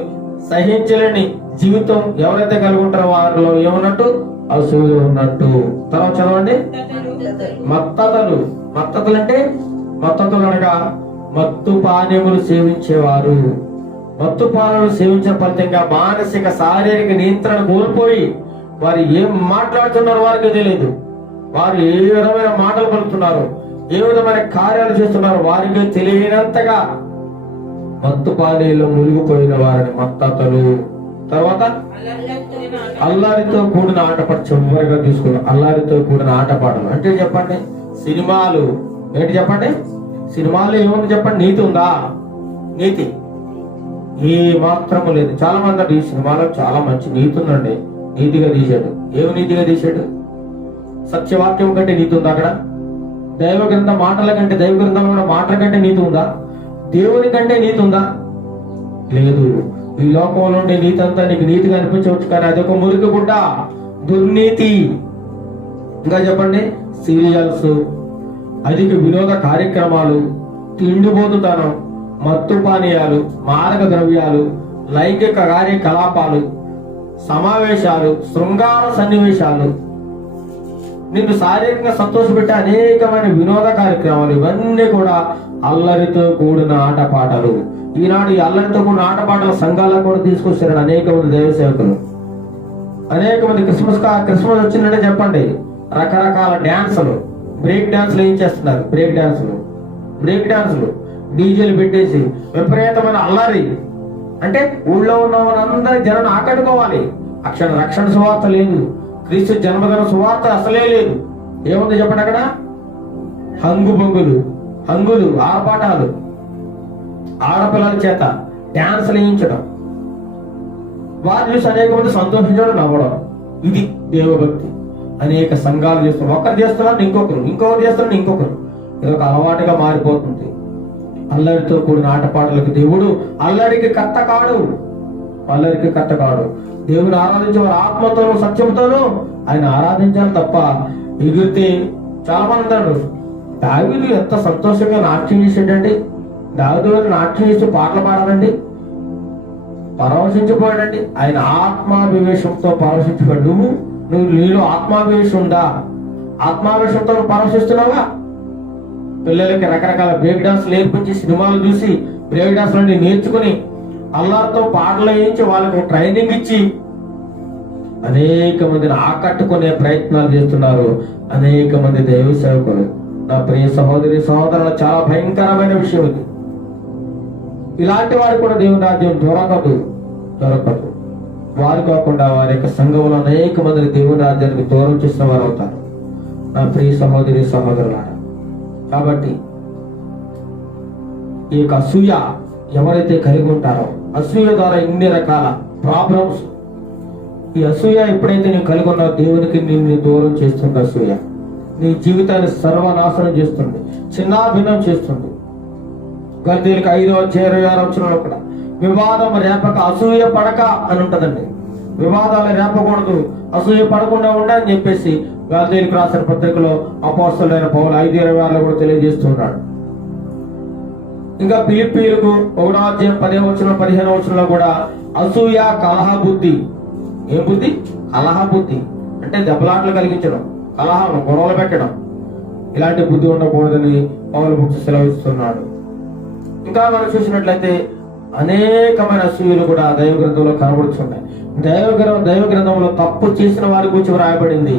సహించలేని జీవితం ఎవరైతే కలిగి ఉంటారో వారిలో ఏమన్నట్టు? అసూయ ఉన్నట్టు. తర్వాత చదవండి. మత్తతలు. మత్తతలు అంటే మత్తతులు అనగా మత్తు పానీయములు సేవించేవారు. మత్తు పానీయాలు సేవించిన ఫలితంగా మానసిక శారీరక నియంత్రణ కోల్పోయి వారు ఏం మాట్లాడుతున్నారో వారికి తెలియదు. వారు ఏ విధమైన మాటలు పలుకుతున్నారు, ఏ విధమైన కార్యాలు చేస్తున్నారు వారికి తెలియనంతగా మత్తు పానీయాల్లో మునిగిపోయిన వారిని మత్తతలు. తర్వాత అల్లారితో కూడిన ఆటపాట. చివరిగా తీసుకున్నాం అల్లారితో కూడిన ఆటపాటలు అంటే చెప్పండి సినిమాలు. ఏంటి చెప్పండి? సినిమాలు ఏముంది చెప్పండి? నీతి ఉందా? నీతి ఏ మాత్రము లేదు. చాలా మంది అంటే ఈ సినిమాలో చాలా మంచి నీతి ఉందండి, నీతిగా తీశాడు. ఏమి నీతిగా తీశాడు? సత్యవాక్యం కంటే నీతి ఉందా అక్కడ? దైవ గ్రంథ మాటల కంటే, దైవ గ్రంథంలో కూడా మాటల కంటే నీతి ఉందా? దేవుని కంటే నీతి ఉందా? లేదు. ఈ లోకంలో ఉండే నీతి అంతా నీకు నీతిగా అనిపించవచ్చు, కానీ అదొక మురికి గుడ్డ, దుర్నీతి. ఇంకా చెప్పండి. సీరియల్స్, అధిక వినోద కార్యక్రమాలు, తిండిపోతుతనం, మత్తు పానీయాలు, మారక ద్రవ్యాలు, లైంగిక కార్యకలాపాలు, సమావేశాలు, శృంగార సన్నివేశాలు, నిన్ను శారీరకంగా సంతోషపెట్టే అనేకమైన వినోద కార్యక్రమాలు, ఇవన్నీ కూడా అల్లరితో కూడిన ఆటపాటలు. ఈనాడు ఈ అల్లరితో కూడిన ఆటపాటల సంఘాలకు కూడా తీసుకొచ్చారు అనేక మంది దైవ సేవకులు. అనేక మంది క్రిస్మస్ వచ్చిందంటే చెప్పండి రకరకాల డ్యాన్సులు, బ్రేక్ డాన్సులు ఏం చేస్తున్నారు? బ్రేక్ డాన్సులు డీజేలు పెట్టేసి విపరీతమైన అల్లరి. అంటే ఊళ్ళో ఉన్న వాళ్ళందరూ జనం ఆకట్టుకోవాలి. రక్షణ సువార్త లేదు, క్రీస్తు జన్మదిన సువార్త అసలే లేదు. ఏముంది చెప్పండి అక్కడ? హంగులు, ఆర్పాటాలు, ఆడపిల్లల చేత డ్యాన్సులు వేయించడం, వారిని చూసి అనేక మంది సంతోషించడం, నవ్వడం. ఇది దేవభక్తి. అనేక సంఘాలు చేస్తున్నారు. ఒకరు చేస్తున్నారు ఇంకొకరు చేస్తున్నారు ఇంకొకరు. ఇదొక అలవాటుగా మారిపోతుంది. అల్లరితో కూడిన ఆటపాటలకు దేవుడు అల్లరికి కర్త కాడు. దేవుని ఆరాధించే వారు ఆత్మతోనూ సత్యంతోనూ ఆయన ఆరాధించాలి తప్ప ఎగిరితే. చాలా మంది అంటారు దావీదు ఎంత సంతోషంగా నాట్యం చేసాడండి, దావీదు నాట్యం చేసి పాటలు పాడాలండి, పరవశించిపోయాడండి. ఆయన ఆత్మాభివేశంతో పరవశించిపోయాడు. నువ్వు నీలో ఆత్మాభివేశం ఉందా? ఆత్మావేశంతో పరవశిస్తున్నావా? పిల్లలకి రకరకాల బ్రేక్ డాన్స్ నేర్పించి, సినిమాలు చూసి బ్రేక్ డాన్స్ అన్ని నేర్చుకుని అల్లారితో పాటలు వేయించి వాళ్ళకి ట్రైనింగ్ ఇచ్చి అనేక మందిని ఆకట్టుకునే ప్రయత్నాలు చేస్తున్నారు అనేక మంది దైవ సేవకులు. నా ప్రియ సహోదరి సహోదరులు, చాలా భయంకరమైన విషయం ఇది. ఇలాంటి వారికి కూడా దేవుని రాజ్యం దొరకదు. వారు కాకుండా వారి యొక్క సంఘంలో అనేక మందిని దేవుని రాజ్యానికి దూరం చేసిన వారు అవుతారు నా ప్రియ సహోదరి సహోదరులారా. కాబట్టి ఈ యొక్క అసూయ ఎవరైతే కలిగి ఉంటారో, అసూయ ద్వారా ఇన్ని రకాల ప్రాబ్లమ్స్, ఈ అసూయ ఎప్పుడైతే నువ్వు కలిగి ఉన్నావు దేవునికి నిన్ను దూరం చేస్తుంది. అసూయ నీ జీవితాన్ని సర్వనాశనం చేస్తుంది, చిన్నాభిన్నం చేస్తుంది. గల్తీలకు 5:26 కూడా వివాదం రేపక అసూయ పడక అని ఉంటదండి. వివాదాలు రేపకూడదు, అసూయ పడకుండా ఉండని చెప్పేసి గల్తీలకు రాసిన పత్రికలో అపోస్తలుడైన పౌలు 5:26 కూడా తెలియజేస్తున్నాడు. ఇంకా ఫిలిప్పీయులకు 1వ అధ్యాయం 10వ వచనం 15వ వచనంలో కూడా అసూయ కలహ బుద్ధి. ఏం బుద్ధి? కలహ బుద్ధి అంటే దెబ్బలాట్లు కలిగించడం, కలహం, గొడవలు పెట్టడం. ఇలాంటి బుద్ధి ఉండకూడదని పౌలు భక్తుడు సెలవిస్తున్నాడు. ఇంకా మనం చూసినట్లయితే అనేకమైన అసూయలు కూడా దైవ గ్రంథంలో కనబడుతున్నాయి. దైవ గ్రంథంలో తప్పు చేసిన వారి గురించి వ్రాయబడింది,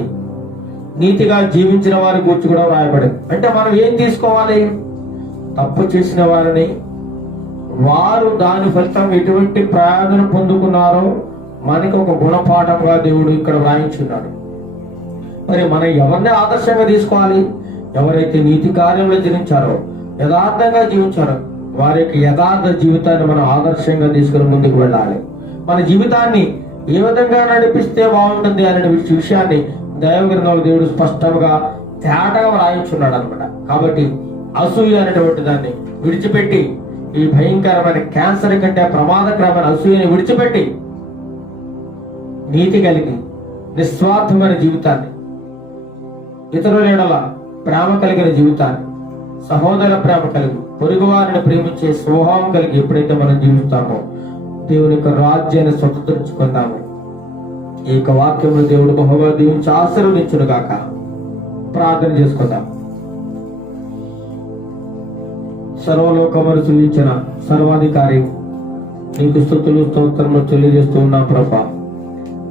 నీతిగా జీవించిన వారి గురించి కూడా వ్రాయబడింది. అంటే మనం ఏం తీసుకోవాలి? తప్పు చేసిన వారిని, వారు దాని ఫలితం ఎటువంటి ప్రయోజనం పొందుకున్నారో మనకి ఒక గుణపాఠంగా దేవుడు ఇక్కడ వ్రాయించున్నాడు. మరి మనం ఎవరిని ఆదర్శంగా తీసుకోవాలి? ఎవరైతే నీతి కార్యంలో జీవించారో, యథార్థంగా జీవించారో వారి యొక్క యథార్థ జీవితాన్ని మనం ఆదర్శంగా తీసుకుని ముందుకు వెళ్ళాలి. మన జీవితాన్ని ఏ విధంగా నడిపిస్తే బాగుంటుంది అనే విషయాన్ని దైవ గ్రంథంలో దేవుడు స్పష్టంగా తేటగా వ్రాయించున్నాడు అనమాట. కాబట్టి అసూయ అనేటువంటి దాన్ని విడిచిపెట్టి, ఈ భయంకరమైన క్యాన్సర్ కంటే ప్రమాదకరమైన అసూయని విడిచిపెట్టి నీతి కలిగి నిస్వార్థమైన జీవితాన్ని, ఇతరుల యెడల ప్రేమ కలిగిన జీవితాన్ని, సహోదర ప్రేమ కలిగి పొరుగువారిని ప్రేమించే స్వభావం కలిగి ఎప్పుడైతే మనం జీవిస్తామో దేవుని యొక్క రాజ్యాన్ని స్వతంత్రించుకుందాము. ఈ యొక్క వాక్యంలో దేవుడు బహుగా దీవించి ఆశీర్వదించును గాక. ప్రార్థన చేసుకుందాం. సర్వలోకమును సృజించిన సర్వాధికారి నీకు స్తుతులు స్తోత్రములు తెలియజేస్తూ ఉన్నాం ప్రభా.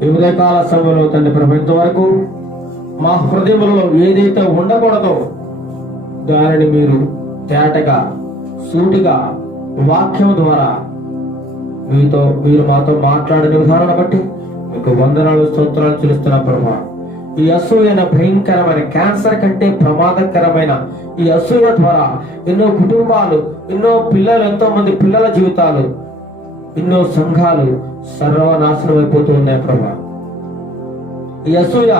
ఈ ఉదయకాల సమయంలో తండ్రి ప్రభు, ఇంతవరకు మా హృదయములలో ఏదైతే ఉండకూడదో దానిని మీరు తేటగా సూటిగా వాక్యం ద్వారా మీరు మాతో మాట్లాడిన విధానాన్ని బట్టి మీకు వందనాలు స్తోత్రాలు చెల్లిస్తున్నా ప్రభా. ఈ అసూయ భయంకరమైన క్యాన్సర్ కంటే ప్రమాదకరమైన ఈ అసూయ ద్వారా ఎన్నో కుటుంబాలు, ఎన్నో పిల్లలు, ఎంతో మంది పిల్లల జీవితాలు, ఎన్నో సంఘాలు సర్వనాశనం అయిపోతూ ఉన్నాయి ప్రభా. ఈ అసూయ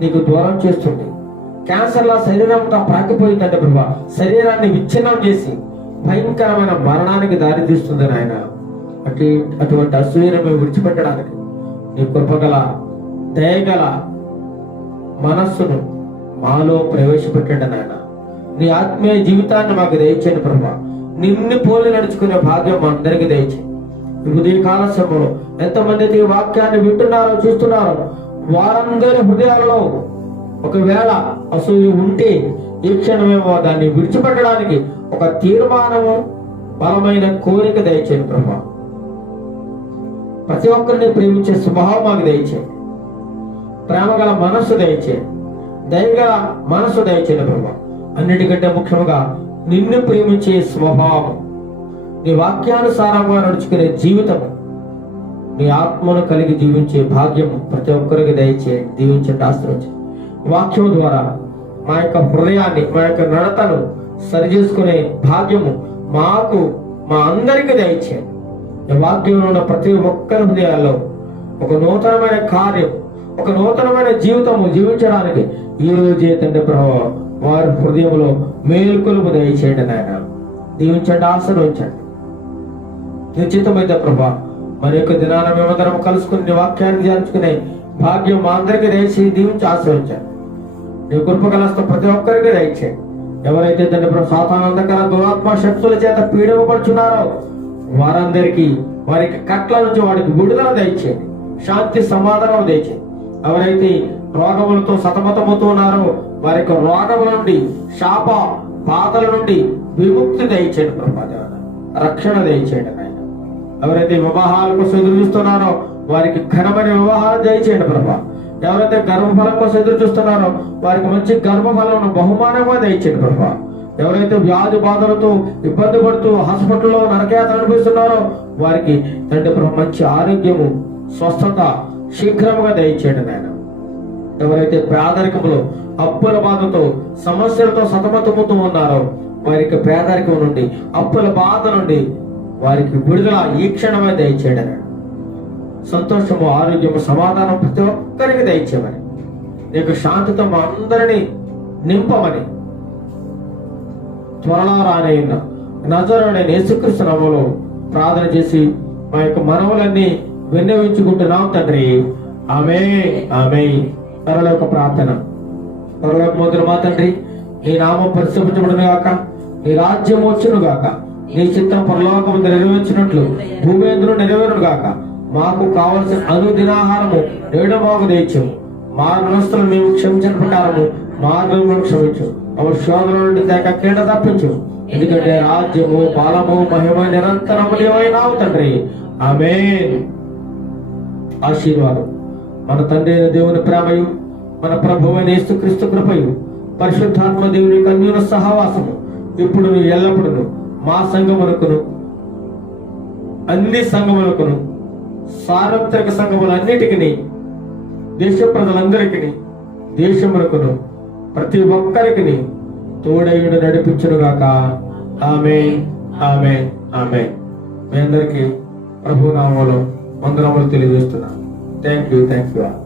నీకు దూరం చేస్తుంది. క్యాన్సర్ లా శరీరం అంతా ప్రాకిపోయిందంటే ప్రభా, శరీరాన్ని విచ్ఛిన్నం చేసి భయంకరమైన మరణానికి దారి తీస్తుంది నాయన. అటువంటి అసూయను మేము విడిచిపెట్టడానికి నీ కృపగల దయగల మనస్సును మాలో ప్రవేశపెట్టండి నాయన. నీ ఆత్మీయ జీవితాన్ని మాకు దయచేయండి ప్రభా. నిన్ను పోలి నడుచుకునే భాగ్యం మా అందరికీ దయచేయండి. ఈ ఉదయకాల సమయంలో ఎంతమంది అయితే ఈ వాక్యాన్ని వింటున్నారో చూస్తున్నారో వారందరి హృదయాలలో ఒకవేళ అసూయ ఉంటే ఈ క్షణమేమో దాన్ని విడిచిపెట్టడానికి ఒక తీర్మానము, బలమైన కోరిక దయచేయండి ప్రభా. ప్రతి ఒక్కరిని ప్రేమించే స్వభావం మాకు దయచేయండి. ప్రేమ గల మనస్సు దయచేయండి, దయగల మనస్సు దయచేయండి ప్రభా. అన్నిటికంటే ముఖ్యంగా నిన్ను ప్రేమించే స్వభావం, నీ వాక్యానుసారంగా నడుచుకునే జీవితము, నీ ఆత్మను కలిగి జీవించే భాగ్యము ప్రతి ఒక్కరికి దయచేయండి, దీవించండి, ఆశ్రయించండి. వాక్యం ద్వారా మా యొక్క హృదయాన్ని, మా యొక్క నడతను సరిచేసుకునే భాగ్యము మాకు, మా అందరికీ దయచేయండి. ఈ వాక్యంలో ఉన్న ప్రతి ఒక్కరి హృదయాల్లో ఒక నూతనమైన కార్యం, ఒక నూతనమైన జీవితము జీవించడానికి ఈ రోజే తండ్రి ప్రభావ వారి హృదయంలో మేలుకొలుపు దయచేయండి నాయన. దీవించండి, ఆశీర్వదించండి. నిశ్చితమైతే ప్రభా మరి యొక్క దినాన మేమందరం కలుసుకుని వాక్యాన్ని ధ్యానించుకునే భాగ్యం మా అందరికీ దయచేసి దీవించి ఆశీర్వదించండి. నీ కృపకలస్త ప్రతి ఒక్కరికి దయచేయండి. ఎవరైతే తండ్రి ప్రభు సాతానందకర దురాత్మ శక్తుల చేత పీడింపబడుచున్నారో వారందరికీ వారికి కట్ల నుంచి వారికి విడుదల దయచేయండి, శాంతి సమాధానం దయచేయండి. ఎవరైతే రోగములతో సతమతమవుతూ ఉన్నారో వారికి రోగముల నుండి, శాప బాధల నుండి విముక్తి దయచేయండి ప్రభా. రక్షణ దయచేయండి నాయన. ఎవరైతే వివాహాల కోసం ఎదురు చూస్తున్నారో వారికి ఘనమైన వివాహాలు దయచేయండి ప్రభా. ఎవరైతే గర్భఫలం కోసం ఎదురు చూస్తున్నారో వారికి మంచి గర్భఫలం బహుమానంగా దయచేయండి ప్రభా. ఎవరైతే వ్యాధి బాధలతో ఇబ్బంది పడుతూ హాస్పిటల్లో నరకయాత్ర అనిపిస్తున్నారో వారికి తండ్రి ప్రభు మంచి ఆరోగ్యము, స్వస్థత శీఘ్రంగా దయచేయండి నాయన. ఎవరైతే పేదరికములో అప్పుల బాధతో సమస్యలతో సతమతమవుతూ ఉన్నారో వారికి పేదరికం నుండి, అప్పుల బాధ నుండి వారికి విడుదల ఈ క్షణమే దయచేయండి నాయన. సంతోషము, ఆరోగ్యము, సమాధానం ప్రతి ఒక్కరికి దయచేయమని, నీకు శాంతితో మా అందరినీ నింపమని త్వరలో రానయ్యున్న నజరేయుడైన యేసుక్రీస్తు నామములో ప్రార్థన చేసి మా యొక్క మనవులన్నీ విన్నవించుకుంటున్నాం తండ్రి. ఆమేన్, ఆమేన్. పరలోక ప్రార్థన. పరలోక మొదలు మా తండ్రి, నీ నామం పరిశుభ్రపరచును గాక, నీ రాజ్యం వచ్చును గాక, నీ చిత్తం పరలోకము నెరవేర్చినట్లు భూమి యందును నెరవేరును గాక. మాకు కావలసిన అనుదినాహారము నేడు మాకు దయచేయము. మా రుణస్తులను మేము క్షమించిన ప్రకారము మా రుణములను క్షమించు. మా శోధన నుండి తేక కీడ తప్పించు. ఎందుకంటే రాజ్యము, బలము, మహిమ నిరంతరము నీవైనావు తండ్రి. ఆమేన్. ఆశీర్వాదం. మన తండ్రి అయిన దేవుని ప్రేమయు, మన ప్రభువైన యేసుక్రీస్తు కృపయు, పరిశుద్ధాత్మ దేవుని యొక్క అన్యోన్య సహవాసము ఇప్పుడు ఎల్లప్పుడూ మా సంఘమునకును, అన్ని సంఘములకును, సార్వత్రిక సంఘములన్నిటికీ, దేశ ప్రజలందరికీ, దేశమునకును, ప్రతి ఒక్కరికి తోడయుడు నడిపించునుగాక. ఆమేన్, ఆమేన్, ఆమేన్. మీ అందరికీ ప్రభు నామములో వందనములు తెలియజేస్తున్నాను. Thank you.